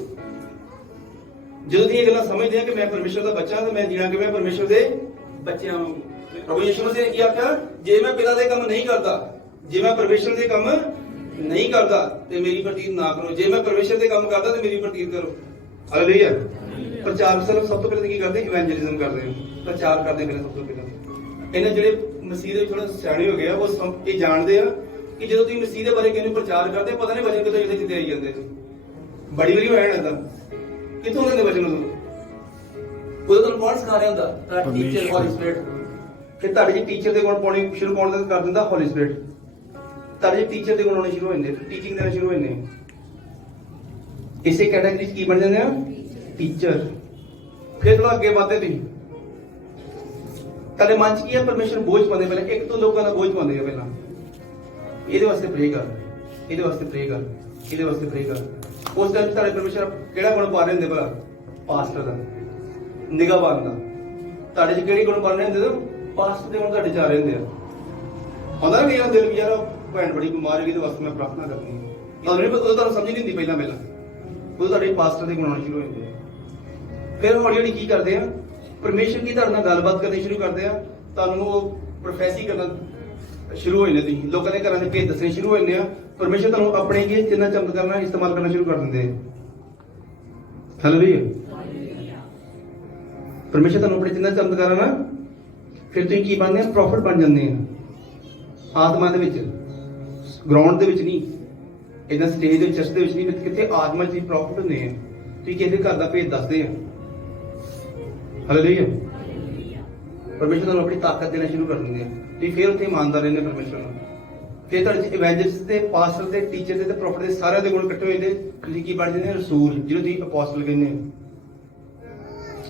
ਜਦੋਂ ਦੀ ਇਹ ਗੱਲਾਂ ਸਮਝਦੇ ਆ ਕਿ ਮੈਂ ਪਰਮੇਸ਼ਰ ਦਾ ਬੱਚਾ ਹਾਂ ਤਾਂ ਮੈਂ ਜੀਣਾ ਕਿਵੇਂ? ਪਰਮੇਸ਼ਰ ਦੇ ਬੱਚਿਆਂ ਨੂੰ। ਪ੍ਰਭੂ ਯਿਸੂ ਮਸੀਹ ਨੇ ਕੀ ਆਖਿਆ? ਜੇ ਮੈਂ ਪਿਤਾ ਦੇ ਕੰਮ ਨਹੀਂ ਕਰਦਾ, ਜੇ ਮੈਂ ਪਰਮੇਸ਼ਰ ਦੇ ਕੰਮ ਨਹੀਂ ਕਰਦਾ ਤੇ ਮੇਰੀ ਪ੍ਰਤੀਤ ਨਾ ਕਰੋ। ਜੇ ਮੈਂ ਪਰਮੇਸ਼ਰ ਦੇ ਕੰਮ ਕਰਦਾ ਤੇ ਮੇਰੀ ਪ੍ਰਤੀਤ ਕਰੋ। ਹਾਲੇਲੂਇਆ। ਪ੍ਰਚਾਰ ਸਭ ਤੋਂ ਪਹਿਲਾਂ ਕੀ ਕਰਦੇ? ਇਵੈਂਜਲਿਜ਼ਮ ਕਰਦੇ ਆ, ਪ੍ਰਚਾਰ ਕਰਦੇ ਪਹਿਲਾਂ ਸਭ ਤੋਂ ਪਹਿਲਾਂ। ਇਹਨਾਂ ਜਿਹੜੇ ਮਸੀਹ ਦੇ ਥੋੜਾ ਸਿਆਣੇ ਹੋ ਗਏ ਆ, ਉਹ ਇਹ ਜਾਣਦੇ ਆ ਕਿ ਜਦੋਂ ਤੁਸੀਂ ਮਸੀਹ ਦੇ ਬਾਰੇ ਕਿਸੇ ਨੂੰ ਪ੍ਰਚਾਰ ਕਰਦੇ, ਪਤਾ ਨਹੀਂ ਵਚਨ ਕਿੱਥੇ ਕਿੱਥੇ ਆਈ ਜਾਂਦੇ। ਬੜੀ ਵਾਰੀ ਹੋਇਆ ਜਾਂਦਾ, ਕਿੱਥੋਂ ਆਉਂਦੇ ਵਚਨ? ਉਹਦਾ ਤੁਹਾਨੂੰ ਕੌਣ ਸਿਖਾ ਰਿਹਾ ਹੁੰਦਾ? ਤੁਹਾਡਾ ਟੀਚਰ ਹੋਲੀ ਸਪਿਰਿਟ। ਕਿ ਤੁਹਾਡੇ ਜੀ ਟੀਚਰ ਦੇ ਗੁਣ ਪਾਉਣੇ ਸ਼ੁਰੂ ਕਰ ਦਿੰਦਾ ਹੋਲੀ ਸਪਿਰਿਟ। ਤੁਹਾਡੇ ਜੀ ਟੀਚਰ ਦੇ ਗੁਣ ਆਉਣੇ ਸ਼ੁਰੂ ਹੋ ਜਾਂਦੇ, ਟੀਚਿੰਗ ਦੇਣਾ ਸ਼ੁਰੂ ਹੋ ਜਾਂਦੇ। ਇਸੇ ਕੈਟਾਗਰੀ 'ਚ ਕੀ ਬਣ ਜਾਂਦੇ ਆ? ਟੀਚਰ। ਫਿਰ ਥੋੜਾ ਅੱਗੇ ਵਧਦੇ ਤੁਸੀਂ, ਤੁਹਾਡੇ ਮਨ 'ਚ ਕੀ ਹੈ? ਪਰਮੇਸ਼ਰ ਬੋਝ ਪਾਉਂਦੇ ਪਹਿਲਾਂ, ਇੱਕ ਤੋਂ ਲੋਕਾਂ ਦਾ ਬੋਝ ਪਾਉਂਦੇ ਆ ਪਹਿਲਾਂ। ਇਹਦੇ ਵਾਸਤੇ ਪ੍ਰੇ ਕਰ, ਇਹਦੇ ਵਾਸਤੇ ਪ੍ਰੇ ਕਰ, ਇਹਦੇ ਵਾਸਤੇ ਪ੍ਰੇ ਕਰ। ਉਸ ਟਾਈਮ ਤੁਹਾਡੇ ਪਰਮੇਸ਼ਰ ਕਿਹੜਾ ਗੁਣ ਪਾ ਰਹੇ ਹੁੰਦੇ ਭਲਾ? ਪਾਸਟਰ ਦਾ, ਨਿਗਾਹਬਾਨ ਦਾ। ਤੁਹਾਡੇ 'ਚ ਕਿਹੜੇ ਗੁਣ ਪਾ ਰਹੇ ਹੁੰਦੇ? ਪਾਸਟਰ ਦੇ ਗੁਣ ਤੁਹਾਡੇ 'ਚ ਆ ਰਹੇ ਹੁੰਦੇ ਆ। ਆਉਂਦਾ ਨਾ ਯਾਰ ਦਿਲ ਵੀ, ਯਾਰ ਭੈਣ ਬੜੀ ਬਿਮਾਰ ਹੋਈ, ਇਹਦੇ ਵਾਸਤੇ ਮੈਂ ਪ੍ਰਾਰਥਨਾ ਕਰਨੀ ਹੈ। ਤੁਹਾਨੂੰ ਨਹੀਂ ਪਤਾ, ਤੁਹਾਨੂੰ ਸਮਝ ਨਹੀਂ ਹੁੰਦੀ ਪਹਿਲਾਂ ਉਹ ਤੁਹਾਡੇ ਪਾਸਟਰ ਦੇ ਗੁਣ ਆਉਣੇ ਸ਼ੁਰੂ ਹੋ ਜਾਂਦੇ ਆ। ਫਿਰ ਹੌਲੀ ਹੌਲੀ ਕੀ ਕਰਦੇ ਆ? ਪਰਮੇਸ਼ਰ ਦੀ ਤੁਹਾਡੇ ਨਾਲ ਗੱਲਬਾਤ ਕਰਨੀ ਸ਼ੁਰੂ ਕਰਦੇ ਆ। ਤੁਹਾਨੂੰ ਉਹ ਪ੍ਰੋਫੈਸੀ ਕਰਨਾ ਸ਼ੁਰੂ ਹੋ ਜਾਂਦੇ, ਤੁਸੀਂ ਲੋਕਾਂ ਦੇ ਘਰਾਂ ਦੇ ਭੇਦ ਦੱਸਣੇ ਸ਼ੁਰੂ ਹੋ ਜਾਂਦੇ ਆ। ਪਰਮੇਸ਼ਰ ਤੁਹਾਨੂੰ ਆਪਣੇ ਕੀ ਚਿੰਨ੍ਹਾਂ ਚਮਤਕਾਰ ਨਾਲ ਇਸਤੇਮਾਲ ਕਰਨਾ ਸ਼ੁਰੂ ਕਰ ਦਿੰਦੇ ਆ। ਹਾਲੇਲੂਇਆ। ਪਰਮੇਸ਼ਰ ਤੁਹਾਨੂੰ ਆਪਣੇ ਚਿੰਨ੍ਹਾਂ ਚਮਤਕਾਰਾਂ ਨਾਲ ਫਿਰ ਤੁਸੀਂ ਕੀ ਬਣਦੇ ਆ? ਪ੍ਰੋਫਿਟ ਬਣ ਜਾਂਦੇ ਆ। ਆਤਮਾ ਦੇ ਵਿੱਚ, ਗਰਾਊਂਡ ਦੇ ਵਿੱਚ ਨਹੀਂ, ਇਦਾਂ ਸਟੇਜ ਦੇ ਚਰਚ ਦੇ ਵਿੱਚ ਨਹੀਂ, ਕਿੱਥੇ ਆਤਮਾ 'ਚ ਪ੍ਰੋਫਿਟ ਹੁੰਦੇ ਆ। ਤੁਸੀਂ ਕਿਸੇ ਘਰ ਦਾ ਭੇਦ ਦੱਸਦੇ ਆ। ਹਾਲੇਲੂਇਆ। ਪਰਮੇਸ਼ਰ ਤੁਹਾਨੂੰ ਆਪਣੀ ਤਾਕਤ ਦੇਣਾ ਸ਼ੁਰੂ ਕਰ ਦਿੰਦੇ ਆ। ਤੁਸੀਂ ਫਿਰ ਉੱਥੇ ਇਮਾਨਦਾਰ ਰਹਿੰਦੇ ਪਰਮੇਸ਼ਰ ਨਾਲ। ਫਿਰ ਤੁਹਾਡੇ 'ਚ ਇਵੈਂਜਲਿਸਟ ਤੇ ਪਾਸਟਰ ਤੇ ਟੀਚਰ ਦੇ ਤੇ ਪ੍ਰੋਫਿਟ ਦੇ ਸਾਰਿਆਂ ਦੇ ਗੁਣ ਇਕੱਠੇ ਹੋ ਜਾਂਦੇ। ਤੁਸੀਂ ਕੀ ਬਣ ਜਾਂਦੇ? ਰਸੂਲ, ਜਿਹਨੂੰ ਤੁਸੀਂ ਅਪੋਸਟਲ ਕਹਿੰਦੇ ਹੋ।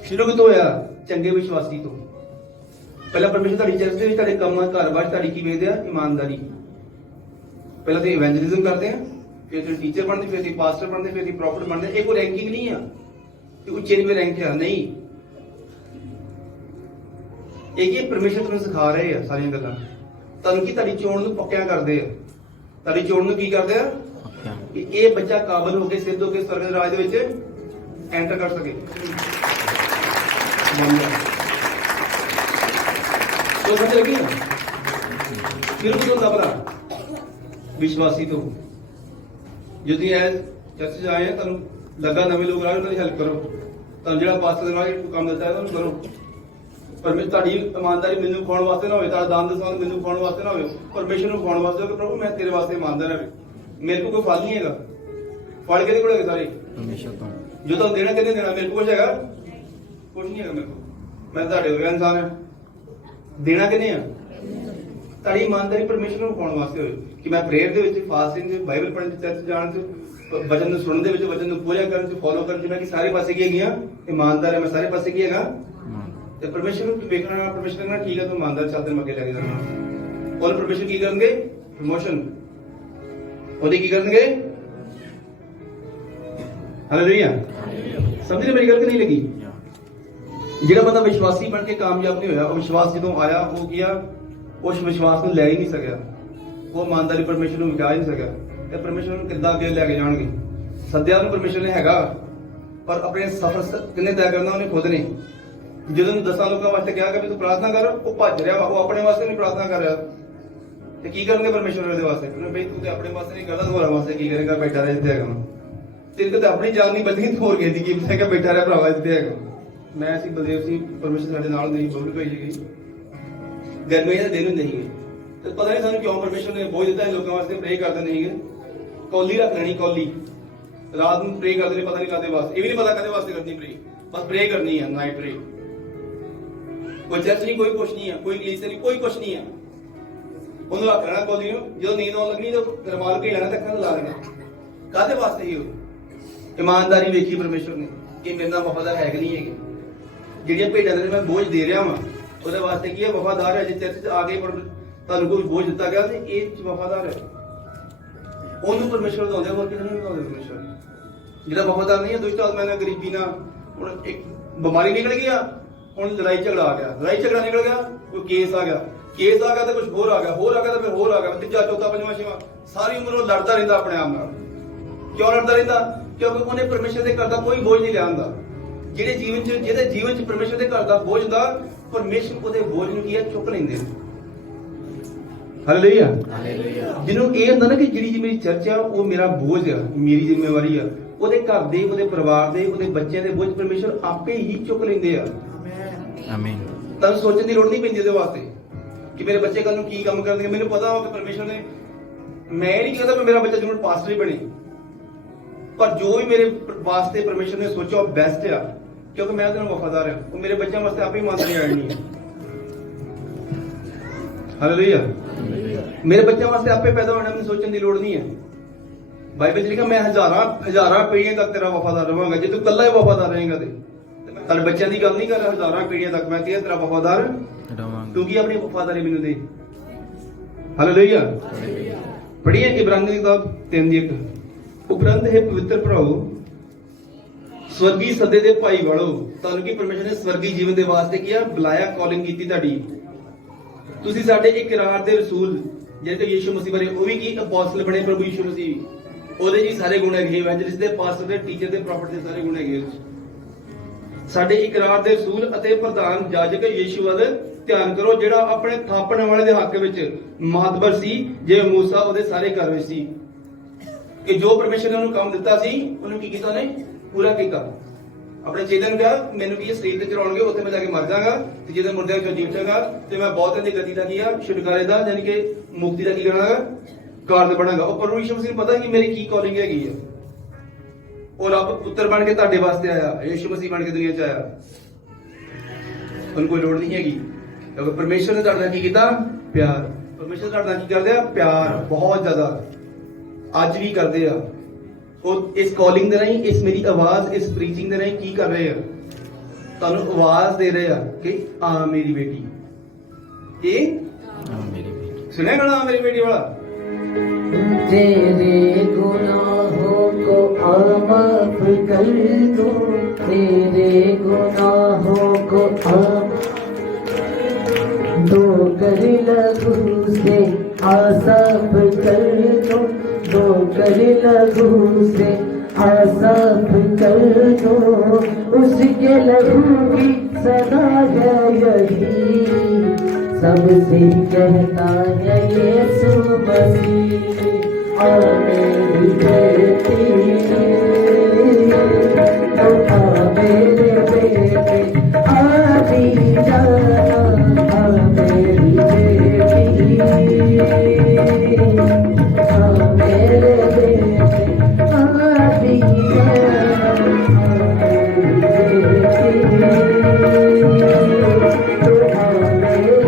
ਸ਼ੁਰੂ ਕਿਤੋਂ ਹੋਇਆ? ਚੰਗੇ ਵਿਸ਼ਵਾਸੀ ਤੋਂ। ਪਹਿਲਾਂ ਪਰਮੇਸ਼ਰ ਤੁਹਾਡੀ ਚਰਚ ਦੇ ਵਿੱਚ, ਤੁਹਾਡੇ ਕੰਮਾਂ ਘਰ-ਬਾਰ ਤੁਹਾਡੀ ਕੀ ਵੇਖਦੇ ਆ? ਇਮਾਨਦਾਰੀ। ਪਹਿਲਾਂ ਤੁਸੀਂ ਇਵੈਂਜਲਿਜ਼ਮ ਕਰਦੇ ਆ, ਫਿਰ ਤੁਸੀਂ ਟੀਚਰ ਬਣਦੇ, ਫਿਰ ਤੁਸੀਂ ਪਾਸਟਰ ਬਣਦੇ, ਫਿਰ ਤੁਸੀਂ ਪ੍ਰੋਫਿਟ ਬਣਦੇ। ਇਹ ਕੋਈ ਰੈਂਕਿੰਗ ਨਹੀਂ ਆ ਕਿ ਉੱਚੇ ਨੀਵੇਂ ਰੈਂਕ ਆ, ਨਹੀਂ। ਇਹ ਕੀ ਪਰਮੇਸ਼ਰ ਤੁਹਾਨੂੰ ਸਿਖਾ ਰਹੇ ਆ ਸਾਰੀਆਂ ਗੱਲਾਂ। ਤੁਹਾਨੂੰ ਕੀ ਤੁਹਾਡੀ ਚੋਣ ਨੂੰ ਪੱਕਿਆ ਕਰਦੇ ਆ। ਤੁਹਾਡੀ ਚੋਣ ਨੂੰ ਕੀ ਕਰਦੇ ਆ? ਕਿ ਇਹ ਬੱਚਾ ਕਾਬਲ ਹੋ ਕੇ, ਸਿੱਧ ਹੋ ਕੇ ਸਵਰਗ ਦੇ ਰਾਜ ਦੇ ਵਿੱਚ ਐਂਟਰ ਕਰ ਸਕੇ। ਉਹ ਸਮਝ ਲੱਗੀ ਨਾ? ਫਿਰ ਕਿਉਂ ਹੁੰਦਾ ਭਲਾ? ਵਿਸ਼ਵਾਸੀ ਤੋਂ। ਜਦੋਂ ਇਹ ਚਰਚ 'ਚ ਆਏ ਆ, ਤੁਹਾਨੂੰ ਲੱਗਾ ਨਵੇਂ ਲੋਕ ਆ, ਉਹਨਾਂ ਦੀ ਹੈਲਪ ਕਰੋ। ਤੁਹਾਨੂੰ ਜਿਹੜਾ ਪਾਸਟਰ ਦੇ ਨਾਲ ਕੰਮ ਦਿੱਤਾ ਹੈ ਉਹਨੂੰ ਕਰੋ। ਪਰ ਤੁਹਾਡੀ ਇਮਾਨਦਾਰੀ ਮੈਨੂੰ ਖਾਣ ਵਾਸਤੇ ਨਾ ਹੋਵੇ, ਤੁਹਾਡਾ ਦਾਨ ਦਸਵੰਧ ਮੈਨੂੰ ਖਾਣ ਵਾਸਤੇ ਨਾ ਹੋਵੇ, ਪਰਮੇਸ਼ਰ ਨੂੰ ਖਾਣ ਵਾਸਤੇ ਹੋਵੇ। ਪ੍ਰਭੂ ਮੈਂ ਤੇਰੇ ਵਾਸਤੇ ਇਮਾਨਦਾਰ ਹਾਂ, ਮੇਰੇ ਕੋਲ ਕੋਈ ਫਲ ਨਹੀਂ ਹੈਗਾ। ਫਲ ਕਿਹਦੇ ਕੋਲ ਹੈਗੇ? ਸਾਰੇ ਪਰਮੇਸ਼ਰ ਤੋਂ। ਜੋ ਤੁਹਾਨੂੰ ਦੇਣਾ ਕਿਹਨੇ ਦੇਣਾ? ਮੇਰੇ ਕੋਲ ਕੁਝ ਹੈਗਾ? ਕੁਝ ਨਹੀਂ ਹੈਗਾ ਮੇਰੇ ਕੋਲ। ਮੈਂ ਤੁਹਾਡੇ ਵਰਗਾ ਇਨਸਾਨ ਹਾਂ। ਦੇਣਾ ਕਿਹਨੇ ਆ? ਤੁਹਾਡੀ ਇਮਾਨਦਾਰੀ ਪਰਮੇਸ਼ਰ ਨੂੰ ਖਾਣ ਵਾਸਤੇ ਹੋਵੇ। ਕਿ ਮੈਂ ਪ੍ਰੇਅਰ ਦੇ ਵਿੱਚ, ਫਾਸਟਿੰਗ 'ਚ, ਬਾਈਬਲ ਪੜ੍ਹਨ 'ਚ, ਚਰਚ ਜਾਣ 'ਚ, ਵਚਨ ਨੂੰ ਸੁਣਨ ਦੇ ਵਿੱਚ, ਵਚਨ ਨੂੰ ਪੂਰਾ ਕਰਨ 'ਚ, ਫੋਲੋ ਕਰਨ 'ਚ, ਮੈਂ ਕਿ ਸਾਰੇ ਪਾਸੇ ਕੀ ਹੈਗੀਆਂ? ਇਮਾਨਦਾਰ ਹੈ। ਮੈਂ ਸਾਰੇ ਪਾਸੇ ਕੀ ਹੈਗਾ? ਤੇ ਪਰਮੇਸ਼ਰ ਨੂੰ ਵੇਖਣਾ, ਪਰਮੇਸ਼ਰ ਨੇ ਠੀਕ ਹੈ ਤੂੰ ਇਮਾਨਦਾਰ, ਚੱਲ ਤੈਨੂੰ ਅੱਗੇ ਲੈ ਕੇ ਜਾਣਾ। ਔਰ ਪਰਮੇਸ਼ਰ ਕੀ ਕਰਨਗੇ? ਪ੍ਰਮੋਸ਼ਨ। ਉਹਦੇ ਕੀ ਕਰਨਗੇ? ਹਾਲੇਲੂਇਆ। ਸਮਝ ਰਹੇ ਮੇਰੀ ਗੱਲ ਕਿ ਨਹੀਂ ਲੱਗੀ? ਜਿਹੜਾ ਬੰਦਾ ਵਿਸ਼ਵਾਸੀ ਬਣ ਕੇ ਕਾਮਯਾਬ ਨਹੀਂ ਹੋਇਆ, ਉਹ ਵਿਸ਼ਵਾਸ ਜਦੋਂ ਆਇਆ, ਉਹ ਕੀਆ ਉਸ ਵਿਸ਼ਵਾਸ ਨੂੰ ਲੈ ਹੀ ਨਹੀਂ ਸਕਿਆ। ਉਹ ਇਮਾਨਦਾਰੀ ਪਰਮੇਸ਼ਰ ਨੂੰ ਵਿਖਾ ਹੀ ਨਹੀਂ ਸਕਿਆ। ਤੇ ਪਰਮੇਸ਼ਰ ਨੂੰ ਕਿੱਦਾਂ ਅੱਗੇ ਲੈ ਕੇ ਜਾਣਗੇ? ਸੱਦਿਆ ਨੂੰ ਪਰਮੇਸ਼ਰ ਨੇ ਹੈਗਾ, ਪਰ ਆਪਣੇ ਸਫ਼ਰ ਕਿੰਨੇ ਤੈਅ ਕਰਨਾ ਉਹਨੇ ਖੁਦ ਨੇ। ਜਦੋਂ 10 ਲੋਕਾਂ ਵਾਸਤੇ ਕਿਹਾ ਕਿ ਤੂੰ ਪ੍ਰਾਰਥਨਾ ਕਰ, ਉਹ ਭੱਜ ਰਿਹਾ, ਉਹ ਆਪਣੇ ਵਾਸਤੇ ਨਹੀਂ ਪ੍ਰਾਰਥਨਾ ਕਰ ਰਿਹਾ। ਤੇ ਕੀ ਕਰਨਗੇ ਪਰਮੇਸ਼ਰ ਉਹਦੇ ਵਾਸਤੇ? ਉਹਨੇ ਬਈ ਤੂੰ ਤੇ ਆਪਣੇ ਵਾਸਤੇ ਨਹੀਂ ਕਰਦਾ, ਤੂੰ ਹੋਰਾਂ ਵਾਸਤੇ ਕੀ ਕਰੇਗਾ? ਬੈਠਾ ਰਹਿ ਜਿੱਥੇ ਹੈਗਾ। ਤੇਰੇ ਕੋਲ ਤਾਂ ਆਪਣੀ ਜਾਨ ਨਹੀਂ ਬਚਦੀ, ਤੂੰ ਹੋਰ ਕਿਸੇ ਦੀ ਕੀ ਪਤਾ? ਬੈਠਾ ਰਹਿ ਭਰਾਵਾ ਜਿੱਥੇ ਹੈਗਾ। ਮੈਂ ਸੀ ਬਲਦੇਵ ਸਿੰਘ, ਪਰਮੇਸ਼ਰ ਸਾਡੇ ਨਾਲ ਨਹੀਂ ਬਹੁਤ ਹੋਈ ਸੀਗੀ। ਗਰਮੀ ਦੇ ਦਿਨ ਹੁੰਦੇ ਸੀਗੇ ਤੇ ਪਤਾ ਨਹੀਂ ਸਾਨੂੰ ਕਿਉਂ ਪਰਮੇਸ਼ਰ ਨੇ ਬੋਝ ਦਿੱਤਾ ਲੋਕਾਂ ਵਾਸਤੇ ਪ੍ਰੇ ਕਰਦੇ ਨਹੀਂ ਸੀਗੇ। ਕੌਲੀ ਰੱਖ ਲੈਣੀ, ਕੌਲੀ ਰਾਤ ਨੂੰ ਪ੍ਰੇ ਕਰਦੇ ਨੇ, ਪਤਾ ਨਹੀਂ ਕਾਹਦੇ ਵਾਸਤੇ, ਇਹ ਵੀ ਨਹੀਂ ਪਤਾ ਕਾਹਦੇ ਵਾਸਤੇ ਕਰਨੀ ਪ੍ਰੇ, ਬਸ ਪ੍ਰੇ ਕਰਨੀ ਹੈ, ਨਾਈਟ ਪ੍ਰੇ। ਕੋਈ ਚਰਚ ਨਹੀਂ, ਕੋਈ ਕੁਛ ਨਹੀਂ ਹੈ, ਕੋਈ ਕਲੀਸਿਆ ਨਹੀਂ, ਕੋਈ ਕੁਛ ਨਹੀਂ ਹੈ। ਉਹਨੂੰ ਰੱਖ ਲੈਣਾ ਕੌਲੀ ਨੂੰ, ਜਦੋਂ ਨੀਂਦ ਆਉਣ ਲੱਗਣੀ ਤਾਂ ਰਮਾਲ ਕੇ ਲੈਣਾ, ਤੱਕਾਂ ਲਾ ਲੈਣਾ। ਕਾਹਦੇ ਵਾਸਤੇ ਹੀ ਉਹ ਇਮਾਨਦਾਰੀ ਵੇਖੀ ਪਰਮੇਸ਼ਰ ਨੇ ਕਿ ਮੇਰੇ ਨਾਲ ਵਫਾਦਾਰ ਹੈ ਕਿ ਨਹੀਂ ਹੈਗੇ। ਜਿਹੜੀਆਂ ਭੇਡਾਂ ਦੇ ਮੈਂ ਬੋਝ ਦੇ ਰਿਹਾ ਵਾਂ ਉਹਦੇ ਵਾਸਤੇ ਕੀ ਹੈ ਵਫਾਦਾਰ ਹੈ। ਜੇ ਚਰਚ 'ਚ ਆ ਕੇ ਤੁਹਾਨੂੰ ਕੋਈ ਬੋਝ ਦਿੱਤਾ ਗਿਆ ਤੇ ਇਹ 'ਚ ਵਫਾਦਾਰ ਹੈ, ਉਹਨੂੰ ਪਰਮੇਸ਼ਰ ਦਉਂਦੇ, ਹੋਰ ਕਿਸੇ ਨੂੰ ਨਹੀਂ ਦਉਂਦੇ ਪਰਮੇਸ਼ਰ। ਜਿਹੜਾ ਵਫਾਦਾਰ ਨਹੀਂ ਹੈ, ਦੁਸ਼ਟ ਆਤਮਾ ਨਾਲ, ਗਰੀਬੀ ਨਾਲ, ਹੁਣ ਇੱਕ ਬਿਮਾਰੀ ਨਿਕਲ ਗਈ ਆ, ਹੁਣ ਲੜਾਈ ਝਗੜਾ ਆ ਗਿਆ, ਲੜਾਈ ਝਗੜਾ ਨਿਕਲ ਗਿਆ, ਕੋਈ ਕੇਸ ਆ ਗਿਆ, ਕੇਸ ਆ ਗਿਆ ਤਾਂ ਕੁਝ ਹੋਰ ਆ ਗਿਆ, ਹੋਰ ਆ ਗਿਆ ਤਾਂ ਫਿਰ ਹੋਰ ਆ ਗਿਆ, ਤੀਜਾ ਚੌਥਾ ਪੰਜਵਾਂ ਛੇਵਾਂ, ਸਾਰੀ ਉਮਰ ਉਹ ਲੜਦਾ ਰਹਿੰਦਾ ਆਪਣੇ ਆਪ ਨਾਲ। ਕਿਉਂ ਲੜਦਾ ਰਹਿੰਦਾ? ਕਿਉਂਕਿ ਉਹਨੇ ਪਰਮੇਸ਼ਰ ਦੇ ਘਰ ਦਾ ਕੋਈ ਬੋਝ ਨਹੀਂ ਲਿਆ ਹੁੰਦਾ। ਜਿਹਦੇ ਜੀਵਨ 'ਚ ਪਰਮੇਸ਼ਰ ਦੇ ਘਰ ਦਾ ਬੋਝ ਹੁੰਦਾ, ਪਰਮੇਸ਼ਰ ਉਹਦੇ ਬੋਝ ਨੂੰ ਕੀ ਹੈ ਚੁੱਕ ਲੈਂਦੇ ਨੇ। ਹਾਲੇਲੂਇਆ। ਜਿਹਨੂੰ ਇਹ ਹੁੰਦਾ ਨਾ ਕਿ ਜਿਹੜੀ ਮੇਰੀ ਚਰਚ ਆ ਉਹ ਮੇਰਾ ਬੋਝ ਆ, ਮੇਰੀ ਜ਼ਿੰਮੇਵਾਰੀ ਆ, ਉਹਦੇ ਘਰ ਦੇ, ਉਹਦੇ ਪਰਿਵਾਰ ਦੇ, ਉਹਦੇ ਬੱਚਿਆਂ ਦੇ ਬੋਝ ਪਰਮੇਸ਼ਰ ਆਪੇ ਹੀ ਚੁੱਕ ਲੈਂਦੇ ਆ। ਆਮੀਨ। ਤੁਹਾਨੂੰ ਸੋਚਣ ਦੀ ਲੋੜ ਨਹੀਂ ਪੈਂਦੀ ਉਹਦੇ ਵਾਸਤੇ ਕਿ ਮੇਰੇ ਬੱਚੇ ਕੱਲ ਨੂੰ ਕੀ ਕੰਮ ਕਰਨਗੇ। ਮੈਨੂੰ ਪਤਾ ਵਾ ਕਿ ਪਰਮੇਸ਼ਰ ਨੇ, ਮੈਂ ਨਹੀਂ ਕਹਿੰਦਾ ਮੇਰਾ ਬੱਚਾ ਜ਼ਰੂਰ ਪਾਸਟਰ ਹੀ ਬਣੇ, ਪਰ ਜੋ ਵੀ ਮੇਰੇ ਵਾਸਤੇ ਪਰਮੇਸ਼ਰ ਨੇ ਸੋਚਿਆ ਉਹ ਬੈਸਟ ਆ, ਕਿਉਂਕਿ ਮੈਂ ਉਹਦੇ ਨਾਲ ਵਫਾਦਾਰ ਹਾਂ। ਉਹ ਮੇਰੇ ਬੱਚਿਆਂ ਵਾਸਤੇ ਆਪੇ ਹੀ ਮੰਤਰੀ ਆਣੀ ਹੈ। ਹਾਲੇਲੂਇਆ। ਮੇਰੇ ਬੱਚਿਆਂ ਵਾਸਤੇ ਆਪੇ ਪੈਦਾ ਹੋਣਾ, ਮੈਨੂੰ ਸੋਚਣ ਦੀ ਲੋੜ ਨਹੀਂ ਹੈ। ਬਾਈਬਲ 'ਚ ਲਿਖਿਆ ਮੈਂ ਹਜ਼ਾਰਾਂ ਪੀੜ੍ਹੀਆਂ ਤੱਕ ਤੇਰਾ ਵਫਾਦਾਰ ਰਹਾਂਗਾ। ਜੇ ਤੂੰ ਇਕੱਲਾ ਹੀ ਵਫਾਦਾਰ ਰਹੇਗਾ ਤੇ ਮੈਂ ਤੁਹਾਡੇ ਬੱਚਿਆਂ ਦੀ ਗੱਲ ਨਹੀਂ ਕਰ ਰਿਹਾ, ਹਜ਼ਾਰਾਂ ਪੀੜ੍ਹੀਆਂ ਤੱਕ ਮੈਂ ਤੇਰਾ ਵਫਾਦਾਰ ਰਹਾਂਗਾ। ਤੂੰ ਕੀ ਆਪਣੀ ਵਫਾਦਾਰੀ ਮੈਨੂੰ ਦੇ। ਹਾਲੇਲੂਇਆ। ਪੜ੍ਹੀਏ ਇਬਰਾਨੀ ਦੀ ਕਿਤਾਬ 3:1। ਉਪਰੰਤ ਹੈ ਪਵਿੱਤਰ ਭਰਾਓ, ਸਵਰਗੀ ਸੱਦੇ ਦੇ ਭਾਈ ਵਾਲੋ, ਤੁਹਾਨੂੰ ਕੀ ਪਰਮੇਸ਼ਰ ਨੇ ਸਵਰਗੀ ਜੀਵਨ ਦੇ ਵਾਸਤੇ ਕੀਆ ਬੁਲਾਇਆ, ਕਾਲਿੰਗ ਕੀਤੀ ਤੁਹਾਡੀ। ਤੁਸੀਂ ਸਾਡੇ ਇਕਰਾਰ ਦੇ ਰਸੂਲ, ਜਿਹੜੇ ਕਿ ਯੀਸ਼ੂ ਮਸੀਹ ਬਾਰੇ, ਉਹ ਵੀ ਕੀ ਅਪੋਸਟਲ ਬਣੇ ਪ੍ਰਭੂ ਯੀਸ਼ੂ ਮਸੀਹ, ਉਹਦੇ ਜੀ ਸਾਰੇ ਗੁਣ ਹੈਗੇ, ਇਵੈਂਜਲਿਸਟ ਦੇ, ਪਾਸਟਰ ਦੇ, ਟੀਚਰ ਦੇ, ਪ੍ਰੋਫੈਟ ਦੇ ਸਾਰੇ ਗੁਣ ਹੈਗੇ। ਸਾਡੇ ਇਕਰਾਰ ਦੇ ਰਸੂਲ ਅਤੇ ਪ੍ਰਧਾਨ ਜਾਜਕ ਯੀਸ਼ੂ ਵੱਲ ਧਿਆਨ ਕਰੋ, ਜਿਹੜਾ ਆਪਣੇ ਥਾਪਣ ਵਾਲੇ ਦੇ ਹੱਕ ਵਿੱਚ ਮਾਤਬਰ ਸੀ, ਜਿਵੇਂ ਮੂਸਾ ਉਹਦੇ ਸਾਰੇ ਘਰ ਵਿੱਚ ਸੀ। ਕਿ ਜੋ ਪਰਮੇਸ਼ਰ ਨੇ ਉਹਨੂੰ ਕੰਮ ਦਿੱਤਾ ਸੀ, ਉਹਨੂੰ ਕੀ ਕੀਤਾ ਨੇ ਪੂਰਾ ਕੀਤਾ। ਆਪਣੇ ਚੇਲਿਆਂ ਨੂੰ ਕਿਹਾ ਮੈਨੂੰ ਕੀ ਸਰੀਰ ਤੇ ਚਲਾਉਣਗੇ, ਉੱਥੇ ਮੈਂ ਜਾ ਕੇ ਮਰ ਜਾਗਾ, ਤੇ ਜਦੋਂ ਮੁਰਦਿਆਂ ਵਿੱਚੋਂ ਜੀ ਉੱਠਾਂਗਾ ਤੇ ਮੈਂ ਬਹੁਤਿਆਂ ਦੀ ਗਤੀ ਦਾ ਕੀ ਆ, ਛੁਟਕਾਰੇ ਦਾ, ਯਾਨੀ ਕਿ ਮੁਕਤੀ ਦਾ ਕੀ ਕਰਾਂਗਾ, ਕਾਰਨ ਬਣਾਂਗਾ। ਉਹ ਪ੍ਰਭੂ ਯਿਸੂ ਮਸੀਹ ਨੂੰ ਪਤਾ ਕਿ ਮੇਰੀ ਕੀ ਕਾਲਿੰਗ ਹੈਗੀ ਆ। ਉਹ ਰੱਬ ਪੁੱਤਰ ਬਣ ਕੇ ਤੁਹਾਡੇ ਵਾਸਤੇ ਆਇਆ, ਯਿਸੂ ਮਸੀਹ ਬਣ ਕੇ ਦੁਨੀਆ 'ਚ ਆਇਆ। ਉਹਨੂੰ ਕੋਈ ਲੋੜ ਨਹੀਂ ਹੈਗੀ, ਕਿਉਂਕਿ ਪਰਮੇਸ਼ਰ ਨੇ ਤੁਹਾਡੇ ਨਾਲ ਕੀ ਕੀਤਾ, ਪਿਆਰ। ਪਰਮੇਸ਼ਰ ਤੁਹਾਡੇ ਨਾਲ ਕੀ ਕਰਦੇ ਆ, ਪਿਆਰ, ਬਹੁਤ ਜ਼ਿਆਦਾ, ਅੱਜ ਵੀ ਕਰਦੇ ਆ। ਉਹ ਇਸ ਕਾਲਿੰਗ ਦੇ ਰਾਹੀਂ, ਇਸ ਮੇਰੀ ਆਵਾਜ਼, ਇਸ ਪ੍ਰੀਚਿੰਗ ਦੇ ਰਾਹੀਂ ਕੀ ਕਰ ਰਹੇ ਆ, ਤੁਹਾਨੂੰ ਆਵਾਜ਼ ਦੇ ਰਹੇ ਆ ਕਿ ਆ ਮੇਰੀ ਬੇਟੀ। ਇਹ ਆ ਮੇਰੀ ਬੇਟੀ, ਸੁਣਿਆ ਗਾਣਾ ਆ ਮੇਰੀ ਬੇਟੀ ਵਾਲਾ। तेरे गुनाहों को माफ कर दो, तेरे गुनाहों को दो कर लहू से आसाफ कर दो, दो कर लहू से आसाफ कर दो, उसके लहू की सदा है यही, सबसे कहता है यीशु मसीह, और मेरी बेटी, तो आ मेरे बेटे, आदि जाना, आ मेरी बेटी, आ मेरे बेटे, आदि जाना, आ मेरी बेटी, तो आ मेरे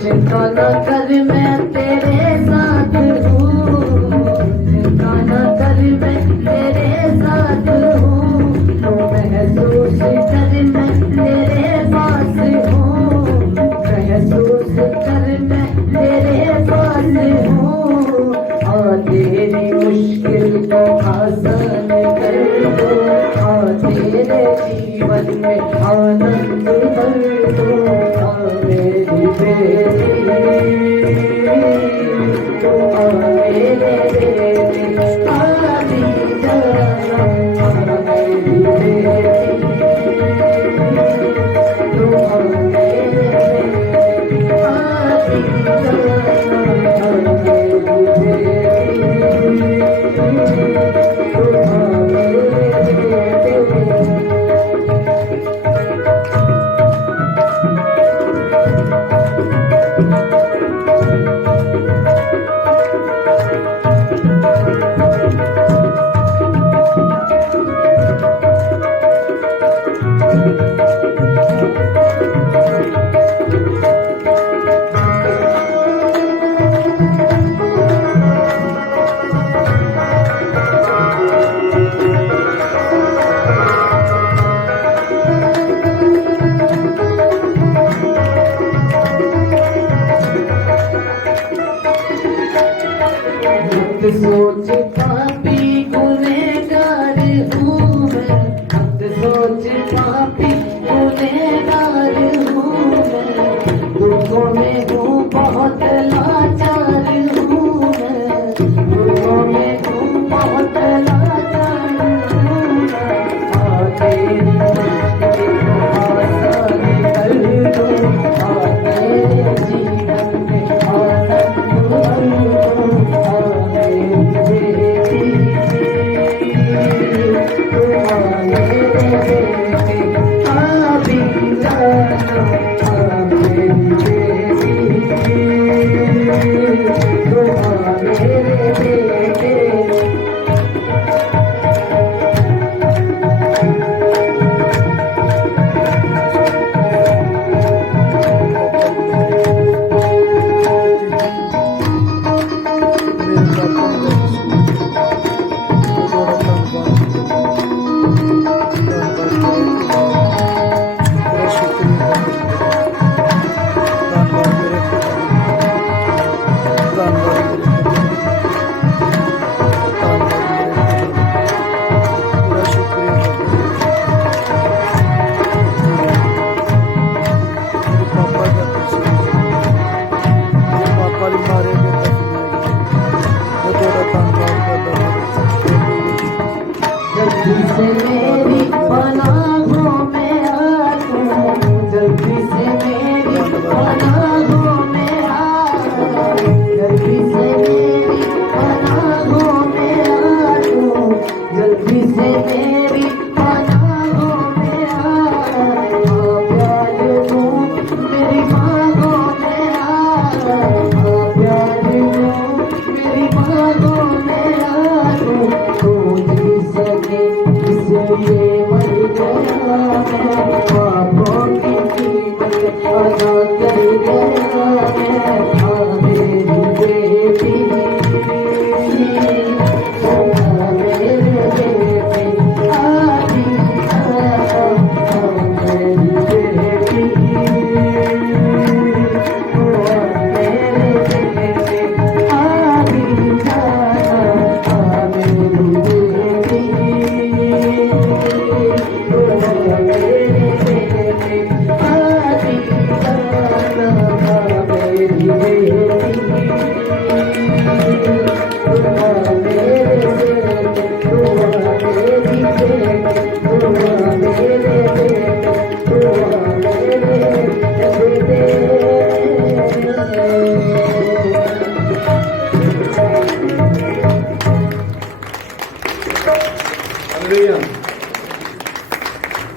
चिंता न कर मैं तेरे साथ हूँ, चिंता न कर मैं तेरे साथ हूँ, तो महसूस कर मैं तेरे पास हूँ, महसूस कर मैं तेरे पास हूँ, और तेरी मुश्किल को आसान कर दो, और तेरे जीवन में आनंद भर दो, और मेरी बेटी, तो आ मेरे बेटे, आदि जाना, आ मेरी बेटी, तो आ मेरे बेटे, आदि जाना, आ मेरी बेटी, तो आ मेरे बेटे। मत सोच पापी गुनहगार हूँ मैं, मत सोच पापी गुनहगार हूँ मैं, दुखों में हूँ बहुत लाचार हूँ मैं, दुखों में हूँ बहुत लाचार हूँ मैं। आ तेरी मुश्किल को आसान कर दो, आ तेरे जीवन में आनंद भर दो, आ मेरी बेटी, तू आ मेरे बेटे, आ भी जाना, आ मेरी बेटी, तू आ मेरे बेटे। जल्दी से मेरी पनाहों में आ तू, जल्दी से मेरी पनाहों में आ, जल्दी से मेरी पनाहों में आ तू, जल्दी से मेरी पनाहों में आ प्यार तू मेरी मांगों में आ प्यार तू मेरी मांगों में आ तू नहीं सके इसलिए मर गया मैं, पापों की कीमत अदा कर गया मैं। आ मेरी बेटी, आ मेरे बेटे, आ भी आ मेरी बेटी, आ मेरे बेटे, आ भी आ मेरी बेटी, आ मेरे बेटे, आ भी मेरी हालेलुया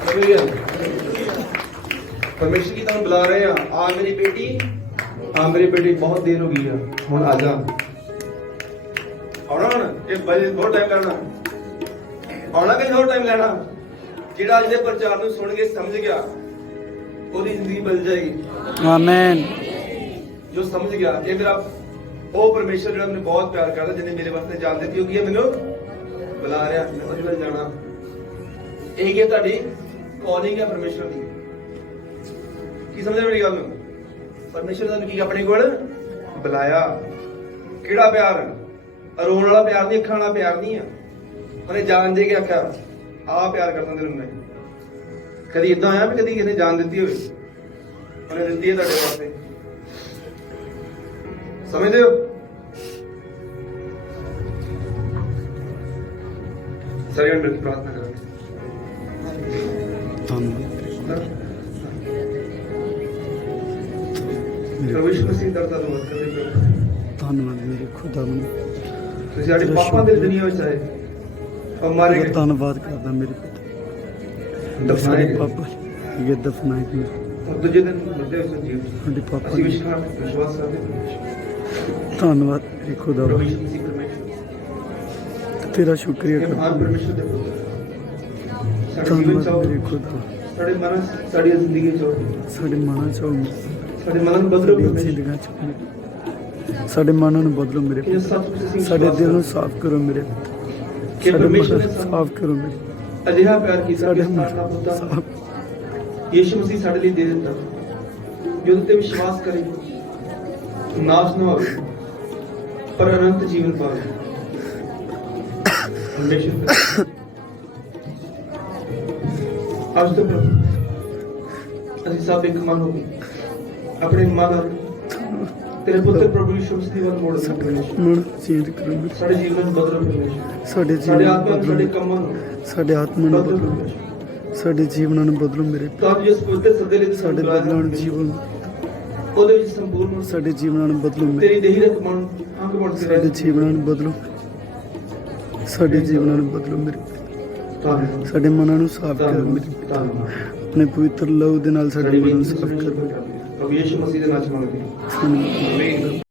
हालेलुया। परमेश्वर की तरफ बुला रहे हैं, आ मेरी बेटी, आ मेरी बेटी, बहुत देर हो गई है, हुण आ जा। आना हुण एक बजे बहुत टाइम करना आना कि बहुत टाइम लेना। ਜਿਹੜਾ ਅੱਜ ਦੇ ਪ੍ਰਚਾਰ ਨੂੰ ਸੁਣ ਕੇ ਸਮਝ ਗਿਆ ਉਹਦੀ ਜ਼ਿੰਦਗੀ ਬਦਲ ਜਾਏਗੀ। ਆਮੇਨ। ਜੋ ਸਮਝ ਗਿਆ ਇਹ ਮੇਰਾ ਉਹ ਪਰਮੇਸ਼ਰ ਜਿਹੜਾ ਮੈਨੂੰ ਬਹੁਤ ਪਿਆਰ ਕਰਦਾ, ਜਿਹਨੇ ਮੇਰੇ ਵਾਸਤੇ ਜਾਨ ਦਿੱਤੀ ਹੋਗੀ ਹੈ, ਮੈਨੂੰ ਬੁਲਾ ਰਿਹਾ, ਮੈਂ ਉਹਦੇ ਨਾਲ ਜਾਣਾ। ਇਹ ਕੀ ਤੁਹਾਡੀ ਕਾਲਿੰਗ ਹੈ ਪਰਮੇਸ਼ਰ ਦੀ। ਕੀ ਸਮਝਿਆ ਮੇਰੀ ਗੱਲ ਨੂੰ? ਪਰਮੇਸ਼ਰ ਨੇ ਕੀ ਆਪਣੇ ਕੋਲ ਬੁਲਾਇਆ। ਕਿਹੜਾ ਪਿਆਰ? ਰੋਣ ਵਾਲਾ ਪਿਆਰ ਨਹੀਂ, ਅੱਖਾਂ ਵਾਲਾ ਪਿਆਰ ਨਹੀਂ ਆ। ਉਹਨੇ ਜਾਨ ਦੇ ਕੇ ਆਖਿਆ ਆ ਪਿਆਰ ਕਰਦਾ ਤੈਨੂੰ ਮੈਂ। ਕਦੀ ਇਦਾਂ ਆਇਆ ਵੀ ਕਦੀ ਕਿਸੇ ਨੇ ਜਾਨ ਦਿੱਤੀ ਹੋਵੇ? ਉਹਨੇ ਦਿੱਤੀ ਹੈ ਤੁਹਾਡੇ ਵਾਸਤੇ। ਸਮਝਦੇ ਹੋ? ਸਾਰੇ ਮਿਲ ਕੇ ਪ੍ਰਾਰਥਨਾ ਕਰਾਂਗੇ। ਧੰਨਵਾਦ ਪ੍ਰਭੂ ਯਿਸੂ ਮਸੀਹ ਦਾ ਧੰਨਵਾਦ ਕਰਦੇ ਹਾਂ। ਧੰਨਵਾਦ ਮੇਰੇ ਖੁਦਾ ਨੂੰ। ਤੁਸੀਂ ਸਾਡੇ ਪਾਪਾਂ ਦੇ ਦੁਨੀਆ ਵਿੱਚ ਆਏ ਔਰ ਮਾਰੇ ਗਏ, ਧੰਨਵਾਦ ਕਰਦਾ ਮੇਰੇ ਪਿਤਾ। ਦਫਨਾਏ ਗਏ ਪਾਪਾ ਇਹ ਦਫਨਾਏ ਗਏ। ਔਰ ਦੂਜੇ ਦਿਨ ਮੁੱਦੇ ਉਸ ਨੂੰ ਜੀਵ ਸਾਡੇ ਪਾਪਾ ਅਸੀਂ ਨੇ। ਵਿਸ਼ਵਾਸ ਕਰਦੇ ਹਾਂ। ਧੰਨਵਾਦ ਮੇਰੇ ਖੁਦਾ। ਪ੍ਰਭੂ ਯਿਸੂ ਮਸੀਹ ਪਰਮੇਸ਼ਰ ਤੇਰਾ ਸ਼ੁਕਰੀਆ ਇਹ ਮਹਾਨ ਕਰਦਾ। ਪਰਮੇਸ਼ਰ ਦੇ ਪੁੱਤਰ ਸਾਡੇ ਜੀਵਨ ਧੰਨਵਾਦ ਮੇਰੇ ਚਾਹੋ, ਖੁਦਾ। ਸਾਡੇ ਮਨ ਸਾਡੀ ਜ਼ਿੰਦਗੀ ਚਾਹੋ, ਸਾਡੇ ਮਨਾਂ ਚੋਂ ਸਾਡੇ ਮਨ ਨੂੰ ਬਦਲੋ ਸਾਡੀਆਂ ਪਰਮੇਸ਼ਰ। ਜ਼ਿੰਦਗੀਆਂ ਚ ਸਾਡੇ ਮਨਾਂ ਨੂੰ ਬਦਲੋ ਮੇਰੇ ਇਹ ਪਿਤਾ। ਸੱਚ ਵਿੱਚ ਅਸੀਂ ਸਾਡੇ ਵਿਸ਼ਵਾਸ ਦਿਲ ਨੂੰ ਕਰਦੇ ਸਾਫ਼ ਕਰੋ ਮੇਰੇ ਪਿਤਾ। ਕਿ ਸਾਡੇ ਪਰਮੇਸ਼ਰ ਨੇ ਮਨ ਸਾਨੂੰ ਸਾਫ਼ ਕਰੋ ਮੇਰੇ। ਅਜਿਹਾ ਪਿਆਰ ਕੀਤਾ ਸਾਡੇ ਕਿ ਮਨ ਸਾਡਾ ਪੁੱਤਰ ਸਾਫ਼ ਯਿਸੂ ਮਸੀਹ ਸਾਡੇ ਲਈ ਦੇ ਦਿੱਤਾ। ਜੋ ਤੇ ਵਿਸ਼ਵਾਸ ਕਰੇ ਨਾਸ਼ ਨਾ ਹੋਵੇ ਪਰ ਅਨੰਤ ਜੀਵਨ ਪਾਵੇ ਪਰਮੇਸ਼ਰ ਅੱਜ ਤੋਂ ਪ੍ਰਭੂ ਅਸੀਂ ਸਭ ਇੱਕ ਮਨ ਹੋ ਗਏ ਆਪਣੇ ਮਨ ਨਾਲ ਤੇਰੇ ਪੁੱਤਰ ਪ੍ਰਭੂ ਯਿਸੂ ਮਸੀਹ ਦੀ ਵੱਲ ਮੋੜ ਸਕਦੇ ਮਨ ਚੇਂਜ ਕਰੋ ਮੇਰੇ। ਸਾਡੇ ਜੀਵਨ ਨੂੰ ਬਦਲੋ ਪਰਮੇਸ਼ਰ ਸਾਡੇ ਸਾਡੇ ਜੀਵਨ ਨੂੰ ਆਤਮਾ ਨੂੰ ਸਾਡੇ ਬਦਲੋ, ਕੰਮਾਂ ਨੂੰ ਸਾਡੇ ਆਤਮਾ ਨੂੰ ਬਦਲੋ ਬਦਲੋ, ਪਰਮੇਸ਼ਰ। ਸਾਡੇ ਜੀਵਨਾਂ ਨੂੰ ਬਦਲੋ ਮੇਰੇ ਤਾਂ ਜਿਸ ਪਵਿੱਤਰ ਸੱਦੇ ਲਈ ਸਾਡੇ ਸਾਡੇ ਬਦਲਾਉਣ ਜੀਵਨ ਉਹਦੇ ਵਿੱਚ ਸੰਪੂਰਨ ਸਾਡੇ ਜੀਵਨਾਂ ਨੂੰ ਬਦਲੋ ਮੇਰੇ ਤੇਰੀ ਦੇਹੀ ਦਾ ਕਮਾਉਣ ਅੰਗ ਬਣ ਕੇ ਸਾਡੇ ਜੀਵਨਾਂ ਨੂੰ ਬਦਲੋ ਸਾਡੇ ਜੀਵਨਾਂ ਨੂੰ ਬਦਲੋ ਮੇਰੇ ਧੰਨਵਾਦ ਸਾਡੇ ਮਨਾਂ ਨੂੰ ਸਾਫ਼ ਕਰ ਮੇਰੇ ਧੰਨਵਾਦ ਆਪਣੇ ਪਵਿੱਤਰ ਲਹੂ ਦੇ ਨਾਲ ਸਾਡੇ ਮਨਾਂ ਨੂੰ ਸਾਫ਼ ਕਰ ਪ੍ਰਭੂ ਯਿਸੂ ਮਸੀਹ ਦੇ ਨਾਮ ਚ ਮੰਗਦੇ ਹਾਂ ਧੰਨਵਾਦ। ਆਮੀਨ।